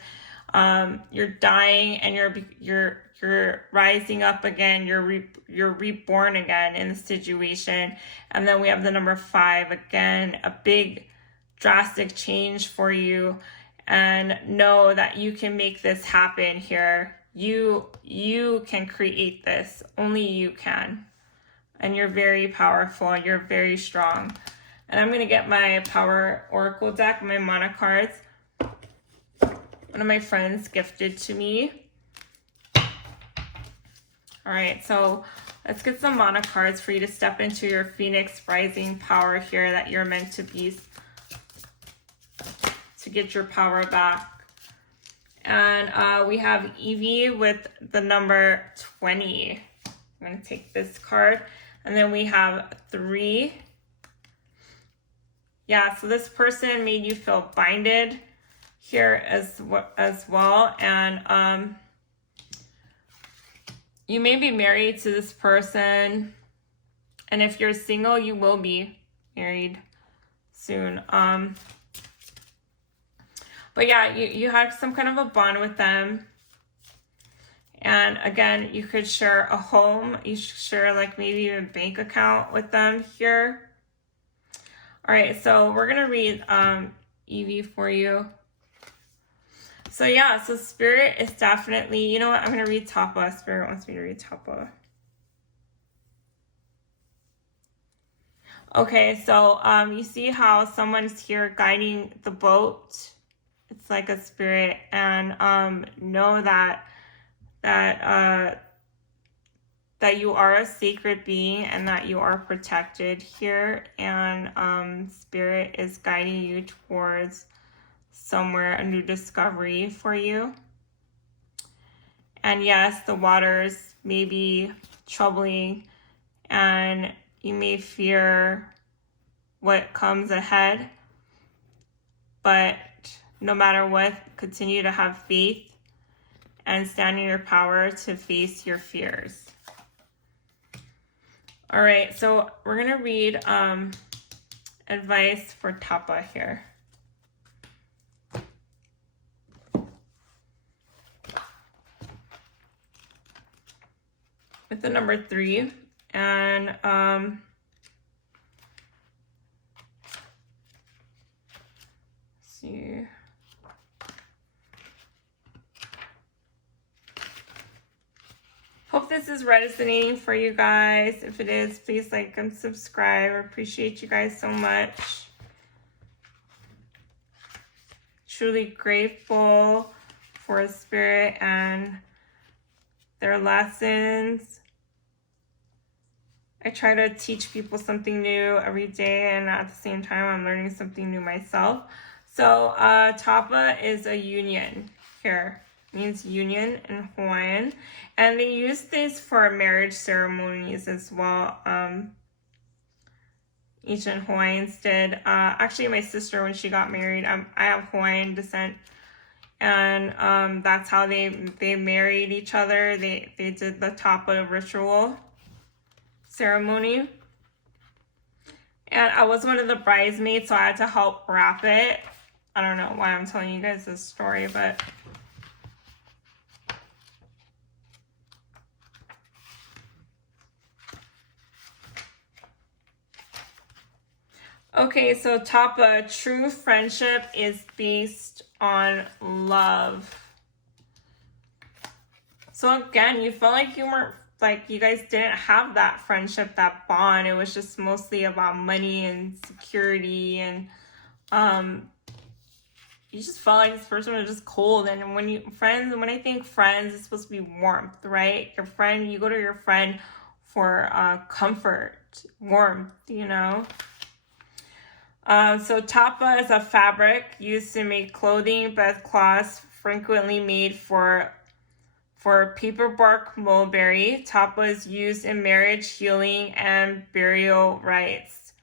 You're dying and you're rising up again. You're reborn again in the situation. And then we have the number 5 again. A big drastic change for you. And know that you can make this happen here. You can create this. Only you can. And you're very powerful. You're very strong. And I'm going to get my Power Oracle deck, my Mana cards. One of my friends gifted to me. All right, so let's get some Mana cards for you to step into your Phoenix rising power here that you're meant to be, to get your power back. And we have Evie with the number 20. I'm going to take this card. And then we have 3. Yeah, so this person made you feel binded here as well. And you may be married to this person. And if you're single, you will be married soon. But yeah, you have some kind of a bond with them. And again, you could share a home. You should share like maybe a bank account with them here. All right, so we're going to read Evie for you. So yeah, so Spirit is definitely, you know what? I'm going to read Tapa. Spirit wants me to read Tapa. Okay, so you see how someone's here guiding the boat. It's like a spirit, and know that you are a sacred being and that you are protected here, and Spirit is guiding you towards somewhere, a new discovery for you. And yes, the waters may be troubling and you may fear what comes ahead, but no matter what, continue to have faith and stand in your power to face your fears. All right, so we're going to read advice for Tapa here. With the number 3, and see. Hope this is resonating for you guys. If it is, please like and subscribe. I appreciate you guys so much. Truly grateful for Spirit and their lessons. I try to teach people something new every day, and at the same time, I'm learning something new myself. So Tapa is a union here. Means union in Hawaiian, and they use this for marriage ceremonies as well. Ancient Hawaiians did. Actually, my sister, when she got married, I have Hawaiian descent, and that's how they married each other. They did the Tapa ritual ceremony, and I was one of the bridesmaids, so I had to help wrap it. I don't know why I'm telling you guys this story, but Okay, so Tapa, true friendship is based on love. So again, you felt like you weren't, like you guys didn't have that friendship, that bond. It was just mostly about money and security, and you just felt like this person was just cold. And when I think friends, it's supposed to be warmth, right? Your friend, you go to your friend for comfort, warmth, you know? So tapa is a fabric used to make clothing, but cloths frequently made for paperbark mulberry. Tapa is used in marriage, healing, and burial rites.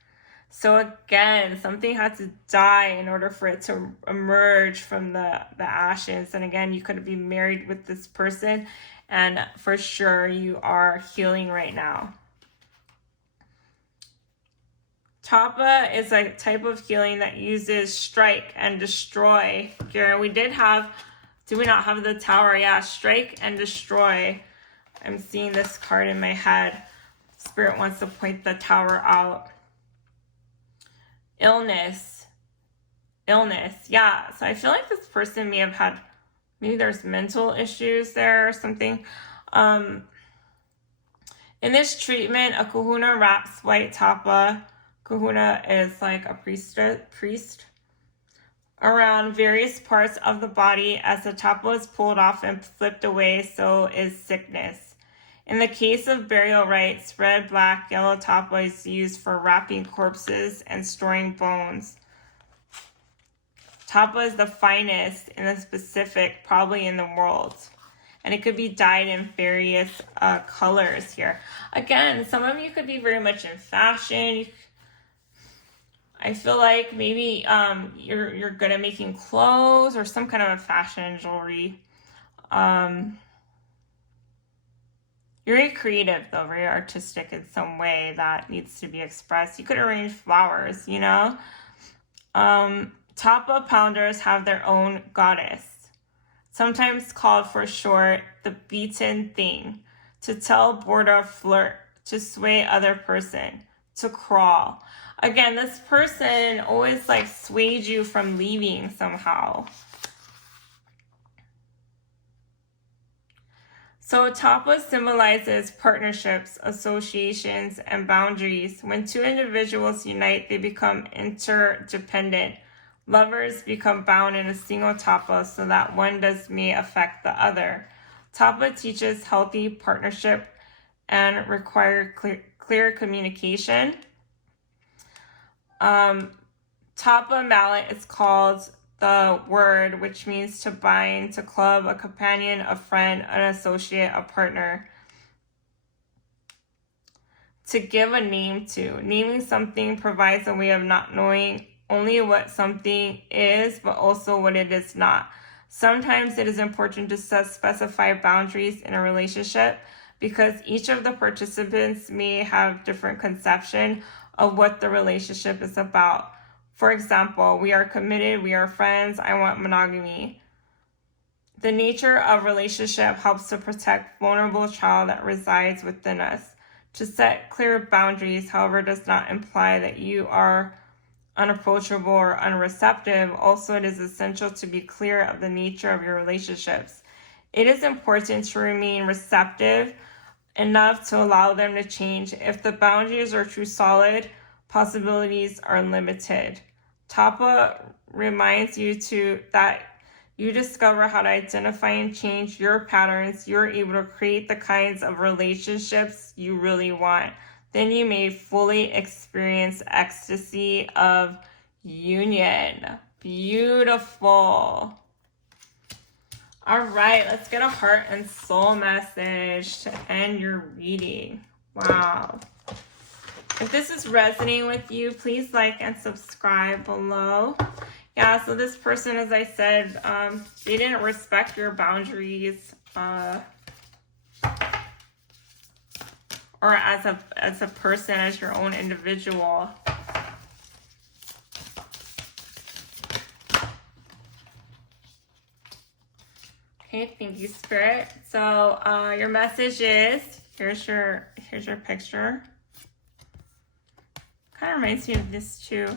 So again, something had to die in order for it to emerge from the ashes. And again, you could be married with this person, and for sure you are healing right now. Tapa is a type of healing that uses strike and destroy. Here we did have, do we not have the tower? Yeah, strike and destroy. I'm seeing this card in my head. Spirit wants to point the tower out. Illness. Yeah, so I feel like this person may have had, maybe there's mental issues there or something. In this treatment, a kahuna wraps white tapa. Kahuna is like a priest around various parts of the body. As the tapa is pulled off and flipped away, so is sickness. In the case of burial rites, red, black, yellow tapa is used for wrapping corpses and storing bones. Tapa is the finest in the Pacific, probably in the world. And it could be dyed in various colors here. Again, some of you could be very much in fashion. I feel like maybe you're good at making clothes or some kind of a fashion jewelry. You're very creative, though, very artistic in some way that needs to be expressed. You could arrange flowers, you know. Tapa pounders have their own goddess, sometimes called for short the beaten thing, to tell, border, flirt, to sway other person, to crawl. Again, this person always like swayed you from leaving somehow. So tapa symbolizes partnerships, associations, and boundaries. When two individuals unite, they become interdependent. Lovers become bound in a single tapa so that one may affect the other. Tapa teaches healthy partnership and require clear communication. Tapa mallet is called the word, which means to bind, to club, a companion, a friend, an associate, a partner. To give a name to. Naming something provides a way of not knowing only what something is, but also what it is not. Sometimes it is important to specify boundaries in a relationship because each of the participants may have different conception of what the relationship is about. For example, we are committed, we are friends, I want monogamy. The nature of relationship helps to protect vulnerable child that resides within us. To set clear boundaries, however, does not imply that you are unapproachable or unreceptive. Also, it is essential to be clear of the nature of your relationships. It is important to remain receptive enough to allow them to change. If the boundaries are too solid, possibilities are limited. Tapa reminds you that you discover how to identify and change your patterns. You're able to create the kinds of relationships you really want. Then you may fully experience ecstasy of union. Beautiful. All right, let's get a heart and soul message to end your reading. Wow. If this is resonating with you, please like and subscribe below. Yeah, so this person, as I said, they didn't respect your boundaries, or as a person, as your own individual. Okay, thank you, Spirit. So your message is, here's your picture. Kind of reminds me of this too.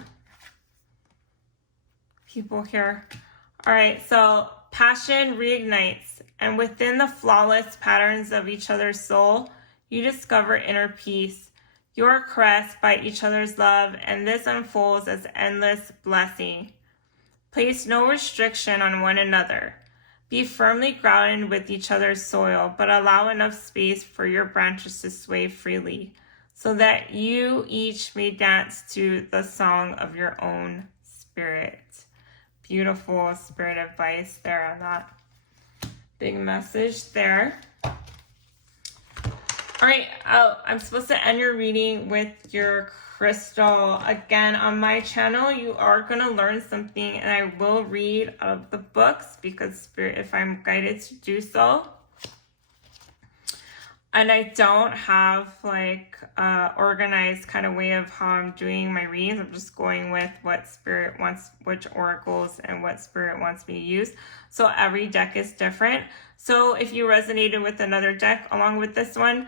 People here. All right, so passion reignites, and within the flawless patterns of each other's soul, you discover inner peace. You are caressed by each other's love, and this unfolds as endless blessing. Place no restriction on one another. Be firmly grounded with each other's soil, but allow enough space for your branches to sway freely, so that you each may dance to the song of your own spirit. Beautiful spirit advice there on that. Big message there. All right, I'm supposed to end your reading with your crystal. Again, on my channel, you are going to learn something, and I will read out of the books because Spirit, if I'm guided to do so. And I don't have like organized kind of way of how I'm doing my readings. I'm just going with what Spirit wants, which oracles and what Spirit wants me to use. So every deck is different. So if you resonated with another deck along with this one,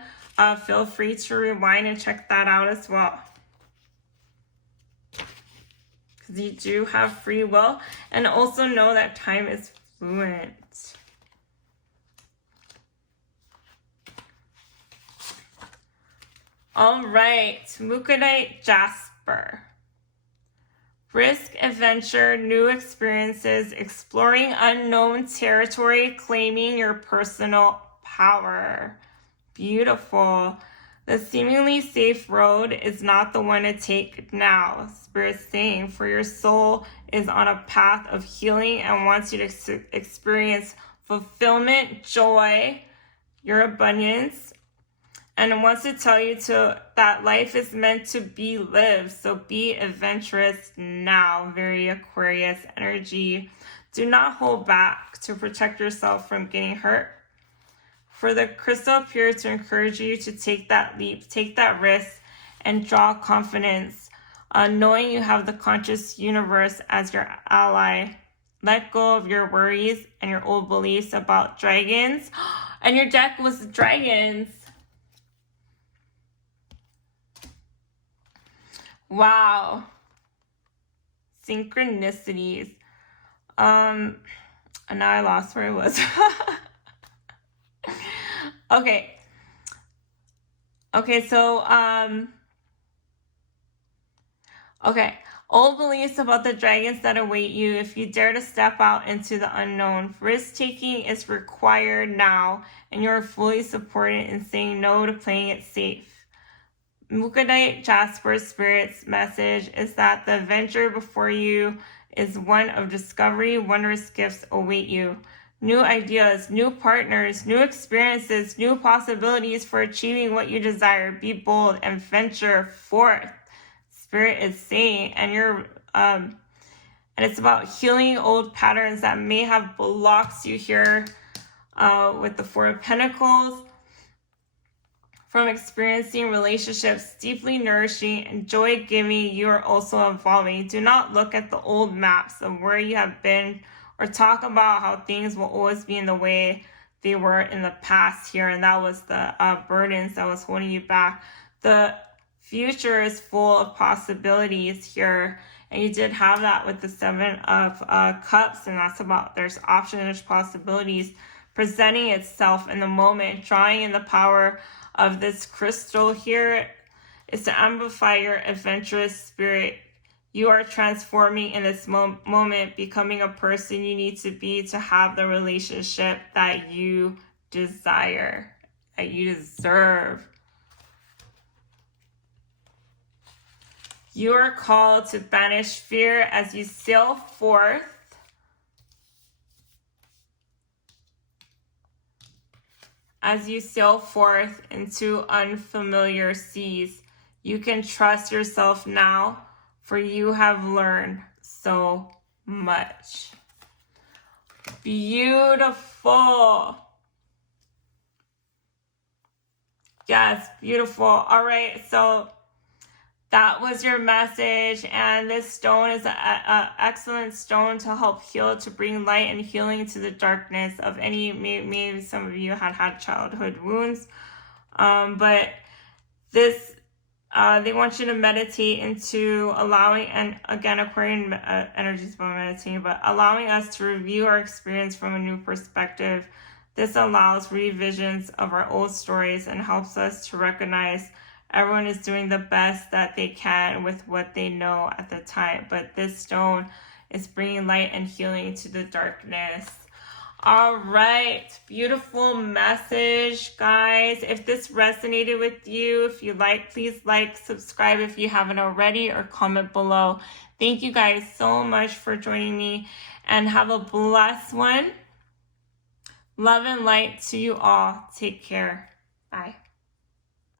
feel free to rewind and check that out as well. Because you do have free will. And also know that time is fluent. All right, Mookanite Jasper. Risk, adventure, new experiences, exploring unknown territory, claiming your personal power. Beautiful. The seemingly safe road is not the one to take now. Spirit's saying, for your soul is on a path of healing and wants you to experience fulfillment, joy, your abundance, and wants to tell you that life is meant to be lived. So be adventurous now. Very Aquarius energy. Do not hold back to protect yourself from getting hurt. For the crystal appears to encourage you to take that leap, take that risk, and draw confidence, knowing you have the conscious universe as your ally. Let go of your worries and your old beliefs about dragons. And your deck was dragons. Wow. Synchronicities. And now I lost where I was. Okay. Okay, so, okay. Old beliefs about the dragons that await you if you dare to step out into the unknown. Risk-taking is required now, and you are fully supported in saying no to playing it safe. Mookanite Jasper Spirit's message is that the adventure before you is one of discovery. Wondrous gifts await you. New ideas, new partners, new experiences, new possibilities for achieving what you desire. Be bold and venture forth. Spirit is saying, and it's about healing old patterns that may have blocked you here with the Four of Pentacles. From experiencing relationships deeply nourishing and joy-giving, you are also evolving. Do not look at the old maps of where you have been or talk about how things will always be in the way they were in the past here. And that was the burdens that was holding you back. The future is full of possibilities here. And you did have that with the Seven of Cups. And that's about there's options, there's possibilities presenting itself in the moment, drawing in the power of this crystal here is to amplify your adventurous spirit. You are transforming in this moment, becoming a person you need to be to have the relationship that you desire, that you deserve. You are called to banish fear as you sail forth. As you sail forth into unfamiliar seas, you can trust yourself now, for you have learned so much. Beautiful. Yes, beautiful. All right, so that was your message, and this stone is an excellent stone to help heal, to bring light and healing to the darkness of any, maybe some of you had childhood wounds, but this They want you to meditate into allowing, and again, Aquarian energy is about meditating, but allowing us to review our experience from a new perspective. This allows revisions of our old stories and helps us to recognize everyone is doing the best that they can with what they know at the time. But this stone is bringing light and healing to the darkness. All right, beautiful message, guys. If this resonated with you, if you like, please like, subscribe if you haven't already, or comment below. Thank you guys so much for joining me, and have a blessed one. Love and light to you all. Take care. Bye.